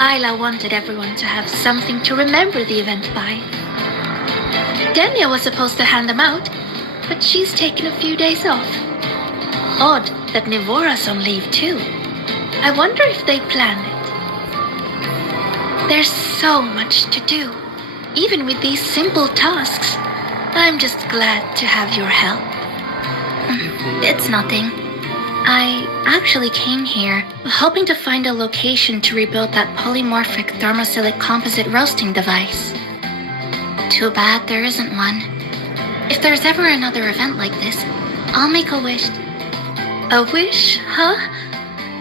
Isla wanted everyone to have something to remember the event by. Denia was supposed to hand them out, but she's taken a few days off. Odd that Nivora's on leave too. I wonder if they planned it. There's so much to do, even with these simple tasks. I'm just glad to have your help. It's nothing. I actually came here hoping to find a location to rebuild that polymorphic thermophilic composite roasting device. Too bad there isn't one. If there's ever another event like this, I'll make a wish. A wish, huh?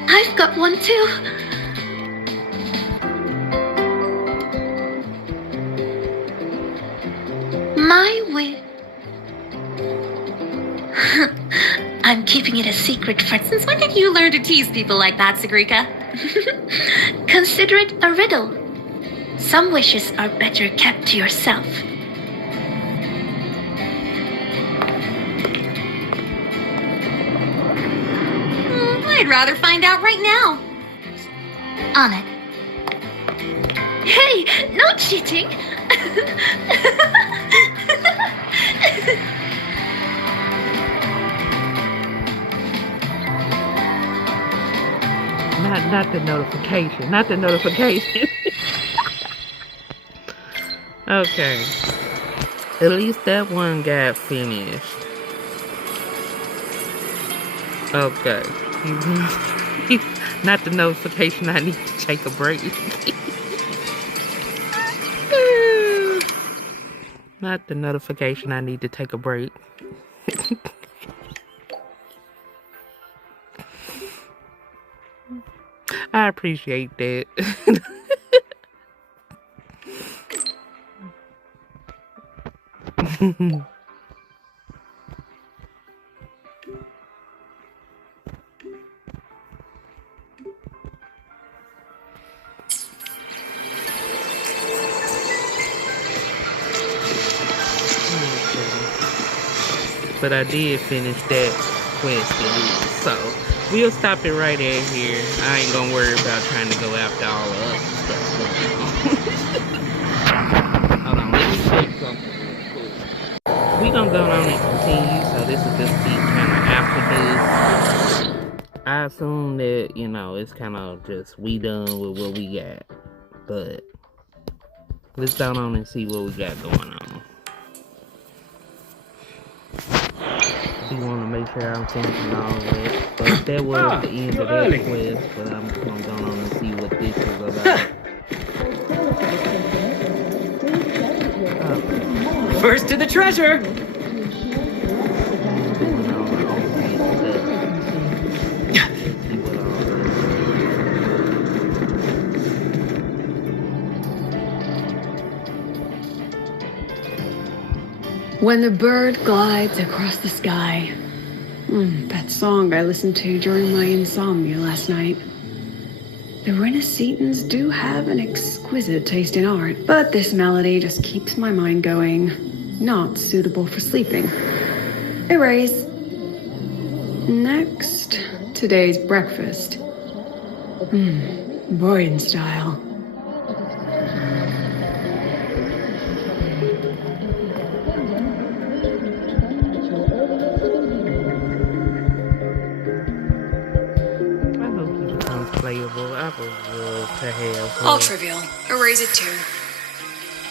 I've got one too. My wish. I'm keeping it a secret for... Since when did you learn to tease people like that, Sigrika? Consider it a riddle. Some wishes are better kept to yourself. I'd rather find out right now. On it. Hey, no cheating. Not the notification. Not the notification. Okay. At least that one got finished. Okay. Not the notification I need to take a break. Not the notification I need to take a break. I appreciate that. But I did finish that quest at least, so we'll stop it right at here. I ain't gonna worry about trying to go after all the other stuff going on. Hold on, let me check something real quick. We gonna go on and continue, so this will just be kind of after this. I assume that, you know, it's kind of just we done with what we got, but let's go on and see what we got going on. I do want to make sure I'm finishing all that, but that was the end of that quest, but I'm gonna go on and see what this is about. First to the treasure! When the bird glides across the sky. That song I listened to during my insomnia last night. The Renaissance do have an exquisite taste in art, but this melody just keeps my mind going. Not suitable for sleeping. Erase. Next, today's breakfast. Boyan style. Playable. I would love to have. All trivial. Erase it too.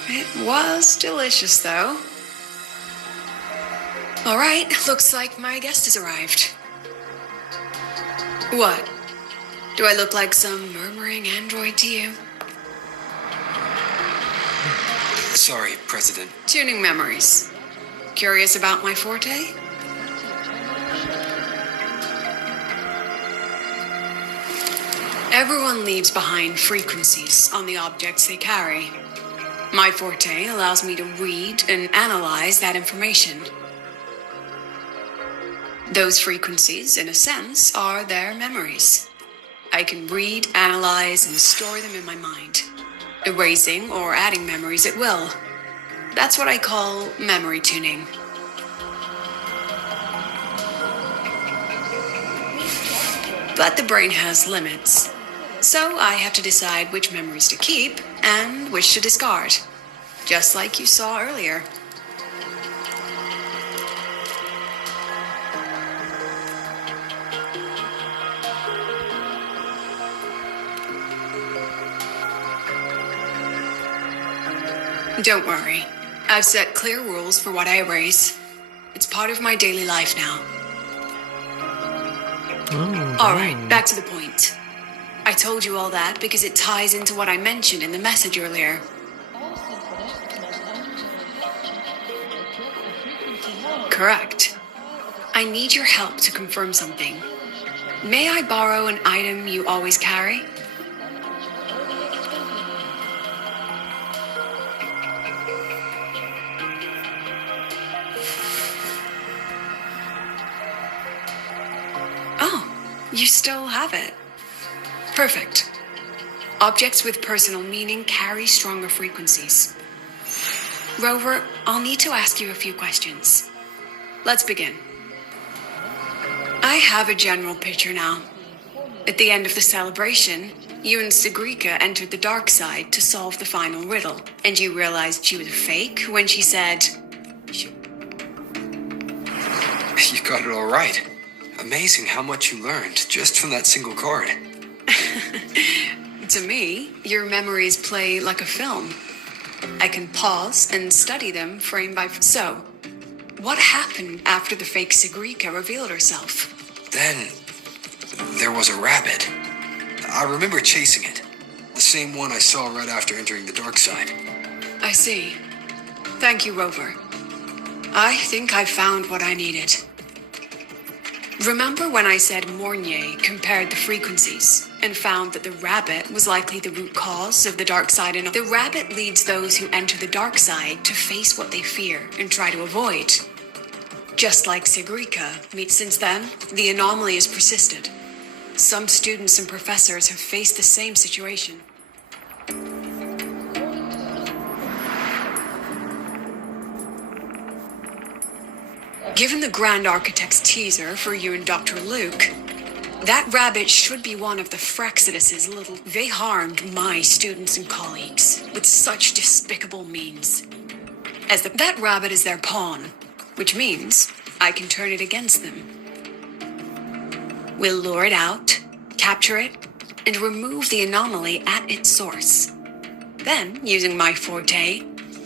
It was delicious, though. All right, looks like my guest has arrived. What? Do I look like some murmuring android to you? Sorry, President. Tuning memories. Curious about my forte? Everyone leaves behind frequencies on the objects they carry. My forte allows me to read and analyze that information. Those frequencies, in a sense, are their memories. I can read, analyze, and store them in my mind, erasing or adding memories at will. That's what I call memory tuning. But the brain has limits. So I have to decide which memories to keep and which to discard, just like you saw earlier. Don't worry. I've set clear rules for what I erase. It's part of my daily life now. All right, back to the point. I told you all that because it ties into what I mentioned in the message earlier. Correct. I need your help to confirm something. May I borrow an item you always carry? Oh, you still have it. Perfect. Objects with personal meaning carry stronger frequencies. Rover, I'll need to ask you a few questions. Let's begin. I have a general picture now. At the end of the celebration, you and Sigrika entered the dark side to solve the final riddle, and you realized she was a fake when she said... You got it all right. Amazing how much you learned just from that single card. To me, your memories play like a film. I can pause and study them frame by frame. So, what happened after the fake Sigrika revealed herself? Then, there was a rabbit. I remember chasing it. The same one I saw right after entering the dark side. I see. Thank you, Rover. I think I found what I needed. Remember when I said Mornier compared the frequencies and found that the rabbit was likely the root cause of the dark side? And the rabbit leads those who enter the dark side to face what they fear and try to avoid. Just like Sigrika, since then, the anomaly has persisted. Some students and professors have faced the same situation. Given the Grand Architect's teaser for you and Dr. Luke, that rabbit should be one of the Fraxidus's little... They harmed my students and colleagues with such despicable means. That rabbit is their pawn, which means I can turn it against them. We'll lure it out, capture it, and remove the anomaly at its source. Then, using my forte,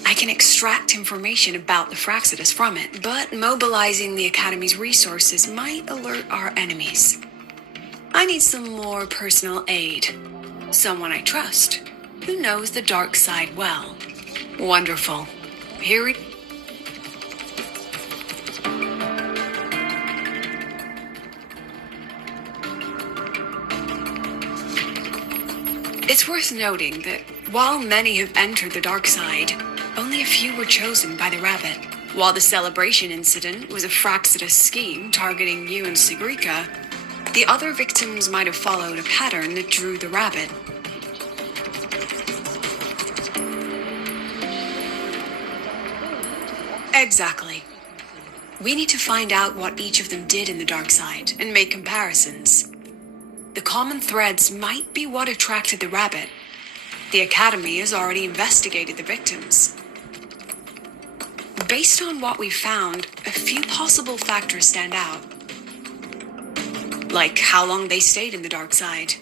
I can extract information about the Fraxidus from it, but mobilizing the Academy's resources might alert our enemies. I need some more personal aid. Someone I trust, who knows the dark side well. Wonderful. Here we... It's worth noting that while many have entered the dark side, only a few were chosen by the rabbit. While the celebration incident was a Fraxidus scheme targeting you and Sigrika, the other victims might have followed a pattern that drew the rabbit. Exactly. We need to find out what each of them did in the dark side and make comparisons. The common threads might be what attracted the rabbit. The Academy has already investigated the victims. Based on what we've found, a few possible factors stand out. Like how long they stayed in the dark side,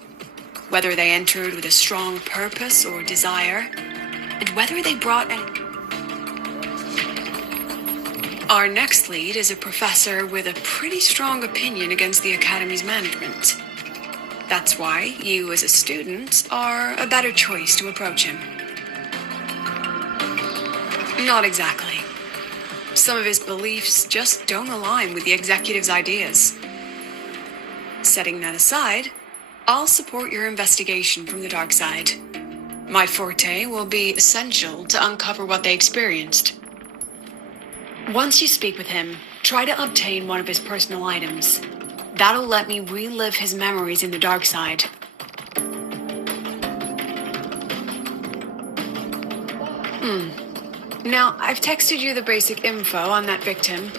whether they entered with a strong purpose or desire, and whether they brought any... Our next lead is a professor with a pretty strong opinion against the Academy's management. That's why you as a student are a better choice to approach him. Not exactly. Some of his beliefs just don't align with the executive's ideas. Setting that aside, I'll support your investigation from the dark side. My forte will be essential to uncover what they experienced. Once you speak with him, try to obtain one of his personal items. That'll let me relive his memories in the dark side. Now, I've texted you the basic info on that victim.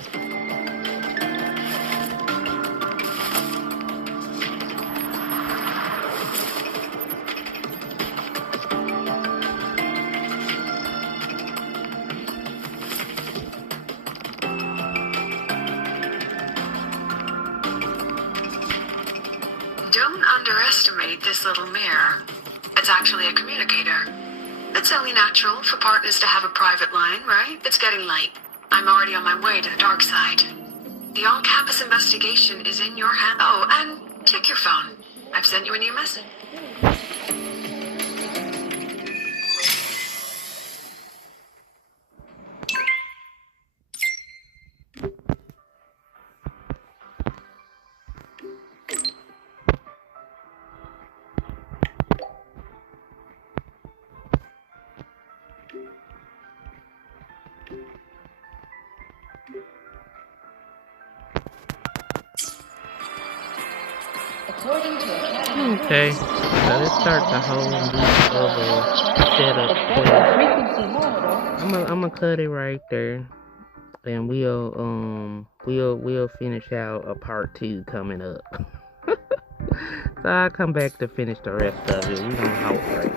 Don't underestimate this little mirror. It's actually a communicator. It's only natural for partners to have a private line, right? It's getting late. I'm already on my way to the dark side. The on-campus investigation is in your hands. Oh, and check your phone. I've sent you a new message. Okay, so let's start the whole loop of a setup quest. I'm gonna cut it right there, and we'll finish out a part 2 coming up. So I'll come back to finish the rest of it. We don't halt right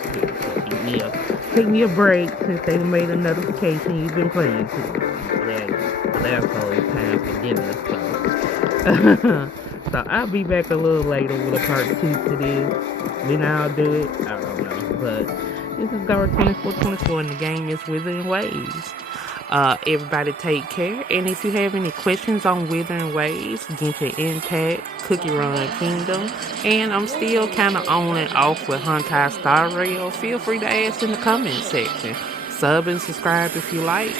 here. So take me a break since they made a notification you've been playing too. That's always time for dinner. So. So I'll be back a little later with a part 2 to this. Then I'll do it. I don't know. But this is Dark 2424 and the game is Wuthering Waves. Everybody take care. And if you have any questions on Wuthering Waves, Genshin Impact, Cookie Run Kingdom, and I'm still kind of on and off with Honkai Star Rail, feel free to ask in the comment section. Sub and subscribe if you like.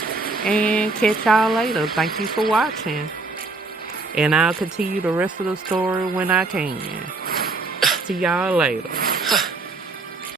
And catch y'all later. Thank you for watching. And I'll continue the rest of the story when I can. See y'all later.